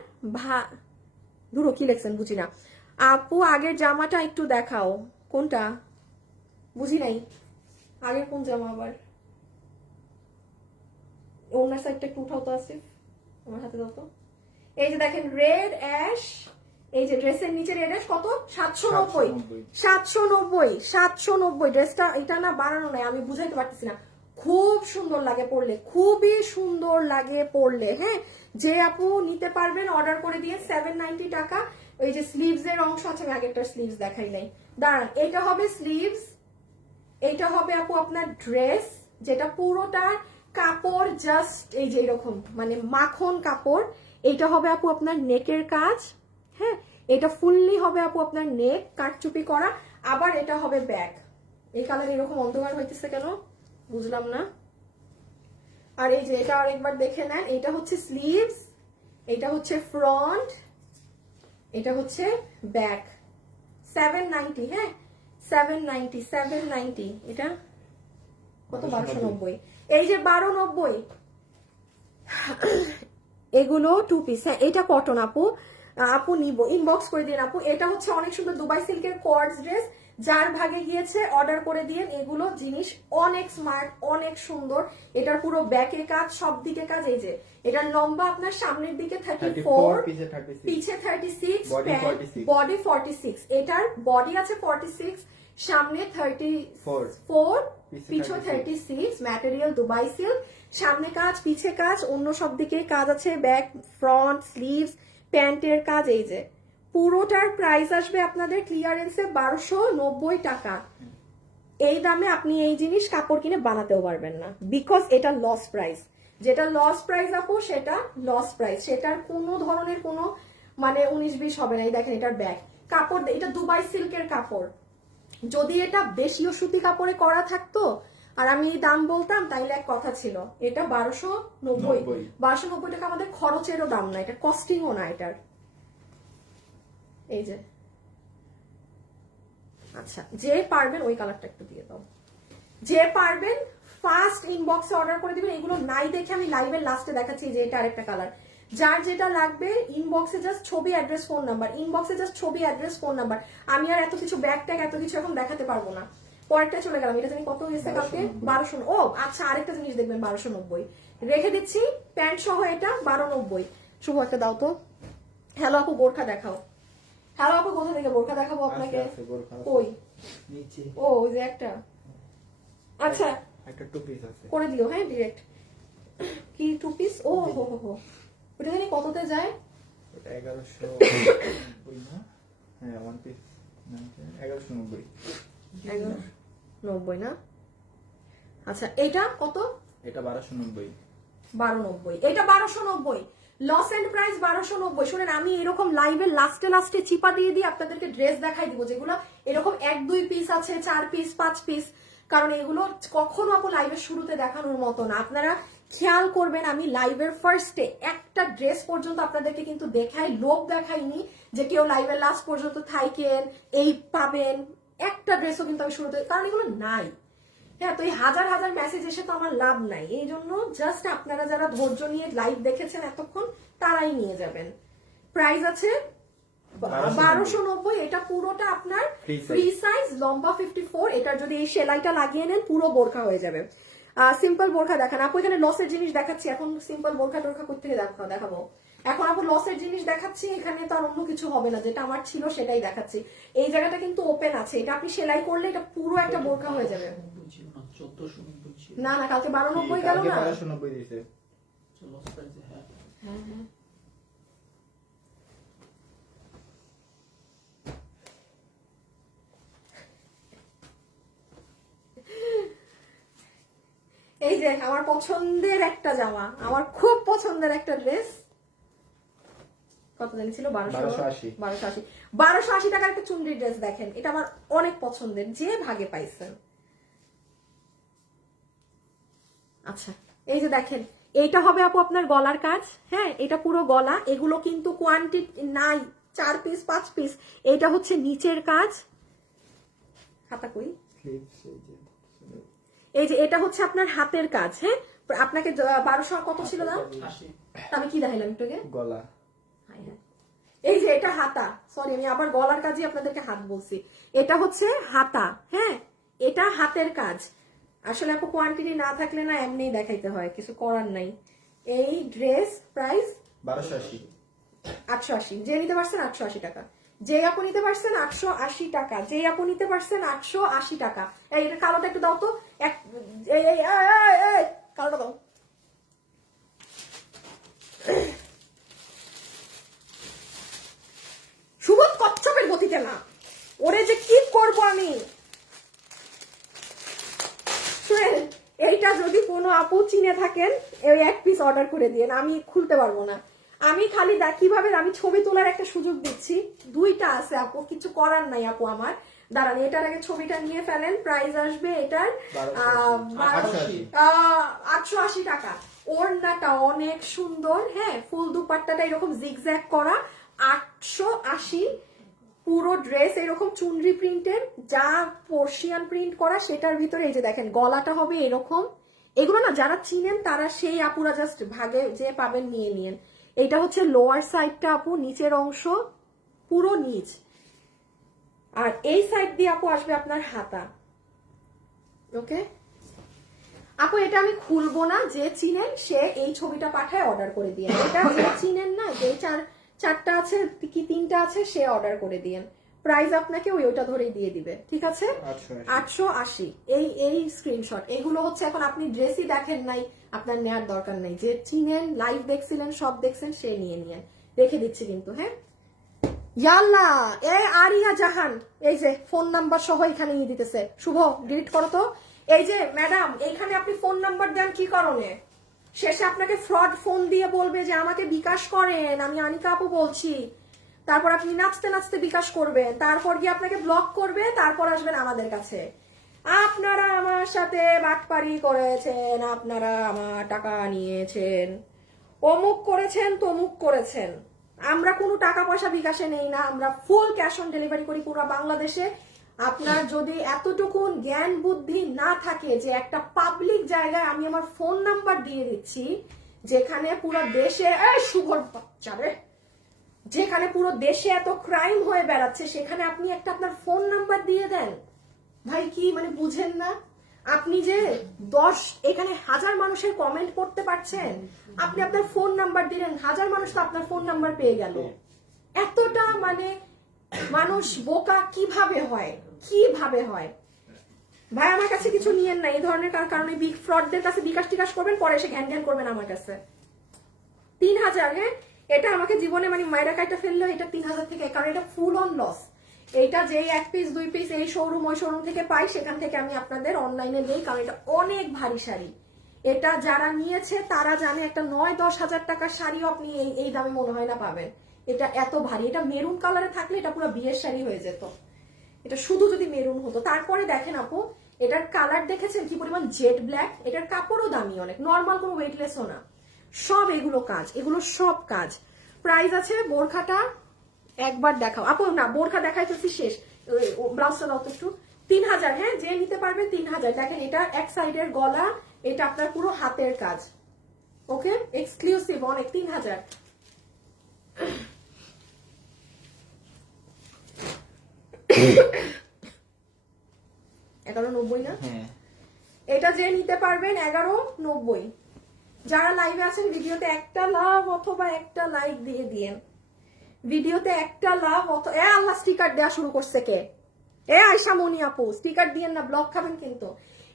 দূর কি লেখছেন বুঝি না। আপু আগের জামাটা একটু দেখাও, কোনটা বুঝি নাই, আগের কোন জামা আবার? ওনার সাইডটা একটু উঠাও তো আসিফ, আমার হাতে দাও তো। এই যে দেখেন রেড অ্যাশ, এই যে ড্রেসের নিচে রেড অ্যাশ, কত? 790, 790, 790। ড্রেসটা এটা না বানানো নাই, আমি বুঝাইতে পারতেছি না। খুব সুন্দর লাগে পরলে, খুবই সুন্দর লাগে পরলে, হ্যাঁ। যে আপু নিতে পারবেন অর্ডার করে দিয়ে 790 টাকা। ওই যে স্লিভস এর অংশ আছে, আমি আগে একটা স্লিভস দেখাই নাই, দাঁড়ান। এটা হবে স্লিভস, এইটা হবে আপু আপনার ড্রেস, যেটা পুরোটা কাপড় জাস্ট এই যে এরকম মানে মাখন কাপড়। এইটা হবে আপু আপনার নেকের কাজ, হ্যাঁ। এটা ফুললি হবে আপু আপনার নেক কাটচুপি করা, আবার এটা হবে ব্যাক। এই কালার এরকম অন্ধকার হইতেছে কেন বুঝলাম না। আর এই যে এটা আরেকবার দেখে নেন, এটা হচ্ছে স্লিভস, এটা হচ্ছে ফ্রন্ট, এটা হচ্ছে ব্যাক। 790, হ্যাঁ 790 এটা কত 1290। এই যে 1290 এগুলো 2 পিস। হ্যাঁ এটা কটন আপু, আপু নিব ইনবক্স করে দিন আপু। এটা হচ্ছে অনেক সুন্দর দুবাই সিল্কের কর্ডস ড্রেস, যার ভাগে গিয়েছে অর্ডার করে দিন। এগুলো জিনিস অনেক স্মার্ট, অনেক সুন্দর। এটার পুরো ব্যাকে কাজ, সব দিকে কাজ। এই যে এটার লম্বা আপনার সামনের দিকে 34, পিছে 36, বডি 46। এটার বডি আছে 46, সামনে 34, পিছে 36। ম্যাটেরিয়াল দুবাই সিল্ক, সামনে কাজ পিছে কাজ, অন্য সব দিকে কাজ আছে, ব্যাক ফ্রন্ট স্লিভস প্যান্টের কাজ। এই যে পুরোটার প্রাইস আসবে আপনাদের ক্লিয়ারেন্সে 1290 টাকা। এই দামে আপনি এই জিনিস কাপড় কিনে বানাতেও পারবেন না, বিকজ এটা লস প্রাইস। যেটা লস প্রাইস আপু সেটা লস প্রাইস, সেটার কোনো ধরনের কোনো মানে 19-20 হবে না। এই দেখেন এটার ব্যাগ কাপড়, এটা দুবাই সিল্কের কাপড়। যদি এটা বেশিও সুতি কাপড়ে করা থাকতো আর আমি এই দাম বলতাম তাইলে এক কথা ছিল। এটা 1290 টাকা আমাদের খরচেরও দাম না, এটা কস্টিংও না এটার। এই যে আচ্ছা, যে পারবেন ওই কালারটা একটু দিয়ে দাও, যে পারবেন ফার্স্ট ইনবক্সে অর্ডার করে দিবেন। এগুলো নাই দেখে আমি লাইভের লাস্টে দেখাচ্ছি যে এটা আরেকটা কালার। যার যেটা লাগবে ইনবক্সে জাস্ট ছবি অ্যাড্রেস ফোন নাম্বার, ইনবক্সে জাস্ট ছবি অ্যাড্রেস ফোন নাম্বার। আমি আর এত কিছু ব্যাগ ট্যাগ এত কিছু এখন দেখাতে পারবো না। পরেরটা চলে গেলাম, এটা জানি কত হয়েছে কালকে 1200। ও আচ্ছা, আরেকটা জিনিস দেখবেন 1290 রেখে দিচ্ছি, প্যান্ট সহ এটা 1290। শুভ একটা দাও তো। হ্যালো আপু বোরখা দেখাও। হ্যালো আপু কোথা থেকে বোরখা দেখাবো আপনাকে? কই নিচে, ও ওই যে একটা, আচ্ছা একটা 2 পিস আছে করে দিও। হ্যাঁ ডিরেক্ট কি 2 পিস? ও হো হো হো, ওটা জানি কততে যায়? ওটা 1190 না, হ্যাঁ 1 পিস 1190 1190 না। আচ্ছা এটা কত? এটা 1290। 1290, এটা 1290 লস এন্ড প্রাইস 1290। শুনেন আমি এরকম লাইভের লাস্টে চিপা দিয়ে দিয়ে আপনাদেরকে ড্রেস দেখাই দিব যেগুলো এরকম 1-2 পিস আছে, 4 পিস 5 পিস, কারণ এগুলো কখনো আপু লাইভের শুরুতে দেখানোর মতো না। আপনারা খেয়াল করবেন আমি লাইভের ফার্স্টে একটা ড্রেস পর্যন্ত আপনাদেরকে কিন্তু দেখাই, লোভ দেখাইনি যে কেউ লাইভের লাস্ট পর্যন্ত থাইকেন এই পাবেন। একটা ড্রেসও কিন্তু আমি শুরুতে, কারণ এগুলো নাই। হ্যাঁ, তো এই হাজার হাজার মেসেজ এসে তো আমার লাভ নাই। এই জন্য জাস্ট আপনারা যারা ধৈর্য নিয়ে লাইভ দেখেছেন এতক্ষণ তারাই নিয়ে যাবেন। প্রাইস আছে 1290। এটা পুরোটা আপনার ফ্রি সাইজ, লম্বা 54। এটার যদি এই সেলাইটা লাগিয়ে নেন পুরো বোরখা হয়ে যাবে। সিম্পল বোরখা দেখান আপু, এখানে লসের জিনিস দেখাচ্ছি এখন। সিম্পল বোরখা টোরখা করতে দেখাবো এখন আপু, লসের জিনিস দেখাচ্ছি। এখানে তো আর অন্য কিছু হবে না, যেটা আমার ছিল সেটাই দেখাচ্ছি। এই জায়গাটা কিন্তু ওপেন আছে, এটা আপনি সেলাই করলে এটা পুরো একটা বোরখা হয়ে যাবে। না না, কালকে 1290 গেল না, 1290 দিয়েছে। হ্যাঁ হ্যাঁ এই যে আমার পছন্দের একটা জামা, আমার খুব পছন্দের একটা ড্রেস। কত জানি ছিল? 1280 টাকার একটা চুনরি ড্রেস। দেখেন এটা আমার অনেক পছন্দের, যে ভাগে পাইছেন। আচ্ছা এই যে দেখেন, এইটা হবে আপু আপনার গলার কাজ। হ্যাঁ এটা পুরো গলা, এগুলো কিন্তু কোয়ান্টিটি নাই, 4 পিস 5 পিস। এইটা হচ্ছে নিচের কাজ। হাতা কই? এই যে এটা হচ্ছে আপনার হাতের কাজ। হ্যাঁ আপনাকে 1200 কত ছিল দাম? আমি কি দেখাইলাম একটু আগে? গলা। এই যে এটা হাতা, সরি আমি আবার গলার কাজই আপনাদেরকে হাত বলছি। এটা হচ্ছে হাতা। হ্যাঁ এটা হাতের কাজ। আসলে আপু কোয়ান্টিটি না থাকলে না এমনিই দেখাইতে হয়, কিছু করার নাই। এই ড্রেস প্রাইস 880। যে নিতে পারছেন 880 টাকা, যে আপু নিতে পারছেন 880 টাকা, যে আপু নিতে পারছেন 880 টাকা। এই এটা কালোটা একটু দাও তো, কালোটা দাও। সুবোধ কচ্ছপের গতিতে না, ওরে যে কি করবো আমি। শুনেন এইটা যদি কোনো আপু চিনে থাকেন, এই 1 পিস অর্ডার করে দিয়ে, আমি খুলতে পারবো না। আমি খালি কিভাবে আমি ছবি তোলার একটা সুযোগ দিচ্ছি, দুইটা আছে আপু, কিছু করার নাই আপু আমার। দাঁড়ান, এটার আগে ছবিটা নিয়ে ফেলেন। প্রাইস আসবে এটার 880 টাকা। ওড়নাটা অনেক সুন্দর, হ্যাঁ, ফুল দুপাট্টাটা এরকম জিগজ্যাগ করা, 880। পুরো ড্রেস এরকম চুনরি প্রিন্টের, যা পর্শিয়ান প্রিন্ট করা সেটার ভিতরে এই যে দেখেন গলাটা হবে এরকম। এগুলো না যারা চিনেন তারা সেই আপুরা জাস্ট ভাগে যে পাবেন নিয়ে নিয়েন। এটা হচ্ছে লোয়ার সাইডটা আপু, নিচের অংশ পুরো নিচ, আর এই সাইড দিয়ে আপু আসবে আপনার হাতা। ওকে আপু, এটা আমি খুলবো না, যে চিনেন সে এই ছবিটা পাঠায় অর্ডার করে দিয়ে। এটা যে চিনেন না, যে চারটা আছে কি তিনটা আছে, সে অর্ডার করে দিয়েন। প্রাইস আপনাকে ওইটা ধরেই দিয়ে দিবে, ঠিক আছে? 880। এই স্ক্রিনশট, এগুলো হচ্ছে এখন আপনি ড্রেসই দেখেন নাই, আপনার নেয়ার দরকার নাই। যে চিনেন, লাইভ দেখছিলেন, সব দেখছেন, সে নিয়ে নিয়েন। রেখে দিচ্ছি কিন্তু, হ্যাঁ। ইয়াল্লা, এ আরিয়া জাহান, এই যে ফোন নাম্বার সহ এখানে নিয়ে দিতেছে। শুভ, ডিলিট করো তো। এই যে ম্যাডাম, এইখানে আপনি ফোন নাম্বার দেন কি কারণে? শেষে আপনাকে ফ্রড ফোন দিয়ে বলবে যে আমাকে বিকাশ করেন, আমি আনিকা আপু বলছি। তারপর আপনি নাচতে নাচতে বিকাশ করবেন, তারপর গিয়ে আপনাকে ব্লক করবে, তারপর আসবেন আমাদের কাছে। আপনারা আমার সাথে বাটপারি করেছেন, আপনারা আমার টাকা নিয়েছেন, অমুক করেছেন, তমুক করেছেন। আমরা কোনো টাকা পয়সা বিকাশে নেই না, আমরা ফুল ক্যাশ অন ডেলিভারি করি পুরো বাংলাদেশে। আপনার যদি এতটুকু জ্ঞান বুদ্ধি না থাকে যে একটা পাবলিক জায়গায় আমি আমার ফোন নাম্বার দিয়ে দিচ্ছি, যেখানে পুরো দেশে শুভর বাচ্চারে, যেখানে পুরো দেশে এত ক্রাইম হয়ে বেড়াচ্ছে, সেখানে আপনি একটা আপনার ফোন নাম্বার দিয়ে দেন। ভাই কি মানে বুঝেন না? আপনি যে 10 এখানে 1000 মানুষের কমেন্ট করতে পারছেন, আপনি আপনার ফোন নাম্বার দিলেন, 1000 মানুষ তো আপনার ফোন নাম্বার পেয়ে গেল। এতটা মানে মানুষ বোকা কিভাবে হয়, কিভাবে হয়? ভাই আমার কাছে কিছু নিয়েন না এই ধরনের কারণে। বিগ ফ্রডদের কাছে বিকাশ টিকাশ করবেন, পরে এসে ঘ্যান ঘ্যান করবেন আমার কাছে। 3000, হ্যাঁ, এটা আমাকে জীবনে মানে মায়েরা কাইটা ফেললো, এটা 3000 থেকে, কারণ এটা ফুল অন লস। এইটা যেই 1 পিস 2 পিস এই শোরুম ওই শোরুম থেকে পাই, সেখান থেকে আমি আপনাদের অনলাইনে দেই, কারণ এটা অনেক ভারী শাড়ি। এটা যারা নিয়েছে তারা জানে, একটা 9-10 হাজার টাকার শাড়িও আপনি এই দামে মনে হয় না পাবেন। এটা এত ভারী। এটা মেরুন কালারে থাকলে এটা পুরো বিয়ের শাড়ি হয়ে যেত, এটা শুধু যদি মেরুন হতো। তারপরে দেখেন আপু, এটার কালার দেখেছেন কি পরিমাণ জেড ব্ল্যাক। এটার কাপড়ও দামি অনেক, নর্মাল কোনো ওয়েটলেসও না। সব এগুলো কাজ, এগুলো সব কাজ। প্রাইস আছে বোরখাটা একবার দেখাও আপু, না বোরখা দেখাই ফেলছি শেষ। ব্লাউজটা দাও তো একটু। 3000, হ্যাঁ, যে নিতে পারবেন 3000। দেখেন এটা এক সাইডের গলা, এটা আপনার পুরো হাতের কাজ। ওকে, এক্সক্লুসিভ অনেক। 3000। 1190 না? এটা যে নিতে পারবেন 1190। যারা লাইভে আছেন ভিডিওতে একটা লাভ অথবা একটা লাইক দিয়ে দিয়েন। ভিডিওতে একটা লাভ অথবা আল্লাহ স্টিকার দেওয়া শুরু করছে কে? আয়শা মনি আপু, স্টিকার দিয়েন না, ব্লক খাবেন কিন্তু।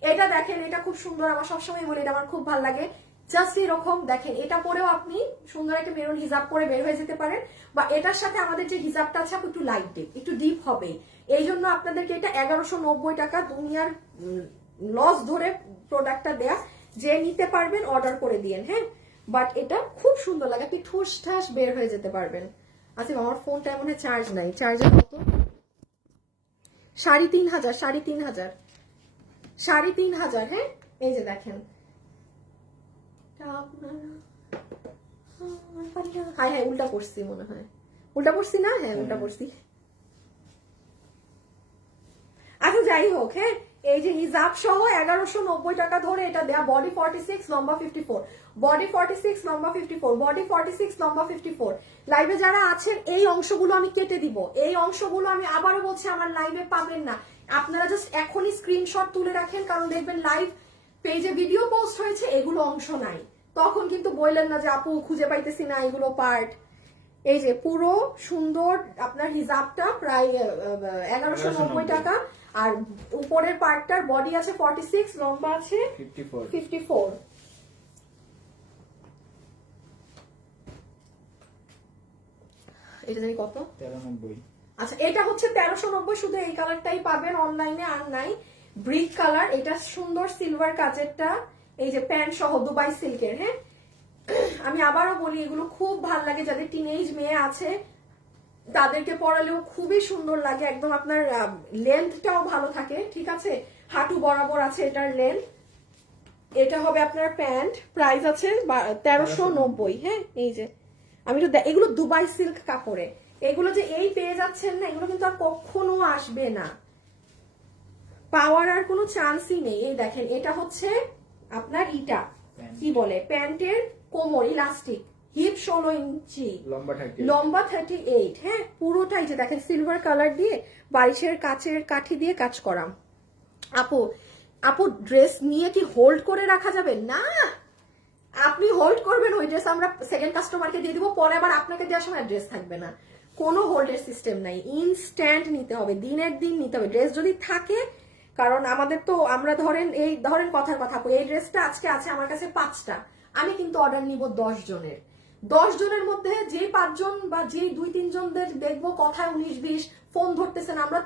এটা দেখেন, এটা খুব সুন্দর, আমার সবসময় বলি এটা আমার খুব ভালো লাগে। জাস্ট এরকম দেখেন, এটা পরেও আপনি সুন্দর একটা মেরুন হিজাব পরে বের হয়ে যেতে পারেন, বা এটার সাথে আমাদের যে হিজাবটা আছে একটু লাইট ডিপ, একটু ডিপ হবে। এই জন্য আপনাদেরকে এটা 1190 টাকা দুনিয়ার লস ধরে প্রোডাক্টটা দেয়া। যে নিতে পারবেন অর্ডার করে দিয়েন, হ্যাঁ। বাট এটা খুব সুন্দর লাগে, আপনি ঠুস ঠাস বের হয়ে যেতে পারবেন। আচ্ছা, আমার ফোনটা এমন চার্জ নাই, চার্জের কত? 3500, 3500, হ্যাঁ। এই যে দেখেন, হাই হাই, উল্টা পড়ছি মনে হয়, উল্টা পড়ছি না? হ্যাঁ, উল্টা পড়ছি। আচ্ছা যাই হোক, হ্যাঁ, এই যে হিজাব সহ 1190 টাকা ধরে এটা দেয়া। বডি 46, লম্বা 54, বডি 46, লম্বা 54, বডি 46, লম্বা 54। লাইভে যারা আছেন এই অংশগুলো আমি কেটে দিব, এই অংশগুলো আমি আবারও বলছি আমার লাইভে পাবেন না। আপনারা জাস্ট এখনই স্ক্রিনশট তুলে রাখেন, কারণ দেখবেন লাইভ পেজে ভিডিও পোস্ট হয়েছে, এগুলো অংশ নাই, তখন কিন্তু বললেন না যে আপু খুঁজে পাইতেছি না এগুলো পার্ট। এই যে পুরো সুন্দর আপনার হিজাবটা প্রায় 1190 টাকা, আর উপরের পার্টটার বডি আছে 46, লম্বা আছে 54। এটা জানি কত? 1390। আচ্ছা, এটা হচ্ছে 1390, শুধু এই কালারটাই পাবেন অনলাইনে, আর নাই। ব্রিক কালার, এটা সুন্দর সিলভার কাজেরটা, এই যে প্যান্ট সহ দুবাই সিল্কের, হ্যাঁ। আমি আবারও বলি এগুলো খুব ভালো লাগে, যাদের টিনেজ মেয়ে আছে তাদেরকে পরালেও খুবই সুন্দর লাগে, একদম আপনার লেন্থটাও ভালো থাকে, ঠিক আছে, হাঁটু বরাবর আছে এটার লেন্থ। এটা হবে আপনার প্যান্ট, প্রাইস আছে 1390। হ্যাঁ, এই যে আমি তো এগুলো দুবাই সিল্ক কাপড়ে, এগুলো যে এই পেয়ে যাচ্ছেন না, এগুলো কিন্তু আর কখনো আসবে না, পাওয়ার আর কোনো চান্সই নেই। এই দেখেন, এটা হচ্ছে আপনার ইটা কি বলে প্যান্টের কোমর ইলাস্টিক, হিপ 16 ইঞ্চি, লম্বা 38। হ্যাঁ, পুরোটাই যে দেখেন সিলভার কালার দিয়ে বারিশের কাচের কাঠি দিয়ে কাজ করা। আপু ড্রেস নিয়ে কি হোল্ড করে রাখা যাবে না? আপনি হোল্ড করবেন ওই ড্রেস, আমরা সেকেন্ড কাস্টমারকে দিয়ে দিব, পরে আবার আপনাকে দেওয়ার সময় ড্রেস থাকবে না, কোনো হোল্ডের সিস্টেম নাই, ইনস্ট্যান্ট নিতে হবে, দিনের দিন নিতে হবে ড্রেস যদি থাকে। কারণ আমাদের তো আমরা ধরেন কথার কথা, এই ড্রেসটা আজকে আছে আমার কাছে 5টা, আমি কিন্তু অর্ডার নিব 10 জনের, 10 জনের মধ্যে যে 5 জন বা যে 2-3 জনদের দেখবো কথায় 19-20 ফোন ধরতেছেন, আমরা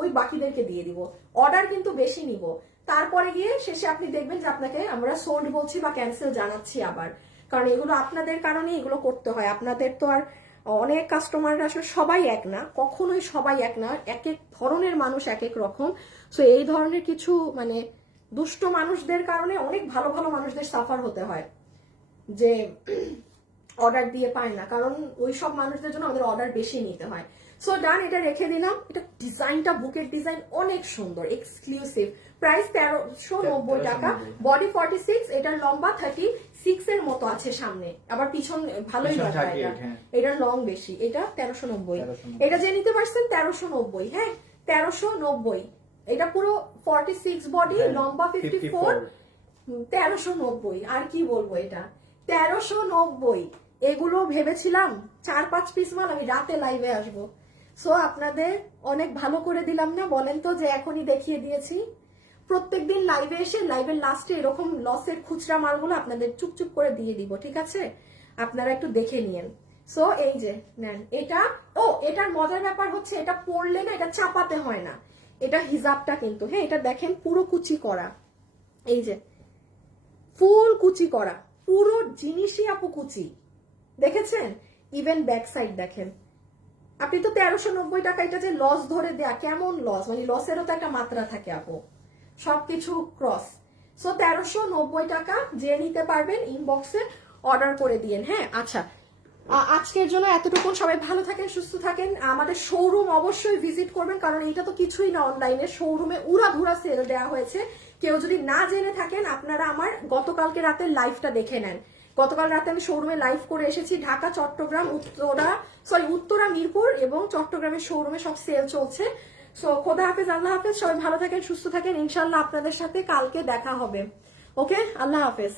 ওই বাকিদেরকে দিয়ে দিব, অর্ডার কিন্তু বেশি নিব, তারপরে গিয়ে শেষে আপনি দেখবেন যে আপনাকে আমরা সোল্ড বলছি বা ক্যান্সেল জানাচ্ছি আবার, কারণ এগুলো আপনাদের কারণে এগুলো করতে হয়। আপনাদের তো আর অনেক কাস্টমাররা আসলে সবাই এক না, কখনোই সবাই এক না, এক এক ধরনের মানুষ এক এক রকম। সো এই ধরনের কিছু মানে দুষ্ট মানুষদের কারণে অনেক ভালো ভালো মানুষদের সাফার হতে হয়, যে অর্ডার দিয়ে পায় না, কারণ ওই সব মানুষদের জন্য আমাদের অর্ডার বেশি নিতে হয়। সো ডান, এটা রেখে দিলাম। এটা ডিজাইনটা, বুকের ডিজাইন অনেক সুন্দর, এক্সক্লুসিভ, প্রাইস 1390 টাকা, বডি 46, এটার লম্বা 36 এর মতো আছে সামনে, আবার পিছন ভালোই লম্বা, এটার লং বেশি, এটা 1390। এটা যে নিতে পারছেন 1390। হ্যাঁ, 1390, এটা পুরো 46 বডি, লম্বা 54, 1390। আর কি বলবো, এটা 1390। এগুলো ভেবেছিলাম 4-5 পিস মাল আমি রাতে লাইভে আসবো, সো আপনাদের অনেক ভালো করে দিলাম না বলেন তো, যে এখনই দেখিয়ে দিয়েছি। প্রত্যেকদিন লাইভে এসে লাইভের লাস্টে এরকম লসের খুচরা মালগুলো আপনাদের চুপচুপ করে দিয়ে দিব, ঠিক আছে, আপনারা একটু দেখে নিয়েন। সো এই যে নেন এটা। এটার মজার ব্যাপার হচ্ছে এটা পরলে না, এটা চাপাতে হয় না, এটা হিজাবটা কিন্তু, হ্যাঁ এটা দেখেন পুরো কুচি করা, এই যে ফুল কুচি করা, পুরো জিনিসই আপু কুচি, দেখেছেন, ইভেন ব্যাক সাইড দেখেন। আপনি তো 1390 টাকা, এটা যে লস ধরে দেয়া, কেমন লস, মানে লসেরও তো একটা মাত্রা থাকে আপু, সবকিছু ক্রস। সো 1390 টাকা, যে নিতে পারবেন ইনবক্সে অর্ডার করে দিয়েন। হ্যাঁ, আচ্ছা, আজকের জন্য এতটুকু, সবাই ভালো থাকেন, সুস্থ থাকেন। আমাদের শোরুম অবশ্যই ভিজিট করবেন, কারণ এটা তো কিছুই না, অনলাইনে শোরুমে উড়াধুরা সেল দেওয়া হয়েছে। কেউ যদি না জেনে থাকেন, আপনারা আমার গতকালকে রাতে লাইভটা দেখে নেন। গতকাল রাতে আমি শোরুমে লাইভ করে এসেছি, ঢাকা, চট্টগ্রাম, উত্তরা, মিরপুর এবং চট্টগ্রামের শোরুমে সব সেল চলছে। সো খোদা হাফেজ, আল্লাহ হাফেজ, সবাই ভালো থাকেন, সুস্থ থাকেন, ইনশাল্লাহ আপনাদের সাথে কালকে দেখা হবে। ওকে, আল্লাহ হাফেজ।